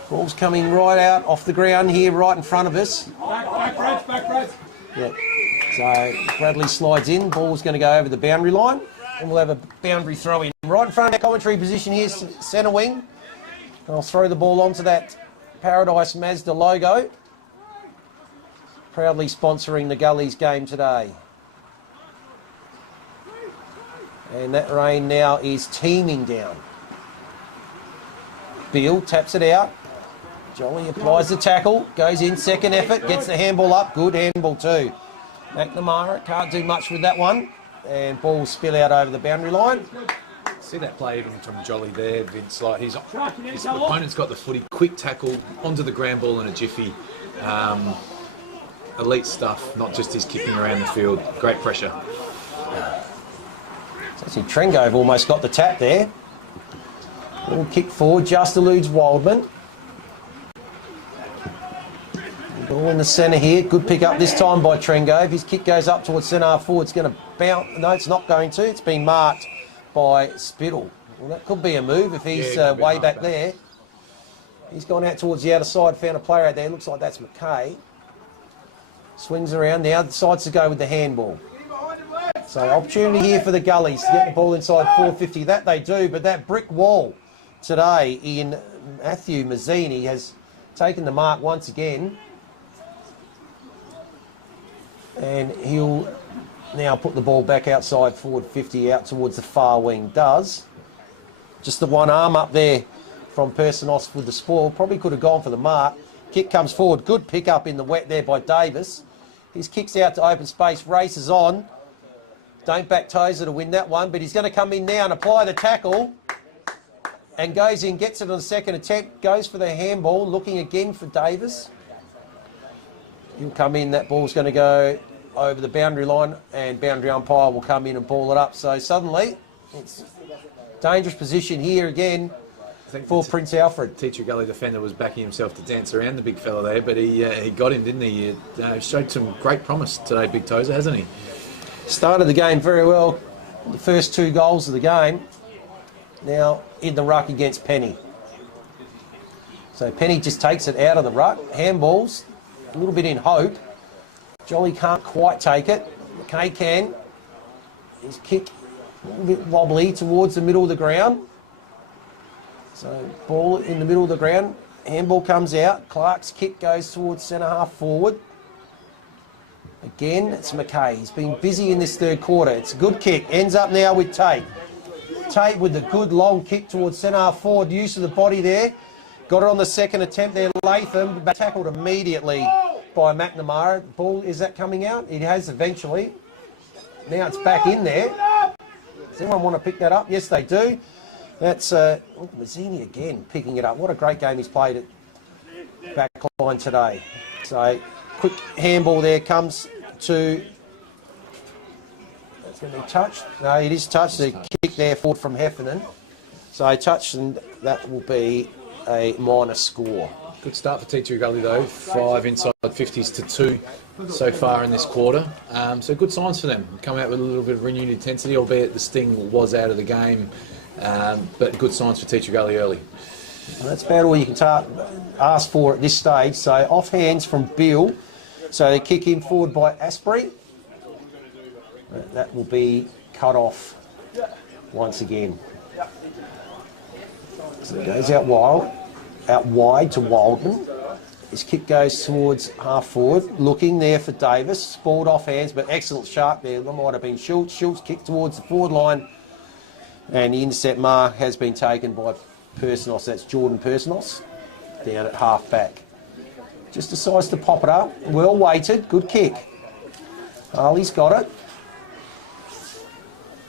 ball's coming right out off the ground here, right in front of us. Back, Reds. Yeah. So Bradley slides in, ball's going to go over the boundary line, and we'll have a boundary throw in. Right in front of our commentary position here, centre wing. I'll throw the ball onto that Paradise Mazda logo. Proudly sponsoring the Gullies game today. And that rain now is teeming down. Beale taps it out. Jolly applies the tackle, goes in, second effort, gets the handball up, good handball too. McNamara can't do much with that one, and ball spill out over the boundary line. See that play even from Jolly there, Vince. Like his opponent's got the footy, quick tackle onto the ground ball in a jiffy. Elite stuff, not just his kicking around the field. Great pressure. Actually, Trengove almost got the tap there. Little kick forward, just eludes Wildman. Ball in the centre here. Good pick up this time by Trengove. His kick goes up towards centre half forward. It's going to bounce. No, it's not going to. It's been marked by Spittle. Well, that could be a move if he's way back there. He's gone out towards the outer side, found a player out there. Looks like that's McKay. Swings around now, decides to go with the handball. So opportunity here for the Gullies to get the ball inside 450. That they do, but that brick wall today in Matthew Mazzini has taken the mark once again. And he'll now put the ball back outside forward 50 out towards the far wing. Does. Just the one arm up there from Persinos with the spoil. Probably could have gone for the mark. Kick comes forward. Good pick up in the wet there by Davis. His kick's out to open space. Races on. Don't back Tozer to win that one, but he's going to come in now and apply the tackle. And goes in, gets it on the second attempt. Goes for the handball. Looking again for Davis. He'll come in. That ball's going to go over the boundary line, and boundary umpire will come in and ball it up. So suddenly, it's dangerous position here again for Prince Alfred. Teacher Gully defender was backing himself to dance around the big fella there, but he got him, didn't he? He showed some great promise today, Big Tozer, hasn't he? Started the game very well. The first 2 goals of the game. Now in the ruck against Penny. So Penny just takes it out of the ruck. Handballs, a little bit in hope. Jolly can't quite take it. McKay can. His kick a little bit wobbly towards the middle of the ground. So ball in the middle of the ground. Handball comes out. Clark's kick goes towards centre half forward. Again, it's McKay. He's been busy in this third quarter. It's a good kick. Ends up now with Tate. Tate with a good long kick towards centre half forward. Use of the body there. Got it on the second attempt there. Latham tackled immediately by McNamara. Ball, is that coming out? It has eventually. Now it's back in there. Does anyone want to pick that up? Yes, they do. That's Mazzini again picking it up. What a great game he's played at back line today. So quick handball there comes to. That's going to be touched. No, it is touched. A kick there forward from Heffernan. So touched, and that will be a minor score. Good start for Teacher Gully though. 5 inside 50s to 2 so far in this quarter. So good signs for them. Come out with a little bit of renewed intensity, albeit the sting was out of the game. But good signs for Teacher Gully early. Well, that's about all you can ask for at this stage. So off hands from Bill. So they kick in forward by Asprey. That will be cut off once again. So it goes out wide to Wildman. His kick goes towards half forward, looking there for Davis. Balled off hands, but excellent sharp there. That might have been Schultz. Schultz kicked towards the forward line, and the intercept mark has been taken by Personos. That's Jordan Personos down at half back. Just decides to pop it up. Well weighted, good kick. Harley's got it.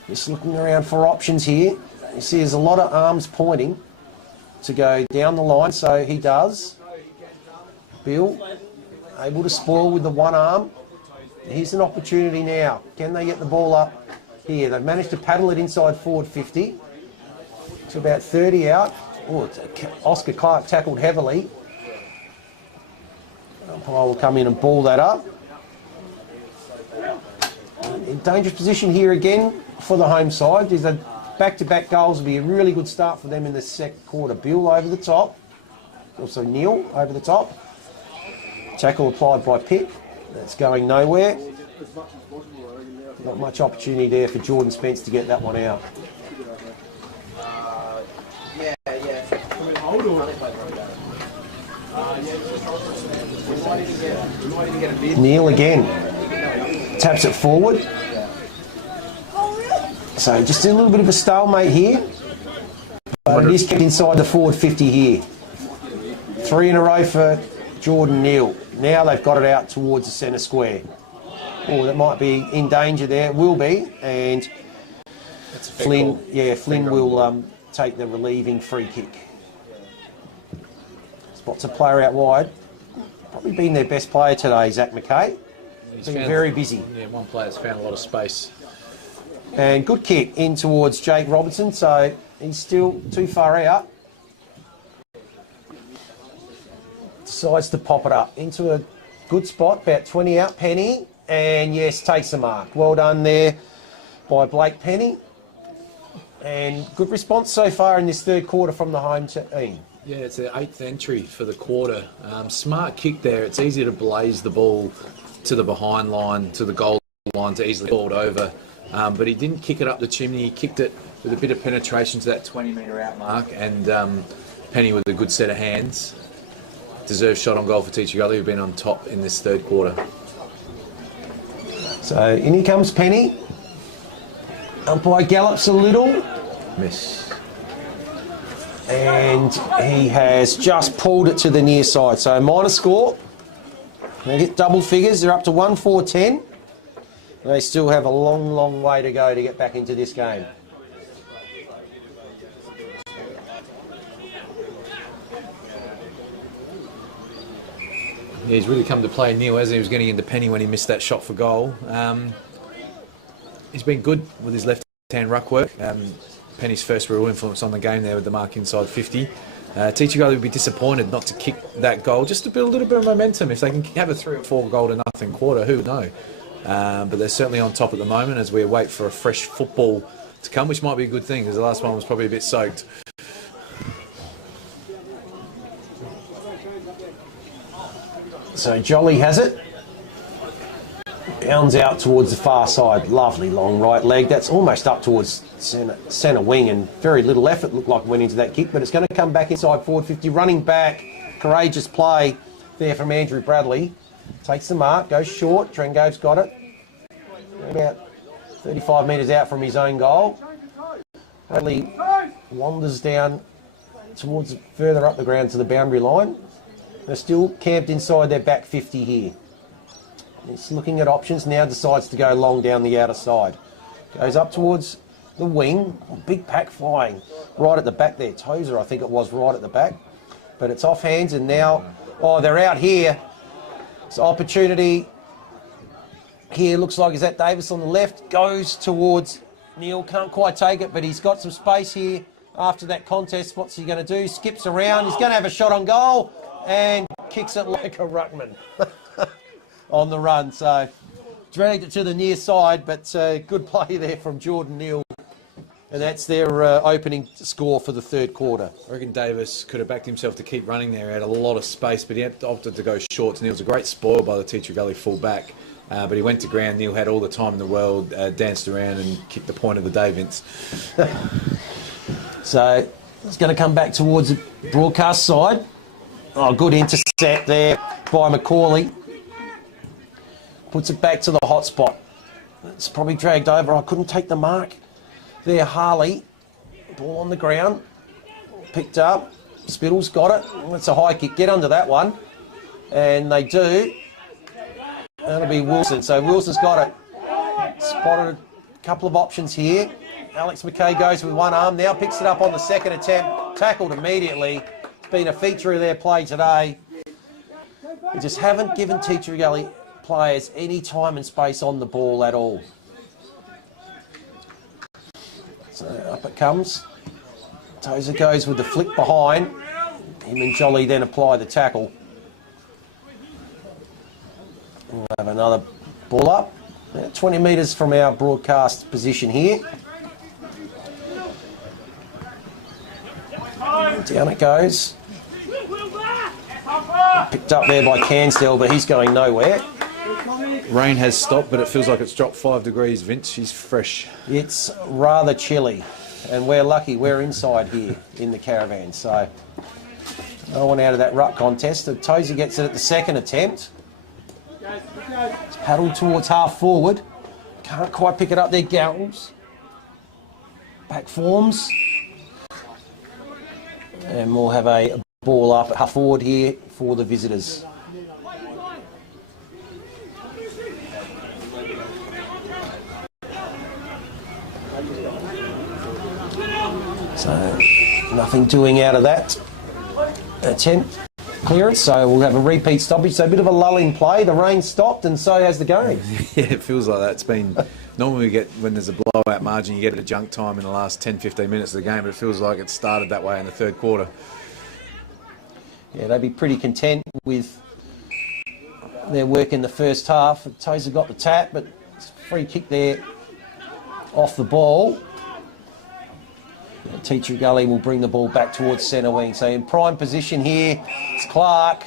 Just looking around for options here. You see there's a lot of arms pointing to go down the line, so he does. Bill, able to spoil with the one arm. Here's an opportunity now. Can they get the ball up here? They've managed to paddle it inside forward 50. It's about 30 out. Oh, Oscar Clark tackled heavily. Umpire will come in and ball that up. In dangerous position here again for the home side. There's a back-to-back goals will be a really good start for them in the second quarter. Bill over the top. Also Neil over the top. Tackle applied by Pitt. That's going nowhere. Not much opportunity there for Jordan Spence to get that one out. Neil again. Taps it forward. So just a little bit of a stalemate here. But it is kept inside the forward 50 here. 3 in a row for Jordan Neal. Now they've got it out towards the centre square. Oh, that might be in danger there. It will be. And Flynn will take the relieving free kick. Spots a player out wide. Probably been their best player today, Zach McKay. He's been very busy. Yeah, one player's found a lot of space. And good kick in towards Jake Robertson, so he's still too far out. Decides to pop it up into a good spot, about 20 out, Penny. And yes, takes the mark. Well done there by Blake Penny. And good response so far in this third quarter from the home team. Yeah, it's their 8th entry for the quarter. Smart kick there. It's easy to blaze the ball to the behind line, to the goal line, to easily ball it over. But he didn't kick it up the chimney. He kicked it with a bit of penetration to that 20-metre out mark. And Penny with a good set of hands. Deserved shot on goal for Teacher Gully, who've been on top in this third quarter. So in here comes Penny. Umpire gallops a little. Miss. And he has just pulled it to the near side. So minor score. They get double figures. They're up to 1-4-10. They still have a long, long way to go to get back into this game. Yeah, he's really come to play, Neil, as he was getting into Penny when he missed that shot for goal. He's been good with his left-hand ruck work. Penny's first real influence on the game there with the mark inside 50. Teacher Gully would be disappointed not to kick that goal, just to build a little bit of momentum. If they can have a 3 or 4 goal to nothing quarter, who would know? But they're certainly on top at the moment as we wait for a fresh football to come, which might be a good thing because the last one was probably a bit soaked. So Jolly has it. Bounds out towards the far side. Lovely long right leg. That's almost up towards centre wing and very little effort looked like went into that kick, but it's going to come back inside forward 50. Running back. Courageous play there from Andrew Bradley. Takes the mark, goes short. Trengove's got it. About 35 metres out from his own goal. Bradley wanders down towards further up the ground to the boundary line. They're still camped inside their back 50 here. He's looking at options, now decides to go long down the outer side. Goes up towards the wing. Big pack flying right at the back there. Tozer, I think it was, right at the back. But it's off hands, and now, oh, they're out here. It's opportunity here. Looks like, is that Davis on the left? Goes towards Neil. Can't quite take it, but he's got some space here after that contest. What's he going to do? Skips around. He's going to have a shot on goal and kicks it like a ruckman on the run. So dragged it to the near side, but good play there from Jordan Neal. And that's their opening score for the third quarter. I reckon Davis could have backed himself to keep running there. He had a lot of space, but he opted to go short. And it was a great spoil by the Teacher Gully full back. But he went to ground. Neil had all the time in the world, danced around and kicked the point of the day, Vince. So it's going to come back towards the broadcast side. Oh, good intercept there by Macaulay. Puts it back to the hot spot. It's probably dragged over. I couldn't take the mark. There, Harley. Ball on the ground. Picked up. Spittle's got it. That's a high kick. Get under that one. And they do. That'll be Wilson. So Wilson's got it. Spotted a couple of options here. Alex McKay goes with one arm. Now picks it up on the second attempt. Tackled immediately. It's been a feature of their play today. They just haven't given Teacher Gully players any time and space on the ball at all. So up it comes. Tozer goes with the flick behind. Him and Jolly then apply the tackle. We'll have another ball up. 20 metres from our broadcast position here. Down it goes. Picked up there by Cansdale, but he's going nowhere. Rain has stopped, but it feels like it's dropped 5 degrees, Vince. She's fresh. It's rather chilly, and we're lucky we're inside here in the caravan, so no one out of that ruck contest. Tozer gets it at the second attempt. It's paddled towards half forward. Can't quite pick it up there, Gowls. Back forms. And we'll have a ball up at half forward here for the visitors. So nothing doing out of that attempt clearance, so we'll have a repeat stoppage. So a bit of a lull in play. The rain stopped and so has the game. Yeah, it feels like that. It's been, normally we get, when there's a blowout margin, you get it at junk time in the last 10-15 minutes of the game, but it feels like it started that way in the third quarter. Yeah, they'd be pretty content with their work in the first half. Tozer got the tap, but it's a free kick there off the ball. Teacher Gully will bring the ball back towards centre wing. So in prime position here, it's Clark.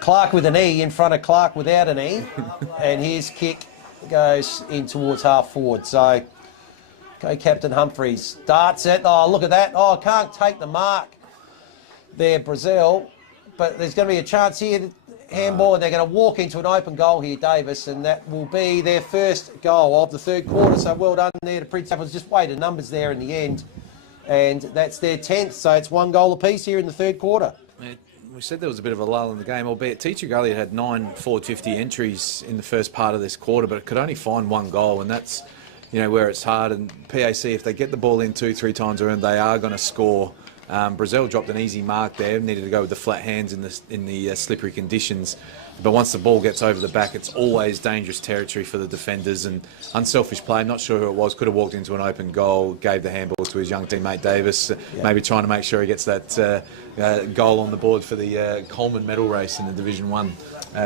Clark with an E in front of Clark without an E. And his kick goes in towards half forward. So, okay, Captain Humphreys darts it. Oh, look at that. Oh, can't take the mark there, Brazil. But there's going to be a chance here. Handball, and they're going to walk into an open goal here, Davis, and that will be their first goal of the third quarter. So well done there to Prince Apples. Just weighted numbers there in the end, and that's their 10th. So it's 1 goal apiece here in the third quarter. We said there was a bit of a lull in the game, albeit Teacher Gully had 9 forward 50 entries in the first part of this quarter, but it could only find 1 goal, and that's, you know, where it's hard. And PAC, if they get the ball in 2-3 times around, they are going to score. Brazil dropped an easy mark there, needed to go with the flat hands in the slippery conditions. But once the ball gets over the back, it's always dangerous territory for the defenders, and unselfish play. Not sure who it was, could have walked into an open goal, gave the handball to his young teammate Davis, maybe trying to make sure he gets that goal on the board for the Coleman medal race in the Division 1.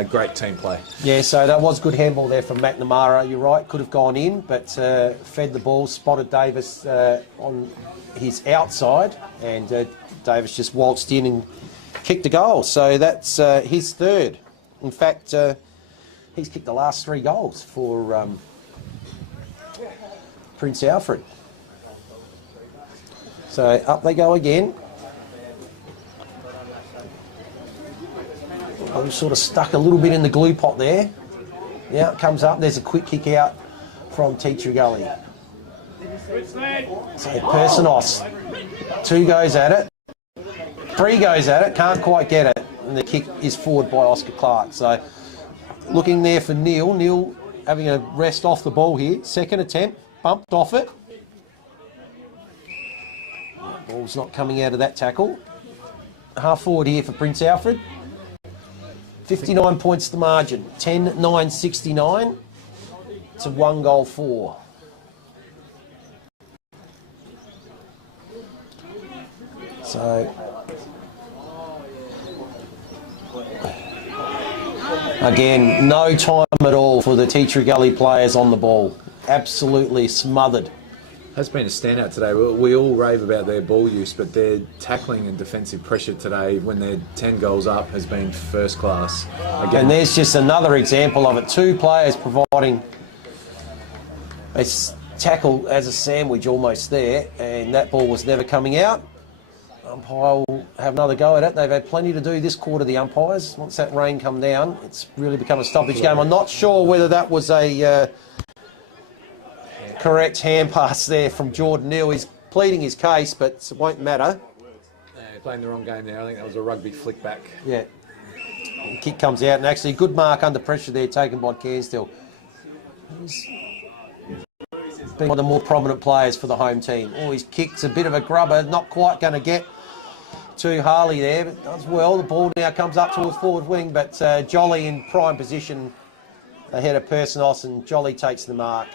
Great team play. Yeah, so that was good handball there from McNamara. You're right, could have gone in, but fed the ball, spotted Davis on his outside, and Davis just waltzed in and kicked a goal. So that's his third. In fact, he's kicked the last 3 goals for Prince Alfred. So up they go again. I'm sort of stuck a little bit in the glue pot there. Yeah, it comes up. There's a quick kick out from Teacher Gully. So Personos, 2 goes at it, 3 goes at it, can't quite get it, and the kick is forward by Oscar Clark. So looking there for Neil having a rest off the ball here, second attempt, bumped off it. Ball's not coming out of that tackle. Half forward here for Prince Alfred. 59 points the margin. 10-9-69 to 1 goal 4. So again, no time at all for the Teacher Gully players on the ball. Absolutely smothered. Has been a standout today. We all rave about their ball use, but their tackling and defensive pressure today, when they're 10 goals up, has been first class. Again, And there's just another example of it. 2 players providing a tackle as a sandwich almost there, and that ball was never coming out. Umpire will have another go at it. They've had plenty to do this quarter, the umpires. Once that rain come down, it's really become a stoppage game. I'm not sure whether that was a correct hand pass there from Jordan Neal. He's pleading his case, but it won't matter. playing the wrong game there. I think that was a rugby flick back. Yeah. The kick comes out, and actually good mark under pressure there taken by Cairnsdale. He's been one of the more prominent players for the home team. Oh, his kick's a bit of a grubber, not quite going to get to Harley there, but does well. The ball now comes up towards forward wing, but Jolly in prime position ahead of Personos, and Jolly takes the mark.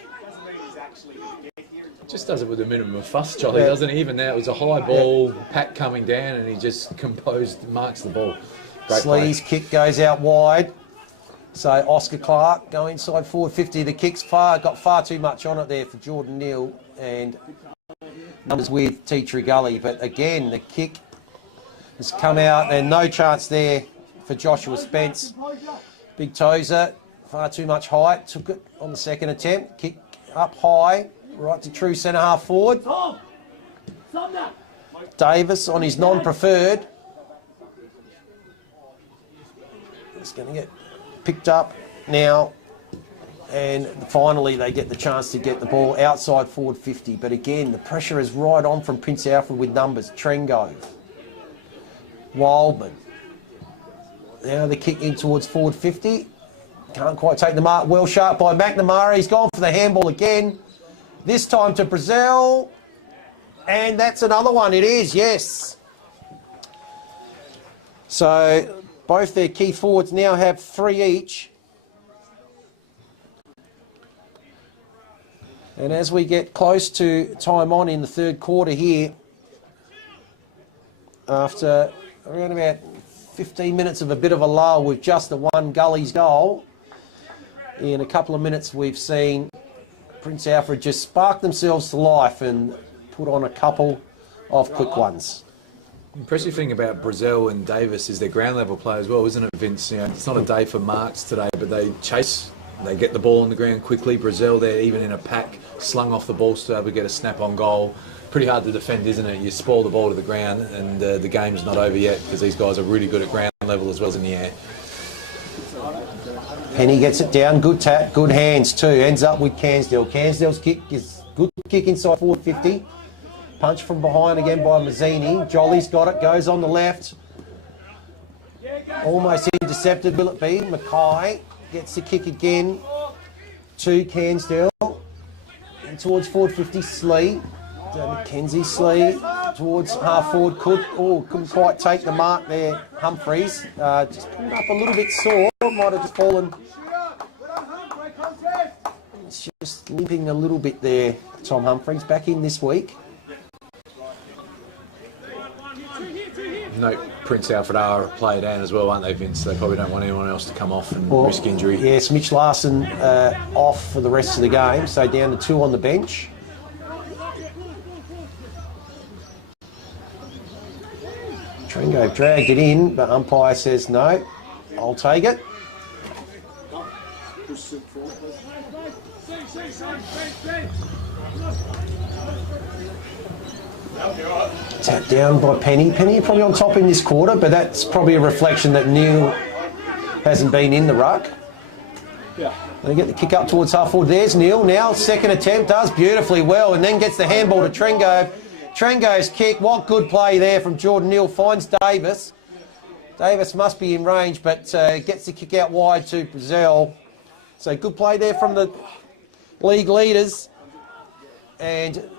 Just does it with a minimum of fuss, Jolly, doesn't he? Even now, it was a high ball, Pat coming down, and he just composed, marks the ball. Great Slee's kick goes out wide. So Oscar Clark going inside forward 50. The kick's got far too much on it there for Jordan Neal, and numbers with Teacher Gully. But again, the kick has come out, and no chance there for Joshua Spence. Big Tozer, far too much height. Took it on the second attempt. Kick up high, right to true centre half forward. Davis on his non-preferred. It's going to get picked up now, and finally they get the chance to get the ball outside forward 50. But again, the pressure is right on from Prince Alfred with numbers. Trengo, Wildman. Now the kick in towards forward 50. Can't quite take the mark. Well sharp by McNamara. He's gone for the handball again. This time to Brazil. And that's another one. It is, yes. So both their key forwards now have 3 each. And as we get close to time on in the third quarter here, after around about 15 minutes of a bit of a lull with just the one Gully's goal, in a couple of minutes we've seen Prince Alfred just spark themselves to life and put on a couple of quick ones. Impressive thing about Brazil and Davis is they're ground level play as well, isn't it, Vince? You know, it's not a day for marks today, but they chase, they get the ball on the ground quickly. Brazil, they're even in a pack, slung off the ball to be able to get a snap on goal. Pretty hard to defend, isn't it? You spoil the ball to the ground, and the game's not over yet because these guys are really good at ground level as well as in the air. Penny gets it down, good tap, good hands too. Ends up with Cairnsdale. Cairnsdale's kick is good kick inside forward 50. Punch from behind again by Mazzini. Jolly's got it, goes on the left. Almost intercepted, will it be? Mackay gets the kick again to Cairnsdale. And towards forward 50, Slee. Mackenzie Slee towards half forward. Couldn't quite take the mark there, Humphreys. Just pulled up a little bit sore. Might have just fallen. It's just limping a little bit there, Tom Humphreys. Back in this week. No, Prince Alfred are a player down as well, aren't they, Vince? They probably don't want anyone else to come off and risk injury. Yes, Mitch Larson off for the rest of the game, so down to 2 on the bench. Trengo dragged it in, but umpire says no. I'll take it. Tap down by Penny. Penny probably on top in this quarter, but that's probably a reflection that Neal hasn't been in the ruck. Yeah. They get the kick up towards half forward. There's Neal now. Second attempt, does beautifully well, and then gets the handball to Trengo. Trengo's kick, what good play there from Jordan Neal, finds Davis. Davis must be in range, but gets the kick out wide to Brazil. So good play there from the league leaders. And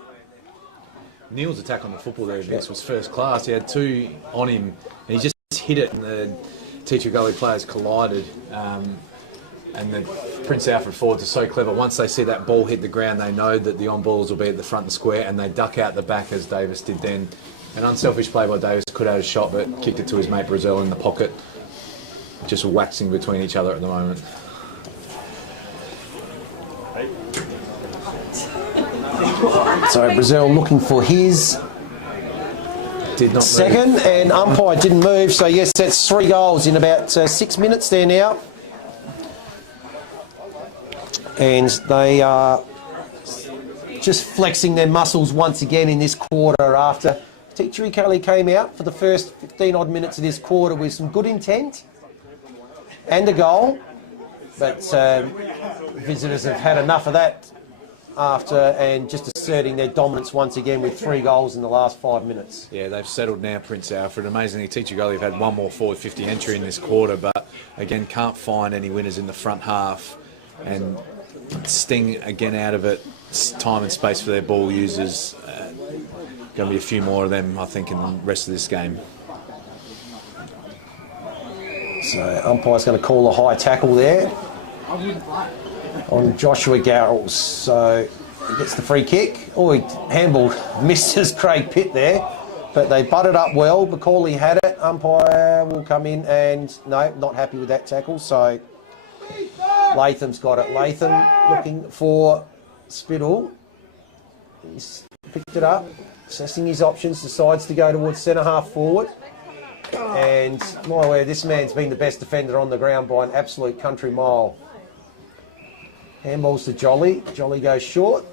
Neil's attack on the football there, Vince, was first class. He had two on him, and he just hit it, and the Teacher Gully players collided. And the Prince Alfred forwards are so clever. Once they see that ball hit the ground, they know that the on-balls will be at the front and square, and they duck out the back as Davis did then. An unselfish play by Davis, could have had a shot, but kicked it to his mate Brazil in the pocket. Just waxing between each other at the moment. so Brazil looking for his Did not second, move. and umpire didn't move. So yes, that's 3 goals in about 6 minutes there now. And they are just flexing their muscles once again in this quarter after Teacher Gully came out for the first 15 odd minutes of this quarter with some good intent and a goal. But visitors have had enough of that after and just asserting their dominance once again with 3 goals in the last 5 minutes. Yeah, they've settled now, Prince Alfred. Amazingly, Teacher Gully have had one more forward 50 entry in this quarter, but again, can't find any winners in the front half. And Sting again out of it. Time and space for their ball users. Going to be a few more of them, I think, in the rest of this game. So umpire's going to call a high tackle there on Joshua Garrels. So he gets the free kick. Oh, he handballed Mrs. Craig Pitt there, but they butted up well. Macaulay had it. Umpire will come in and no, not happy with that tackle. So Latham's got it. Latham looking for Spittle. He's picked it up, assessing his options, decides to go towards centre half forward. And my word, this man's been the best defender on the ground by an absolute country mile. Handballs to Jolly. Jolly goes short.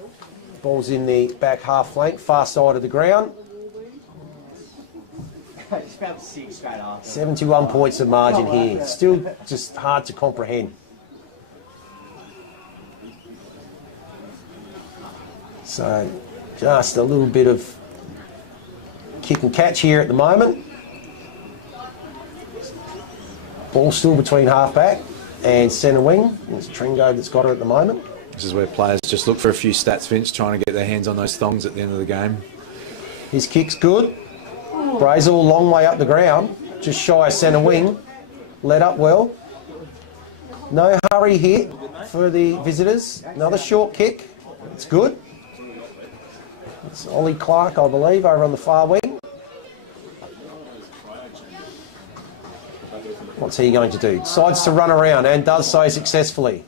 Ball's in the back half flank, far side of the ground. 71 points of margin here. Still just hard to comprehend. So just a little bit of kick and catch here at the moment. Ball still between half-back and centre wing. It's Tringo that's got it at the moment. This is where players just look for a few stats, Vince, trying to get their hands on those thongs at the end of the game. His kick's good. Brazel a long way up the ground, just shy of centre wing. Led up well. No hurry here for the visitors. Another short kick. It's good. It's Ollie Clark, I believe, over on the far wing. What's he going to do? Decides to run around and does so successfully.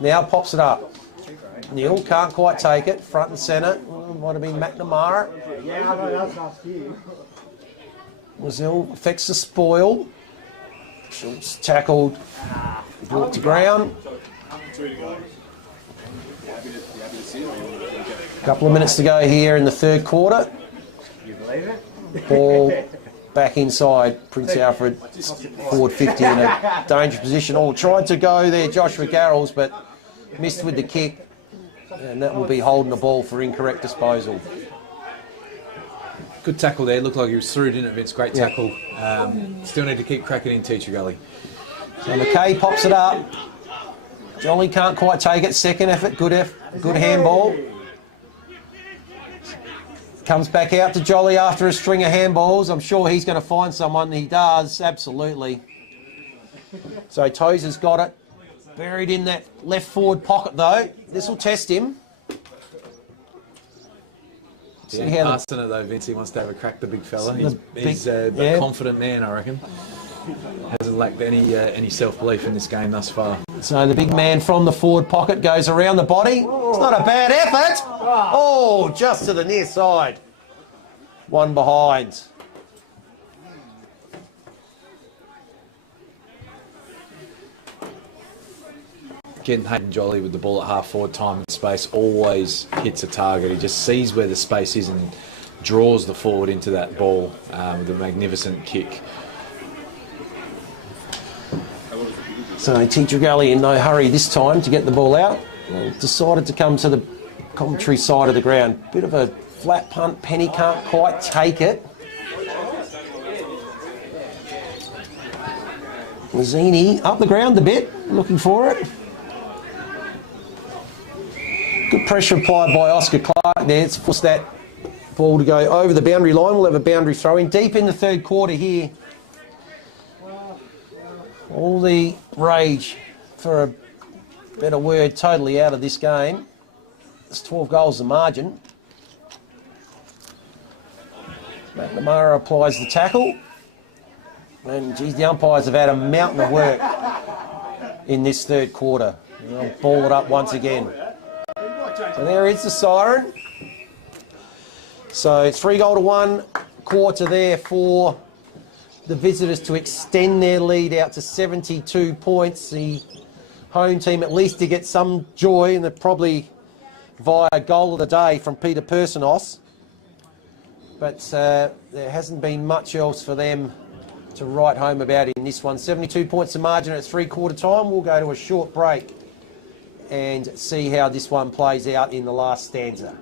Now pops it up. Neil can't quite take it. Front and centre. Might have been McNamara. Yeah, I know, that's last year. Brazil affects the spoil. Schultz tackled. Brought to ground. Couple of minutes to go here in the third quarter. Ball back inside. Prince Alfred forward 50 in a dangerous position. Oh, tried to go there, Joshua Garrels, but missed with the kick. And that will be holding the ball for incorrect disposal. Good tackle there. Looked like he was through, didn't it, Vince? Great tackle. Still need to keep cracking in Teacher Gully. So McKay pops it up. Jolly can't quite take it. Second effort. Good handball. Comes back out to Jolly after a string of handballs. I'm sure he's going to find someone. He does, absolutely. So Tozer's got it. Buried in that left forward pocket though. This will test him. Yeah, passing it though, Vince. He wants to have a crack, the big fella. He's a confident man, I reckon. Hasn't lacked any self-belief in this game thus far. So the big man from the forward pocket goes around the body. It's not a bad effort. Oh, just to the near side. One behind. Getting Hayden Jolly with the ball at half forward, time and space, always hits a target. He just sees where the space is and draws the forward into that ball with a magnificent kick. So Teacher Gully in no hurry this time to get the ball out. Decided to come to the commentary side of the ground. Bit of a flat punt. Penny can't quite take it. Mazzini up the ground a bit, looking for it. Good pressure applied by Oscar Clark there. It's forced that ball to go over the boundary line. We'll have a boundary throw in deep in the third quarter here. All the rage, for a better word, totally out of this game. It's 12 goals the margin. McNamara applies the tackle. And, geez, the umpires have had a mountain of work in this third quarter. They'll ball it up once again. So there is the siren. So 3-1 quarter there for the visitors to extend their lead out to 72 points. The home team at least to get some joy, and they're probably via goal of the day from Peter Personos. But there hasn't been much else for them to write home about in this one. 72 points to margin at 3-quarter time. We'll go to a short break and see how this one plays out in the last stanza.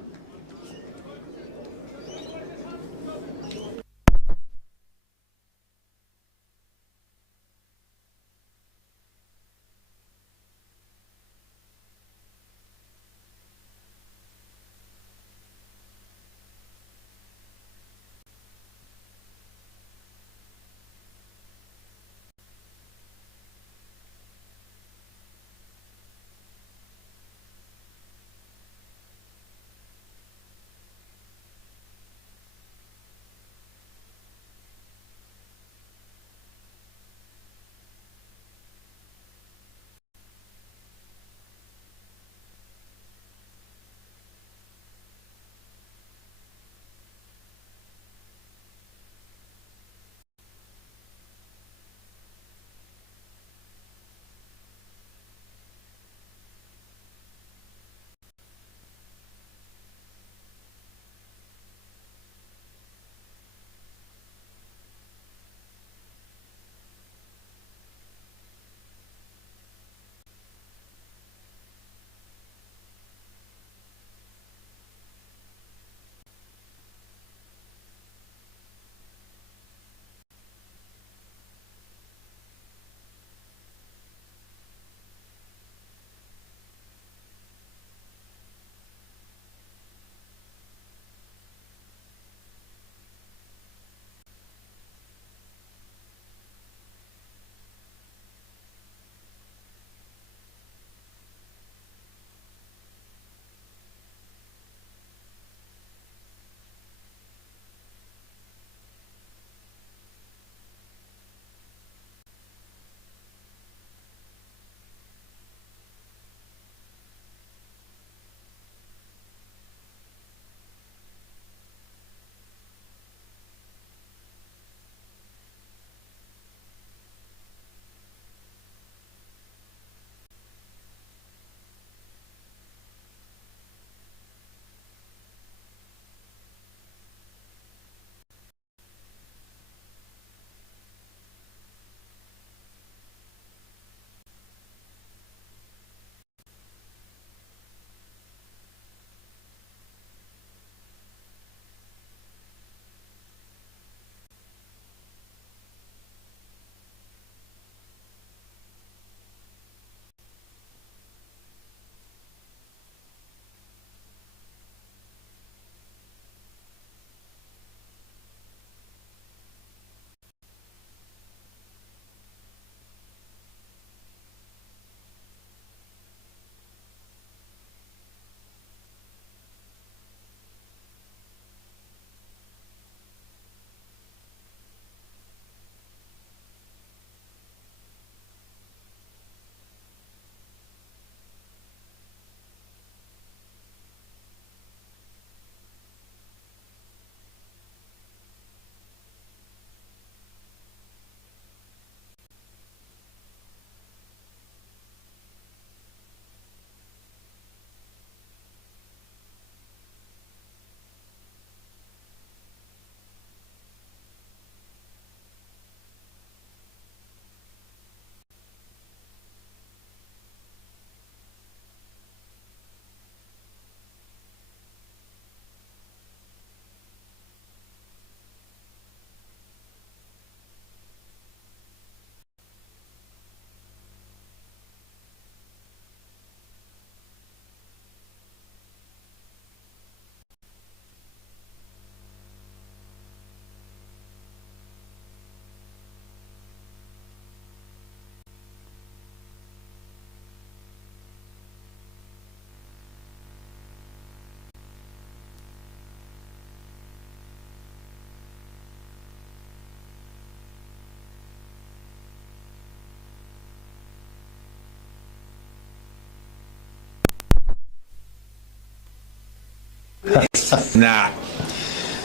Nah.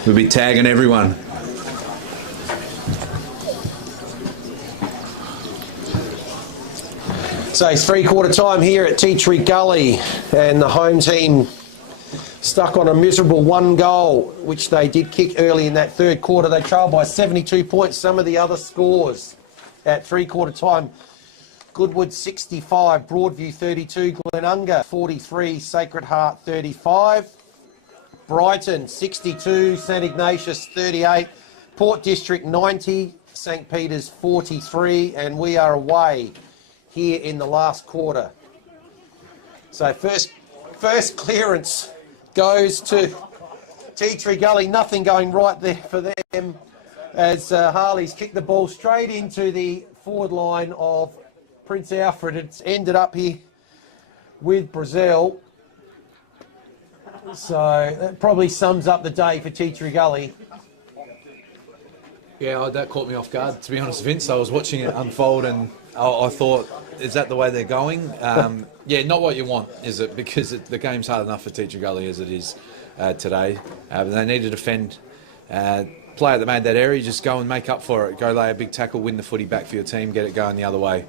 We'll be tagging everyone. So it's three-quarter time here at Pertaringa Gully, and the home team stuck on a miserable 1 goal, which they did kick early in that third quarter. They trailed by 72 points. Some of the other scores at three-quarter time: Goodwood 65, Broadview 32, Glenunga 43, Sacred Heart 35, Brighton 62, St Ignatius 38, Port District 90, St Peter's 43, and we are away here in the last quarter. So first clearance goes to Pertaringa Gully. Nothing going right there for them, as Harley's kicked the ball straight into the forward line of Prince Alfred. It's ended up here with Brazil. So that probably sums up the day for Pertaringa Gully. Yeah, that caught me off guard, to be honest, Vince. I was watching it unfold and I thought, is that the way they're going? Yeah, not what you want, is it? Because the game's hard enough for Pertaringa Gully as it is today. But they need to defend. Player that made that error, you just go and make up for it. Go lay a big tackle, win the footy back for your team, get it going the other way.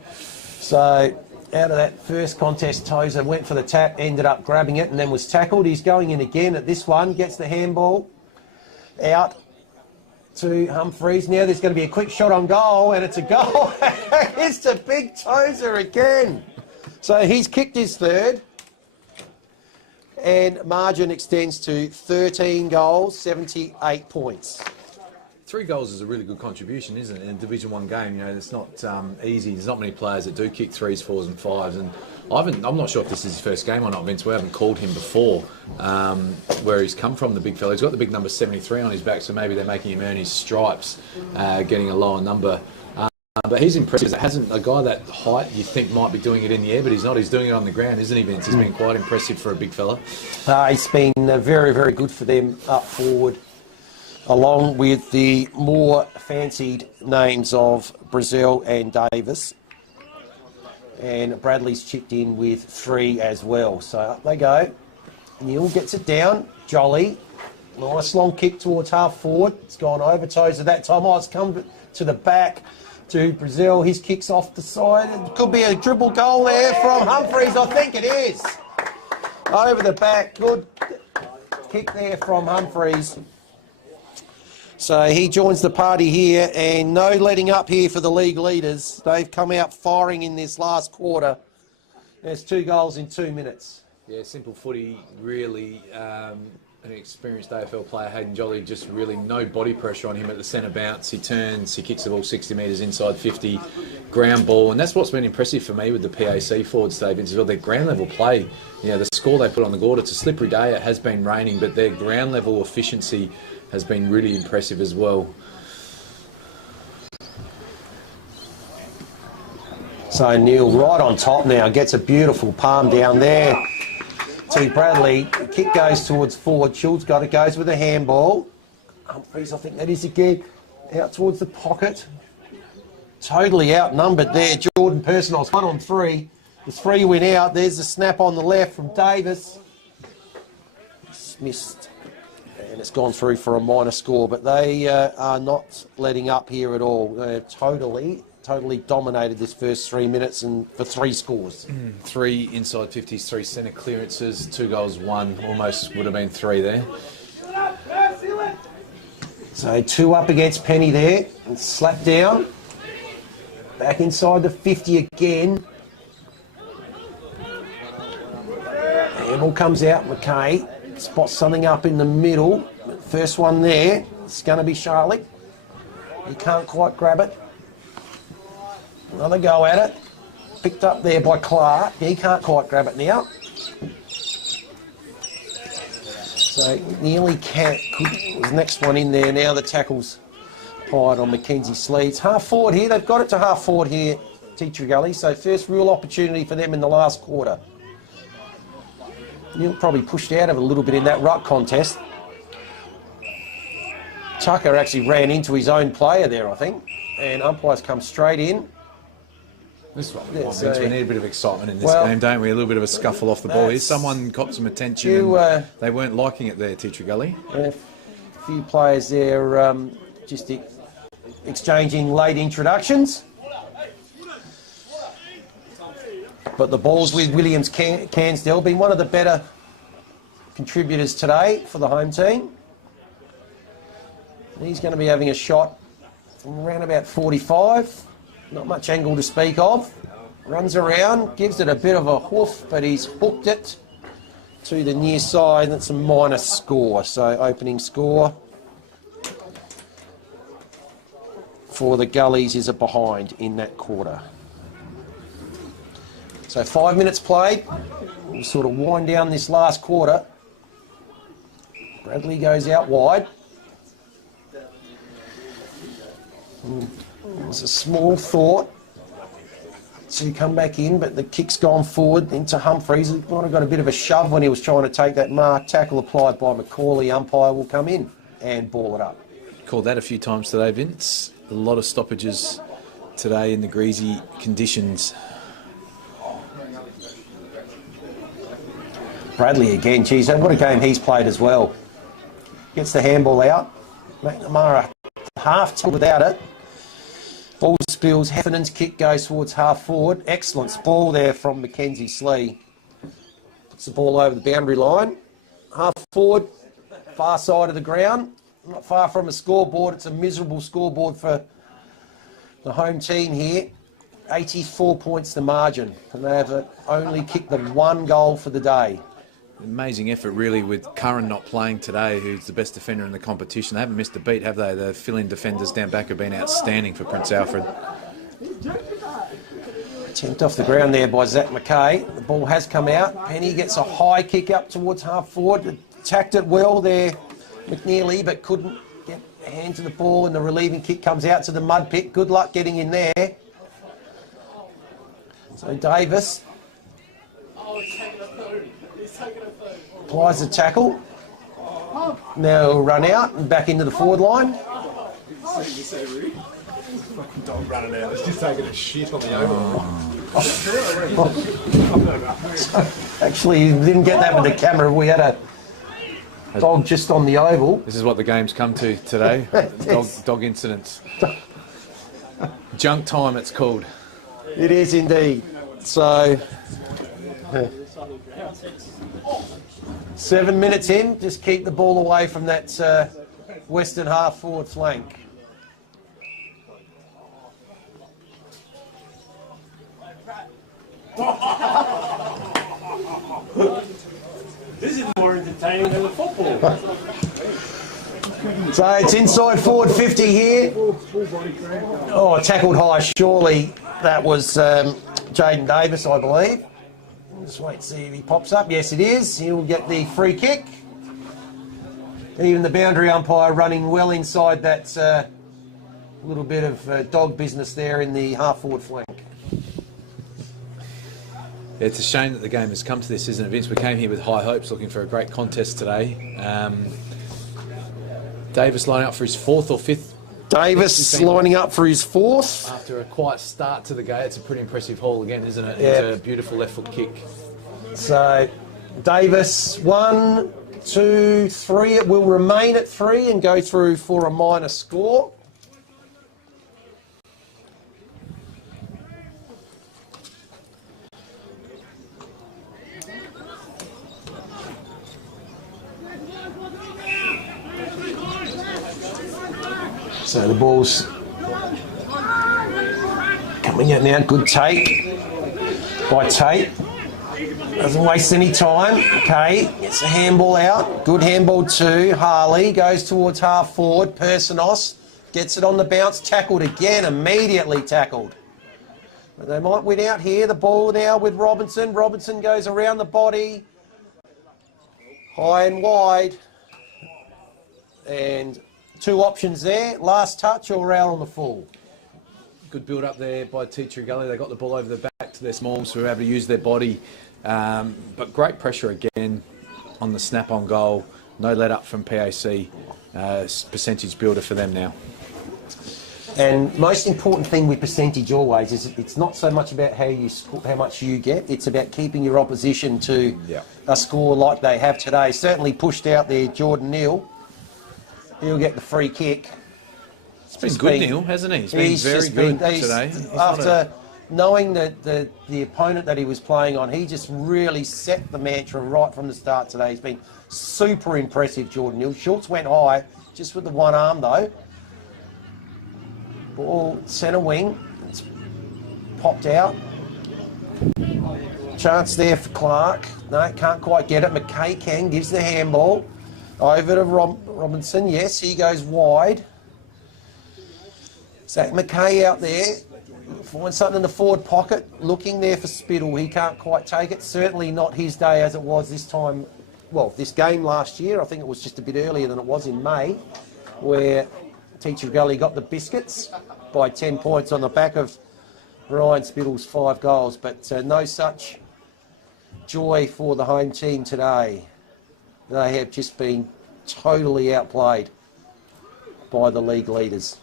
So out of that first contest, Tozer went for the tap, ended up grabbing it and then was tackled. He's going in again at this one, gets the handball out to Humphreys. Now there's going to be a quick shot on goal, and it's a goal. It's a big Tozer again. So he's kicked his third, and margin extends to 13 goals, 78 points. 3 goals is a really good contribution, isn't it? In a Division 1 game, you know, it's not easy. There's not many players that do kick 3s, 4s and 5s. And I'm not sure if this is his first game or not, Vince. We haven't called him before, where he's come from, the big fella. He's got the big number 73 on his back, so maybe they're making him earn his stripes, getting a lower number. But he's impressive. It hasn't a guy that height you think might be doing it in the air, but he's not. He's doing it on the ground, isn't he, Vince? He's been quite impressive for a big fella. He's been very, very good for them up forward, along with the more fancied names of Brazil and Davis. And Bradley's chipped in with 3 as well. So up they go. Neil gets it down. Jolly. Nice long kick towards half forward. It's gone over Tozer that time. Oh, it's come to the back to Brazil. His kick's off the side. It could be a dribble goal there from Humphreys. I think it is. Over the back. Good kick there from Humphreys. So he joins the party here, and no letting up here for the league leaders. They've come out firing in this last quarter. There's 2 goals in 2 minutes. Yeah, simple footy, really. An experienced AFL player, Hayden Jolly, just really no body pressure on him at the centre bounce. He turns, he kicks the ball 60 metres inside 50, ground ball. And that's what's been impressive for me with the PAC forward statements as well. Their ground level play, you know, the score they put on the board, it's a slippery day, it has been raining, but their ground level efficiency has been really impressive as well. So Neil right on top now, gets a beautiful palm down there to Bradley. The kick goes towards forward. Schultz got it, goes with a handball. Humphreys, I think that is again, out towards the pocket. Totally outnumbered there. Jordan Personal's 1 on 3. The 3 went out. There's a snap on the left from Davis. It's missed. And it's gone through for a minor score, but they are not letting up here at all. They're totally dominated this first 3 minutes and for 3 scores. 3 inside 50s, 3 centre clearances, 2 goals, 1. Almost would have been 3 there. So 2 up against Penny there. And slapped down. Back inside the 50 again. Handball comes out. McKay spots something up in the middle. First one there. It's going to be Charlie. He can't quite grab it. Another go at it. Picked up there by Clark. He can't quite grab it now. So nearly can't. There's next one in there now. The tackle's applied on Mackenzie's sleeves. Half forward here. They've got it to half forward here, Pertaringa Gully. So first real opportunity for them in the last quarter. Neil probably pushed out of it a little bit in that ruck contest. Tucker actually ran into his own player there, I think. And umpires come straight in. This is what we Yeah, want, so- Vince. We need a bit of excitement in this Well, game, don't we? A little bit of a scuffle off the ball. Here, that's- someone got some attention. You, And they weren't liking it there, Teacher Gully. A few players there just exchanging late introductions. But the ball's with Williams Cansdell, been one of the better contributors today for the home team. He's going to be having a shot from around about 45. Not much angle to speak of. Runs around, gives it a bit of a hoof, but he's hooked it to the near side. That's a minus score. So opening score for the Gullies is a behind in that quarter. So 5 minutes played. We'll sort of wind down this last quarter. Bradley goes out wide. There's a small thought to come back in, but the kick's gone forward into Humphreys. He might have got a bit of a shove when he was trying to take that mark. Tackle applied by Macaulay. Umpire will come in and ball it up. Called that a few times today, Vince. A lot of stoppages today in the greasy conditions. Bradley again, geez, what a game he's played as well. Gets the handball out. McNamara half tilt without it. Ball spills. Heffernan's kick goes towards half forward. Excellent ball there from Mackenzie Slee. Puts the ball over the boundary line. Half forward, far side of the ground. Not far from a scoreboard. It's a miserable scoreboard for the home team here. 84 points the margin. And they have only kicked the one goal for the day. Amazing effort, really, with Curran not playing today, who's the best defender in the competition. They haven't missed a beat, have they? The fill-in defenders down back have been outstanding for Prince Alfred. Attempt off the ground there by Zach McKay. The ball has come out. Penny gets a high kick up towards half forward. Attacked it well there, McNeely, but couldn't get a hand to the ball, and the relieving kick comes out to the mud pit. Good luck getting in there. So Davis applies the tackle. Now he'll run out and back into the forward line. Dog running out. It's just taking a shit on the oval. Actually, you didn't get that with the camera. We had a dog just on the oval. This is what the game's come to today. Dog incidents. Junk time, it's called. It is indeed. So, 7 minutes in, just keep the ball away from that western half forward flank. This is more entertaining than the football. So it's inside forward 50 here. Oh, tackled high, surely that was Jaden Davis, I believe. Just wait and see if he pops up. Yes, it is. He'll get the free kick. And even the boundary umpire running well inside that little bit of dog business there in the half-forward flank. It's a shame that the game has come to this, isn't it, Vince? We came here with high hopes, looking for a great contest today. Davis lining up for his fourth or fifth. Davis lining up for his fourth. After a quiet start to the game, it's a pretty impressive haul again, isn't it? Yeah. It's a beautiful left foot kick. So Davis, 1, 2, 3. It will remain at 3 and go through for a minus score. So the ball's coming out now. Good take by Tate. Doesn't waste any time. Okay, gets the handball out. Good handball to Harley. Goes towards half forward. Personos gets it on the bounce. Tackled again. Immediately tackled. But they might win out here. The ball now with Robinson. Robinson goes around the body. High and wide. And two options there. Last touch or out on the full. Good build up there by Teacher Gully. They got the ball over the back to their smalls, so they were able to use their body. But great pressure again on the snap on goal. No let up from PAC. Percentage builder for them now. And most important thing with percentage always is it's not so much about how much you get. It's about keeping your opposition to a score like they have today. Certainly pushed out there Jordan Neal. He'll get the free kick. It's been good, Neil, hasn't he? He's been very good today. After knowing that the opponent that he was playing on, he just really set the mantra right from the start today. He's been super impressive, Jordan Neal. Schultz went high, just with the one arm though. Ball centre wing, it's popped out. Chance there for Clark. No, can't quite get it. McKay gives the handball over to Robinson. Yes, he goes wide. Zach McKay out there, finds something in the forward pocket, looking there for Spittle. He can't quite take it. Certainly not his day as it was this time. Well, this game last year, I think it was just a bit earlier than it was in May, where Teacher Gully got the biscuits by 10 points on the back of Ryan Spittle's 5 goals. But no such joy for the home team today. They have just been totally outplayed by the league leaders.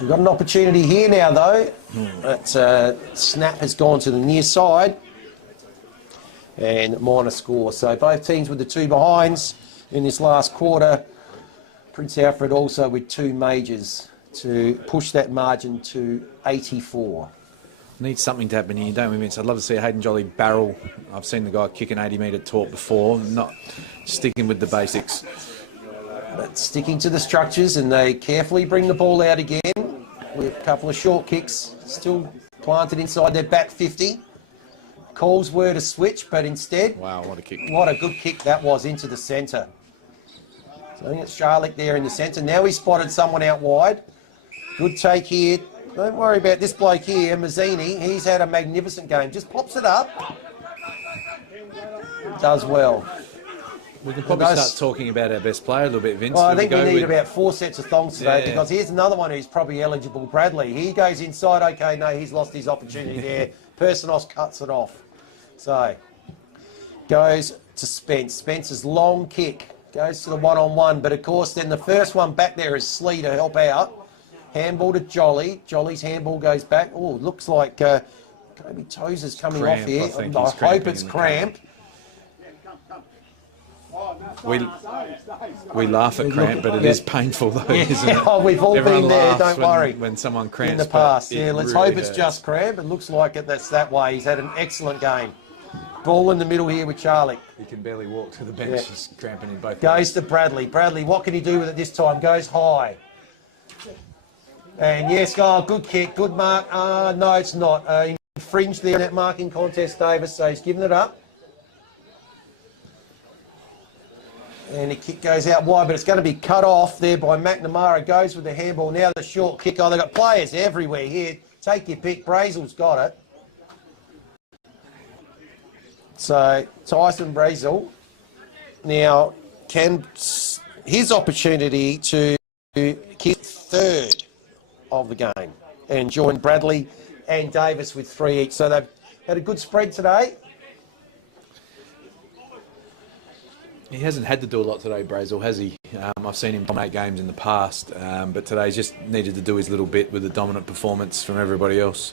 We've got an opportunity here now, though. But snap has gone to the near side. And minor score. So both teams with the 2 behinds in this last quarter. Prince Alfred also with 2 majors to push that margin to 84. Needs something to happen here, don't we, Vince? I'd love to see Hayden Jolly barrel. I've seen the guy kick an 80-metre taught before, not sticking with the basics. But sticking to the structures, and they carefully bring the ball out again with a couple of short kicks, still planted inside their back 50. Calls were to switch, but instead... Wow, what a kick. What a good kick that was into the centre. So I think it's Charlick there in the centre. Now he's spotted someone out wide. Good take here. Don't worry about this bloke here, Mazzini. He's had a magnificent game. Just pops it up. Does well. We can probably start talking about our best player a little bit, Vince. Well, I think we need about 4 sets of thongs today, because here's another one who's probably eligible, Bradley. He goes inside. Okay, no, he's lost his opportunity there. Personos cuts it off. So, goes to Spence. Spence's long kick goes to the one-on-one, but of course then the first one back there is Slee to help out. Handball to Jolly. Jolly's handball goes back. Oh, looks like Kobe Tozer's coming off here. I hope it's cramp. We laugh at cramp, but it is painful though, isn't it? Oh, we've all been there, don't worry. When someone cramps in the past. Yeah, let's really hope it's just cramp. It looks like that's that way. He's had an excellent game. Ball in the middle here with Charlie. He can barely walk to the bench. He's cramping in both. Goes to Bradley. Bradley, what can he do with it this time? Goes high. And yes, good kick, good mark. No, it's not. He infringed there in that marking contest, Davis, so he's given it up. And the kick goes out wide, but it's going to be cut off there by McNamara. Goes with the handball. Now the short kick. Oh, they've got players everywhere here. Take your pick. Brazel's got it. So Tyson Brazel now can his opportunity to kick 3rd of the game and join Bradley and Davis with 3 each. So they've had a good spread today. He hasn't had to do a lot today, Brazel, has he? I've seen him dominate games in the past, but today he's just needed to do his little bit with a dominant performance from everybody else.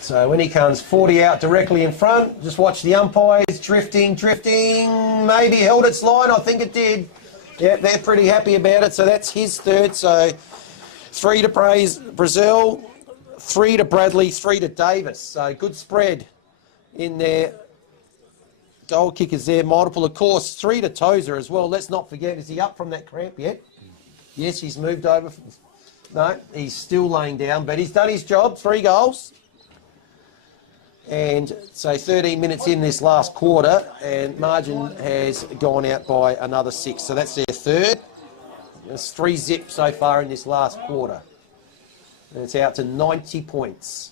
So when he comes 40 out directly in front, just watch the umpires drifting, maybe held its line, I think it did. Yeah, they're pretty happy about it, so that's his 3rd. So 3 to Brazil, 3 to Bradley, 3 to Davis. So good spread in there. Goal kickers there, multiple, of course. 3 to Tozer as well. Let's not forget, is he up from that cramp yet? Yes, he's moved over. No, he's still laying down, but he's done his job. 3 goals. And so 13 minutes in this last quarter, and margin has gone out by another 6. So that's their 3rd. There's 3 zip so far in this last quarter. And it's out to 90 points.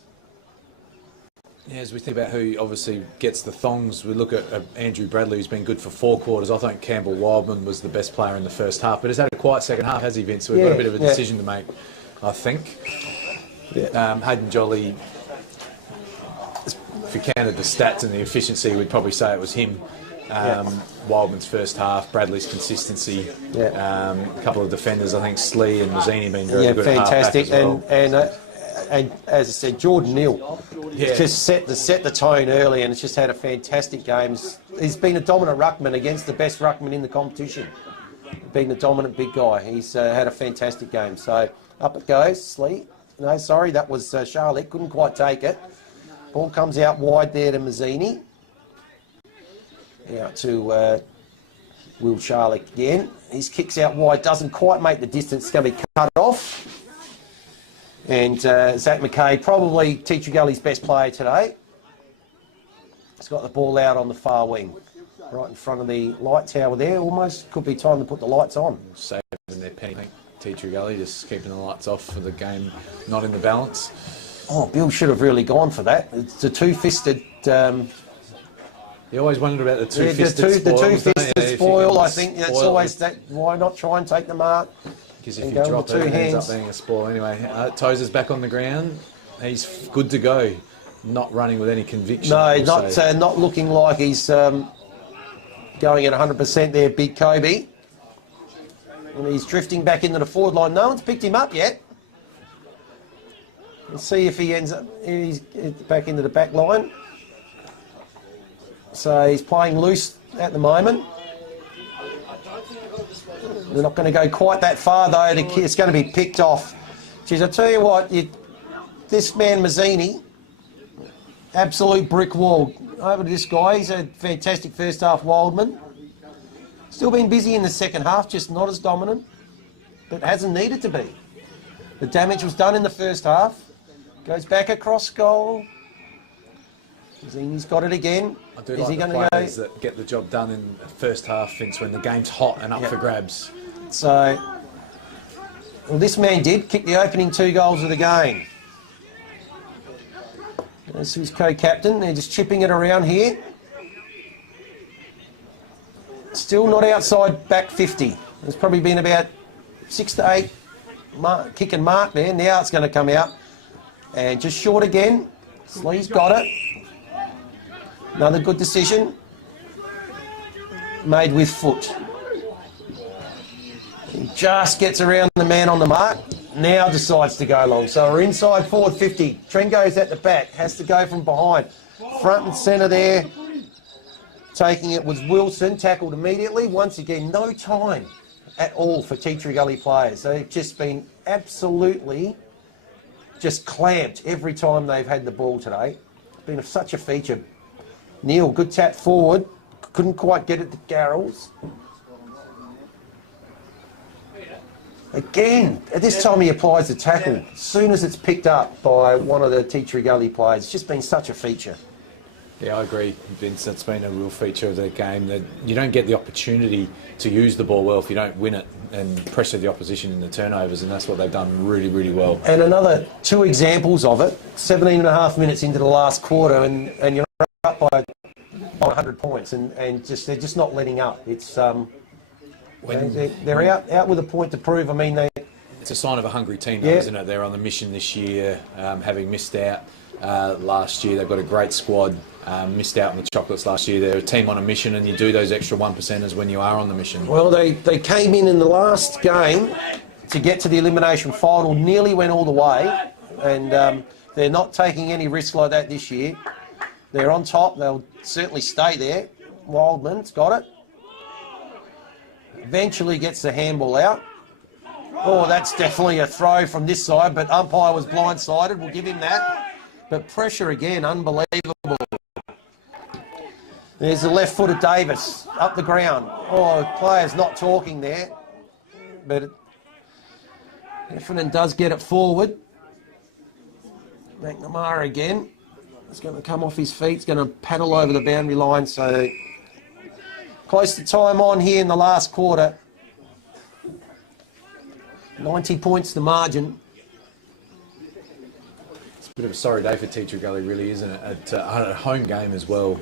Yeah, as we think about who obviously gets the thongs, we look at Andrew Bradley, who's been good for 4 quarters. I think Campbell Wildman was the best player in the first half, but has had a quiet second half, has he, Vince? So we've got a bit of a decision to make, I think. Hayden Jolly, if we counted the stats and the efficiency, we'd probably say it was him. Wildman's first half, Bradley's consistency, Yeah. a couple of defenders, I think Slee and Mazzini been really good fantastic. at half back as well. And as I said, Jordan Neal just set the tone early, and it's just had a fantastic game. He's been a dominant ruckman against the best ruckman in the competition. Been a dominant big guy. He's had a fantastic game. So up it goes, Slee. No, sorry, that was Charlotte. Couldn't quite take it. Ball comes out wide there to Mazzini. Out to Will Charlotte again. His kicks out wide, doesn't quite make the distance. It's going to be cut off. And Zach McKay, probably Teacher Gully's best player today. He's got the ball out on the far wing, right in front of the light tower there. Almost could be time to put the lights on. Saving their penny. I think Teacher Gully just keeping the lights off for the game, not in the balance. Oh, Bill should have really gone for that. It's the two-fisted... You always wondered about the two-fisted spoil. The two-fisted spoil, I think that's always that. Why not try and take the mark? Because if you drop it, it ends up being a spoil. Anyway, Tozer's back on the ground. He's good to go. Not running with any conviction. No, not looking like he's going at 100% there, Big Kobe. And he's drifting back into the forward line. No one's picked him up yet. Let's see if he ends up... He's back into the back line. So he's playing loose at the moment. They're not going to go quite that far, though. It's going to be picked off. Geez, I tell you what, this man Mazzini, absolute brick wall. Over to this guy. He's a fantastic first half Wildman. Still been busy in the second half, just not as dominant, but hasn't needed to be. The damage was done in the first half. Goes back across goal. Mazzini's got it again. I do like the players that get the job done in the first half, Vince, when the game's hot and up for grabs. So, well, this man did kick the opening 2 goals of the game. This is co-captain. They're just chipping it around here. Still not outside back 50. There's probably been about 6 to 8 kick and mark there. Now it's going to come out. And just short again. Slee's got it. Another good decision. Made with foot. He just gets around the man on the mark. Now decides to go long. So we're inside forward 50. Trengo's at the back. Has to go from behind. Front and centre there. Taking it was Wilson. Tackled immediately. Once again, no time at all for Teacher Gully players. They've just been absolutely just clamped every time they've had the ball today. It's been such a feature. Neil, good tap forward. Couldn't quite get it to Garrels. Again, at this time he applies the tackle. As soon as it's picked up by one of the Teacher Gully players, it's just been such a feature. Yeah, I agree, Vince. That's been a real feature of the game. That you don't get the opportunity to use the ball well if you don't win it and pressure the opposition in the turnovers, and that's what they've done really, really well. And another 2 examples of it, 17 and a half minutes into the last quarter, and you're up by 100 points, and they're just not letting up. It's they're out with a point to prove. I mean, it's a sign of a hungry team, though, isn't it? They're on the mission this year, having missed out last year. They've got a great squad. Missed out on the chocolates last year. They're a team on a mission, and you do those extra 1%ers when you are on the mission. Well, they came in the last game to get to the elimination final, nearly went all the way, and they're not taking any risk like that this year. They're on top. They'll certainly stay there. Wildman's got it. Eventually gets the handball out. Oh, that's definitely a throw from this side, but umpire was blindsided. We'll give him that. But pressure again, unbelievable. There's the left-footed Davis up the ground. Oh, player's not talking there. But Heffernan does get it forward. McNamara again. He's going to come off his feet. He's going to paddle over the boundary line. So close to time on here in the last quarter. 90 points the margin. Bit of a sorry day for Teacher Gully, really, isn't it? At a home game as well.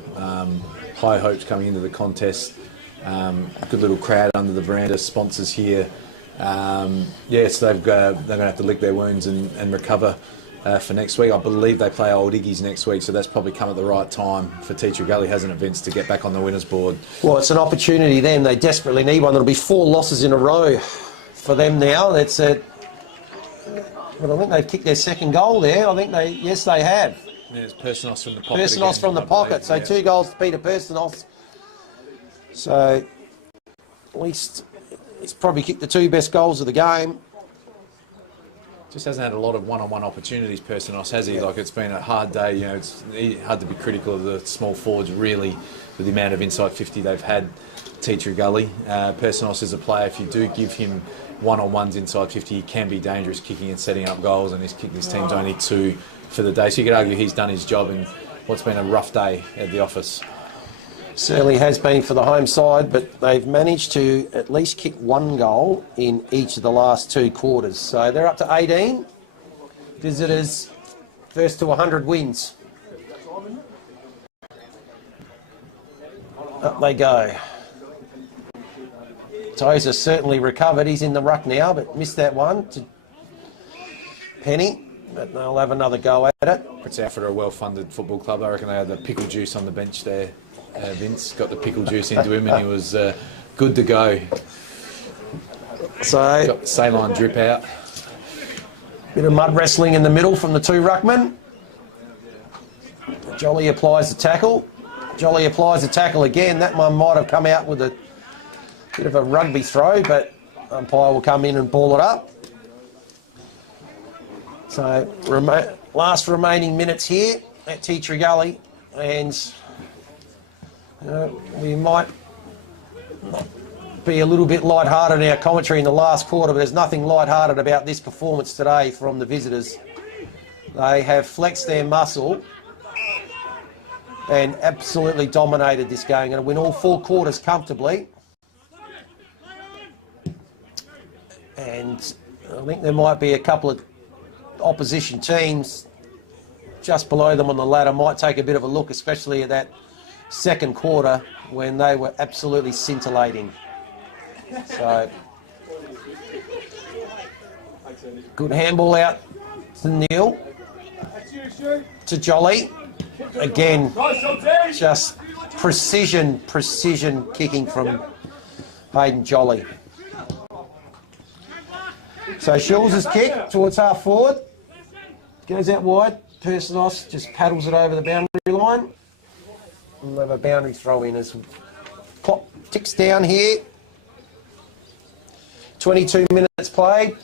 High hopes coming into the contest. Good little crowd under the veranda, sponsors here. So they're going to have to lick their wounds and recover for next week. I believe they play Old Iggy's next week, so that's probably come at the right time for Teacher Gully, hasn't it, Vince, to get back on the winners board. Well, it's an opportunity then. They desperately need one. There'll be 4 losses in a row for them now. That's it. But I think they've kicked their second goal there. I think they have. Yeah, it's Pertaringa from the pocket. Pertaringa from the pocket. So 2 goals to Peter Pertaringa. So at least he's probably kicked the 2 best goals of the game. Just hasn't had a lot of one-on-one opportunities, Pertaringa, has he? Yeah. Like, it's been a hard day. You know, it's hard to be critical of the small forwards, really, with the amount of inside 50 they've had. Teacher Gully. Pertaringa is a player, if you do give him one-on-ones inside 50, he can be dangerous kicking and setting up goals, and he's kicked his team's only 2 for the day. So you could argue he's done his job in what's been a rough day at the office. Certainly has been for the home side, but they've managed to at least kick 1 goal in each of the last 2 quarters. So they're up to 18. Visitors first to 100 wins. Up they go. Tozer certainly recovered. He's in the ruck now, but missed that one to Penny. But they'll have another go at it. Prince Alfred are a well-funded football club. I reckon they had the pickle juice on the bench there. Vince got the pickle juice into him, and he was good to go. So got the saline drip out. Bit of mud wrestling in the middle from the 2 ruckmen. Jolly applies the tackle. Jolly applies the tackle again. That one might have come out with a bit of a rugby throw, but umpire will come in and ball it up. So last remaining minutes here at Teacher Gully, and we might be a little bit lighthearted in our commentary in the last quarter, but there's nothing lighthearted about this performance today from the visitors. They have flexed their muscle and absolutely dominated this game. Going to win all 4 quarters comfortably. And I think there might be a couple of opposition teams just below them on the ladder might take a bit of a look, especially at that second quarter when they were absolutely scintillating. So, good handball out to Neil, to Jolly. Again, just precision kicking from Hayden Jolly. So Schulz' kick towards half forward, goes out wide. Pertaringa just paddles it over the boundary line. We'll have a boundary throw in as clock ticks down here. 22 minutes played.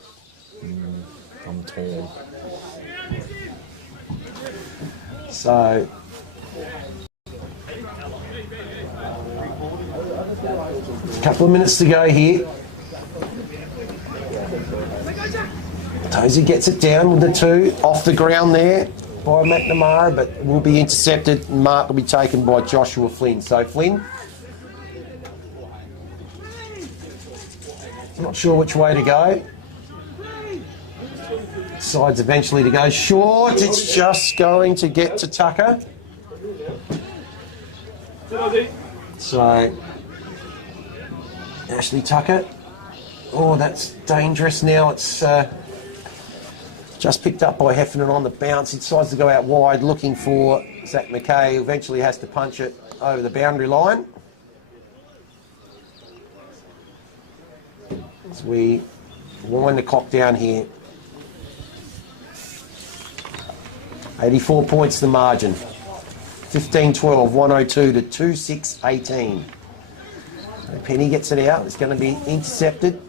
I'm torn. So a couple of minutes to go here. Tozer gets it down with the 2 off the ground there by McNamara, but will be intercepted and mark will be taken by Joshua Flynn. So Flynn, not sure which way to go. Decides eventually to go short. It's just going to get to Tucker. So Ashley Tucker. Oh, that's dangerous now. It's just picked up by Heffernan on the bounce. He decides to go out wide looking for Zach McKay, who eventually has to punch it over the boundary line. As we wind the clock down here. 84 points the margin. 15-12, 102 to 2-6-18. Penny gets it out. It's going to be intercepted.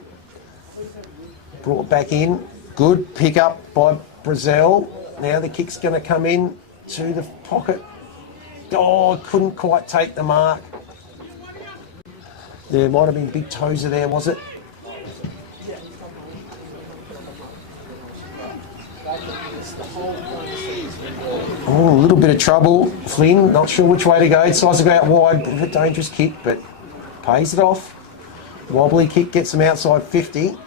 Brought back in. Good pick up by Brazil. Now the kick's going to come in to the pocket. Oh, couldn't quite take the mark. There might have been big Tozer there, was it? Oh, a little bit of trouble. Flynn, not sure which way to go. Decides to go out wide. Bit of a dangerous kick, but pays it off. Wobbly kick gets him outside 50.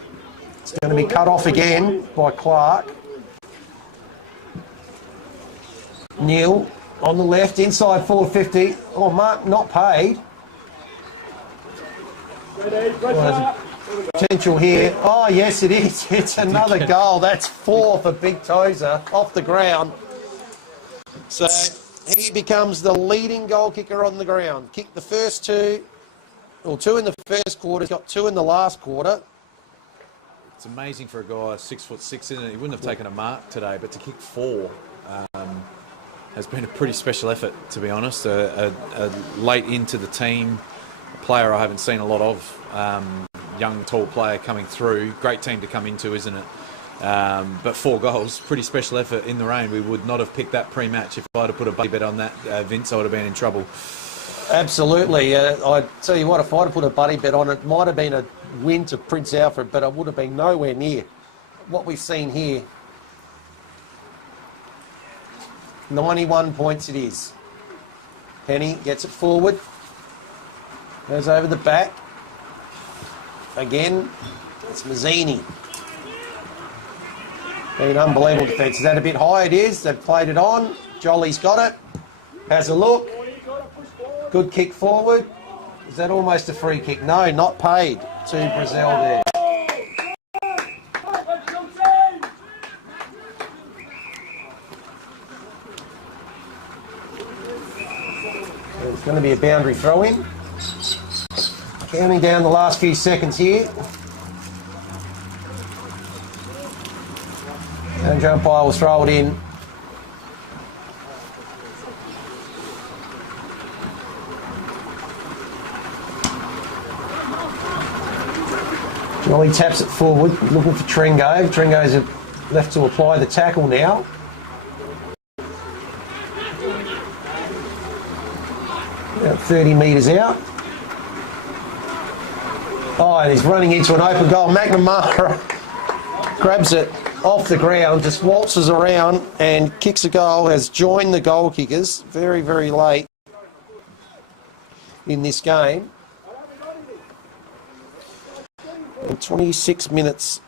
It's going to be cut off again by Clark. Neil on the left, inside 450. Oh, mark not paid. Potential here. Oh, yes, it is. It's another goal. That's 4 for Big Tozer off the ground. So he becomes the leading goal kicker on the ground. Kicked the first 2, or 2 in the first quarter. He's got 2 in the last quarter. It's amazing for a guy 6'6", isn't it? He wouldn't have taken a mark today, but to kick 4 has been a pretty special effort, to be honest. A late into the team, a player I haven't seen a lot of. Young, tall player coming through. Great team to come into, isn't it? But 4 goals, pretty special effort in the rain. We would not have picked that pre-match. If I'd have put a buddy bet on that, Vince, I would have been in trouble. Absolutely. I tell you what, if I'd have put a buddy bet on it, might have been a win to Prince Alfred, but I would have been nowhere near what we've seen here. 91 points it is. Penny gets it forward. Goes over the back. Again, it's Mazzini. Been unbelievable defence. Is that a bit high? It is. They've played it on. Jolly's got it. Has a look. Good kick forward. Is that almost a free kick? No, not paid to Brazil there. It's going to be a boundary throw in. Counting down the last few seconds here. And umpire will throw it in. Jolly taps it forward, looking for Tringo. Tringo's left to apply the tackle now. About 30 metres out. Oh, and he's running into an open goal. McNamara grabs it off the ground, just waltzes around and kicks a goal, has joined the goal kickers very, very late in this game. And 26 minutes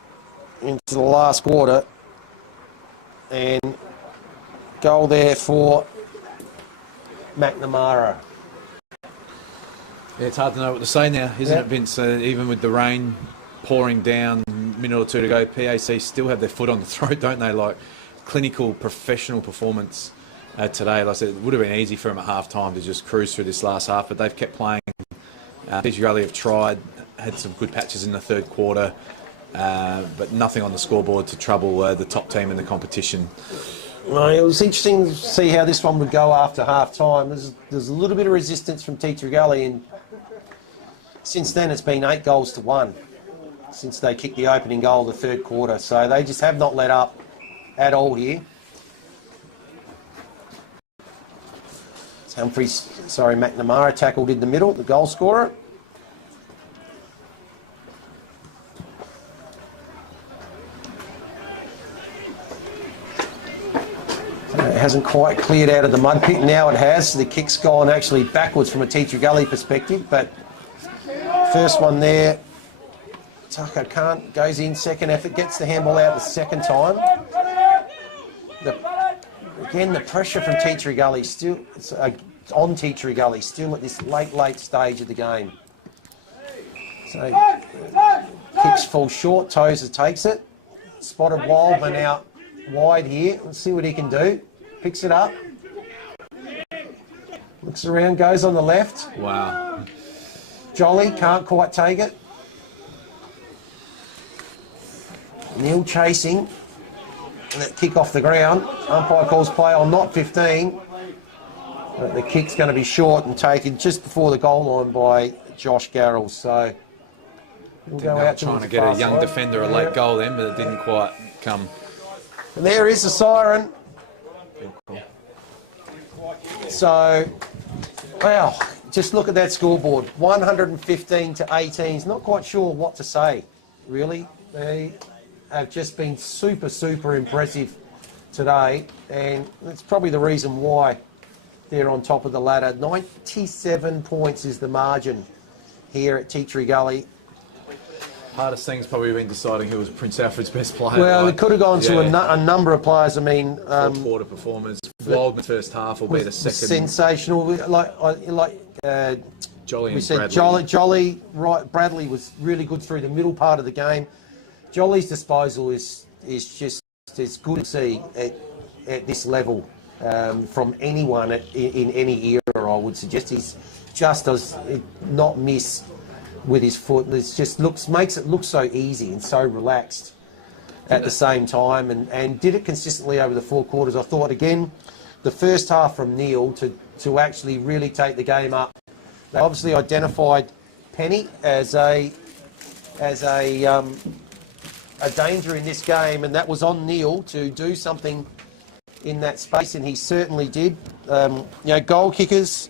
into the last quarter, and goal there for McNamara. Yeah, it's hard to know what to say now, isn't it, Vince? Even with the rain pouring down, a minute or 2 to go, PAC still have their foot on the throat, don't they? Like, clinical, professional performance today. Like I said, it would have been easy for them at half-time to just cruise through this last half, but they've kept playing. Gully have tried, had some good patches in the third quarter, but nothing on the scoreboard to trouble the top team in the competition. Well, it was interesting to see how this one would go after half-time. There's a little bit of resistance from Gully, and since then it's been 8 goals to 1 since they kicked the opening goal of the third quarter. So they just have not let up at all here. McNamara tackled in the middle, the goal scorer. It hasn't quite cleared out of the mud pit. Now it has. The kick's gone actually backwards from a Gully perspective, but first one there, Tucker goes in, second effort, gets the handball out the second time. Again, the pressure from Gully still, it's on Gully, still at this late stage of the game. So, kicks fall short, Tozer takes it. Spotted Wildman out wide here. Let's see what he can do. Picks it up. Looks around, goes on the left. Wow. Jolly can't quite take it. Neil chasing. And that kick off the ground. Umpire calls play on not 15. But the kick's going to be short and taken just before the goal line by Josh Garrell. So we'll go out trying to get a young defender a late goal then, but it didn't quite come. And there is the siren. So, wow, just look at that scoreboard. 115 to 18. Not quite sure what to say, really. They have just been super, super impressive today, and that's probably the reason why they're on top of the ladder. 97 points is the margin here at Gully. Hardest thing's probably been deciding who was Prince Alfred's best player. Well, it could have gone to a number of players. I mean, fourth quarter performance. Wildman first half will be the second. Sensational. Like Jolly we and said Bradley. Jolly, right? Bradley was really good through the middle part of the game. Jolly's disposal is just as good to see at this level from anyone in any era. I would suggest he's just does not miss with his foot. It just makes it look so easy and so relaxed at the same time, and did it consistently over the 4 quarters. I thought again, the first half from Neil to actually really take the game up. They obviously identified Penny as a danger in this game, and that was on Neil to do something in that space, and he certainly did. Goal kickers,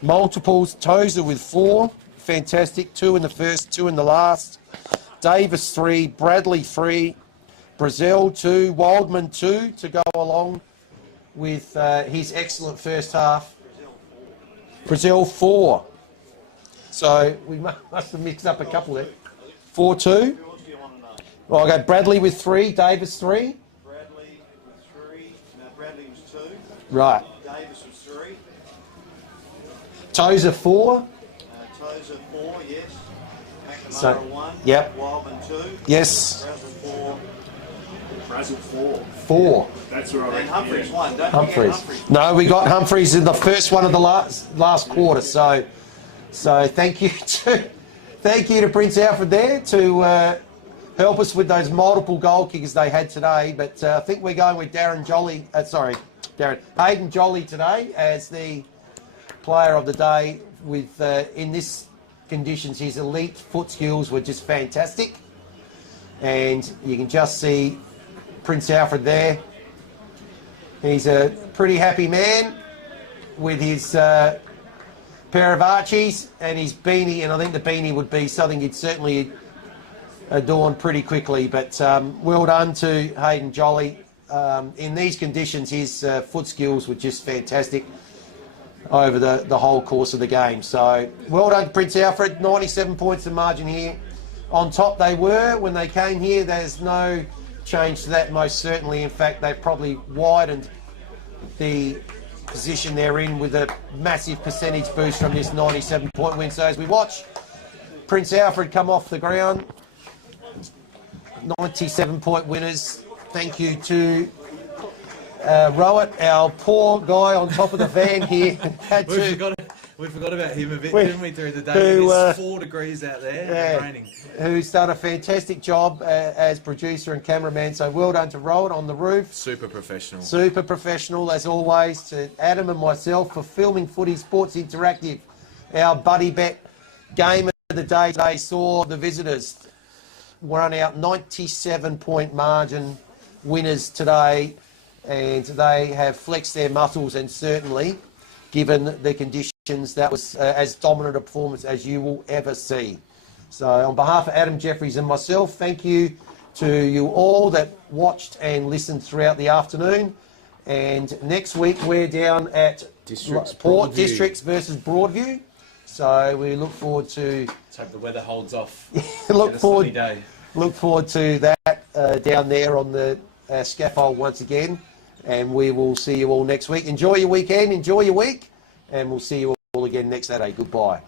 multiples. Tozer with 4, fantastic. 2 in the first, 2 in the last. Davis 3, Bradley 3, Brazil 2, Wildman 2 to go along with his excellent first half. Brazil 4. So we must have mixed up a couple there. 4-2. Well, I go Bradley with 3, Davis 3. Bradley with 3. No, Bradley was 2. Right. Davis was 3. Tozer 4. Tozer 4, yes. McNamara So, 1. yep. Wildman 2. Yes. Brazil 4. Brazil 4. 4. That's right. And Humphreys 1. Don't Humphreys. forget Humphreys. No, we got Humphreys in the first one of the last quarter. So thank you to Prince Alfred there to help us with those multiple goal kickers they had today. But I think we're going with Hayden Jolly today as the player of the day. With in this conditions, his elite foot skills were just fantastic, and you can just see Prince Alfred there. He's a pretty happy man with his pair of Archies and his beanie, and I think the beanie would be something he'd certainly adorn pretty quickly. But well done to Hayden Jolly. In these conditions, his foot skills were just fantastic over the whole course of the game. So well done to Prince Alfred. 97 points the margin here. On top they were when they came here. There's no change to that, most certainly. In fact, they probably widened the position they're in with a massive percentage boost from this 97-point win. So as we watch Prince Alfred come off the ground, 97-point winners. Thank you to Rowett, our poor guy on top of the van here. We forgot about him a bit, We- didn't we, during the day? who, It's 4 degrees out there and raining. Who's done a fantastic job as producer and cameraman. So well done to Rowett on the roof. Super professional. Super professional, as always, to Adam and myself for filming Footy Sports Interactive. Our buddy bet game of the day today saw the visitors run out 97-point margin winners today, and they have flexed their muscles, and certainly, given the conditions, that was as dominant a performance as you will ever see. So on behalf of Adam Jeffries and myself, thank you to you all that watched and listened throughout the afternoon. And next week we're down at Port Broadview. Districts versus Broadview. So we look forward to Let's hope the weather holds off. look Get a sunny forward day. look forward to that down there on the scaffold once again. And we will see you all next week. Enjoy your weekend, enjoy your week, and we'll see you all again next Saturday. Goodbye.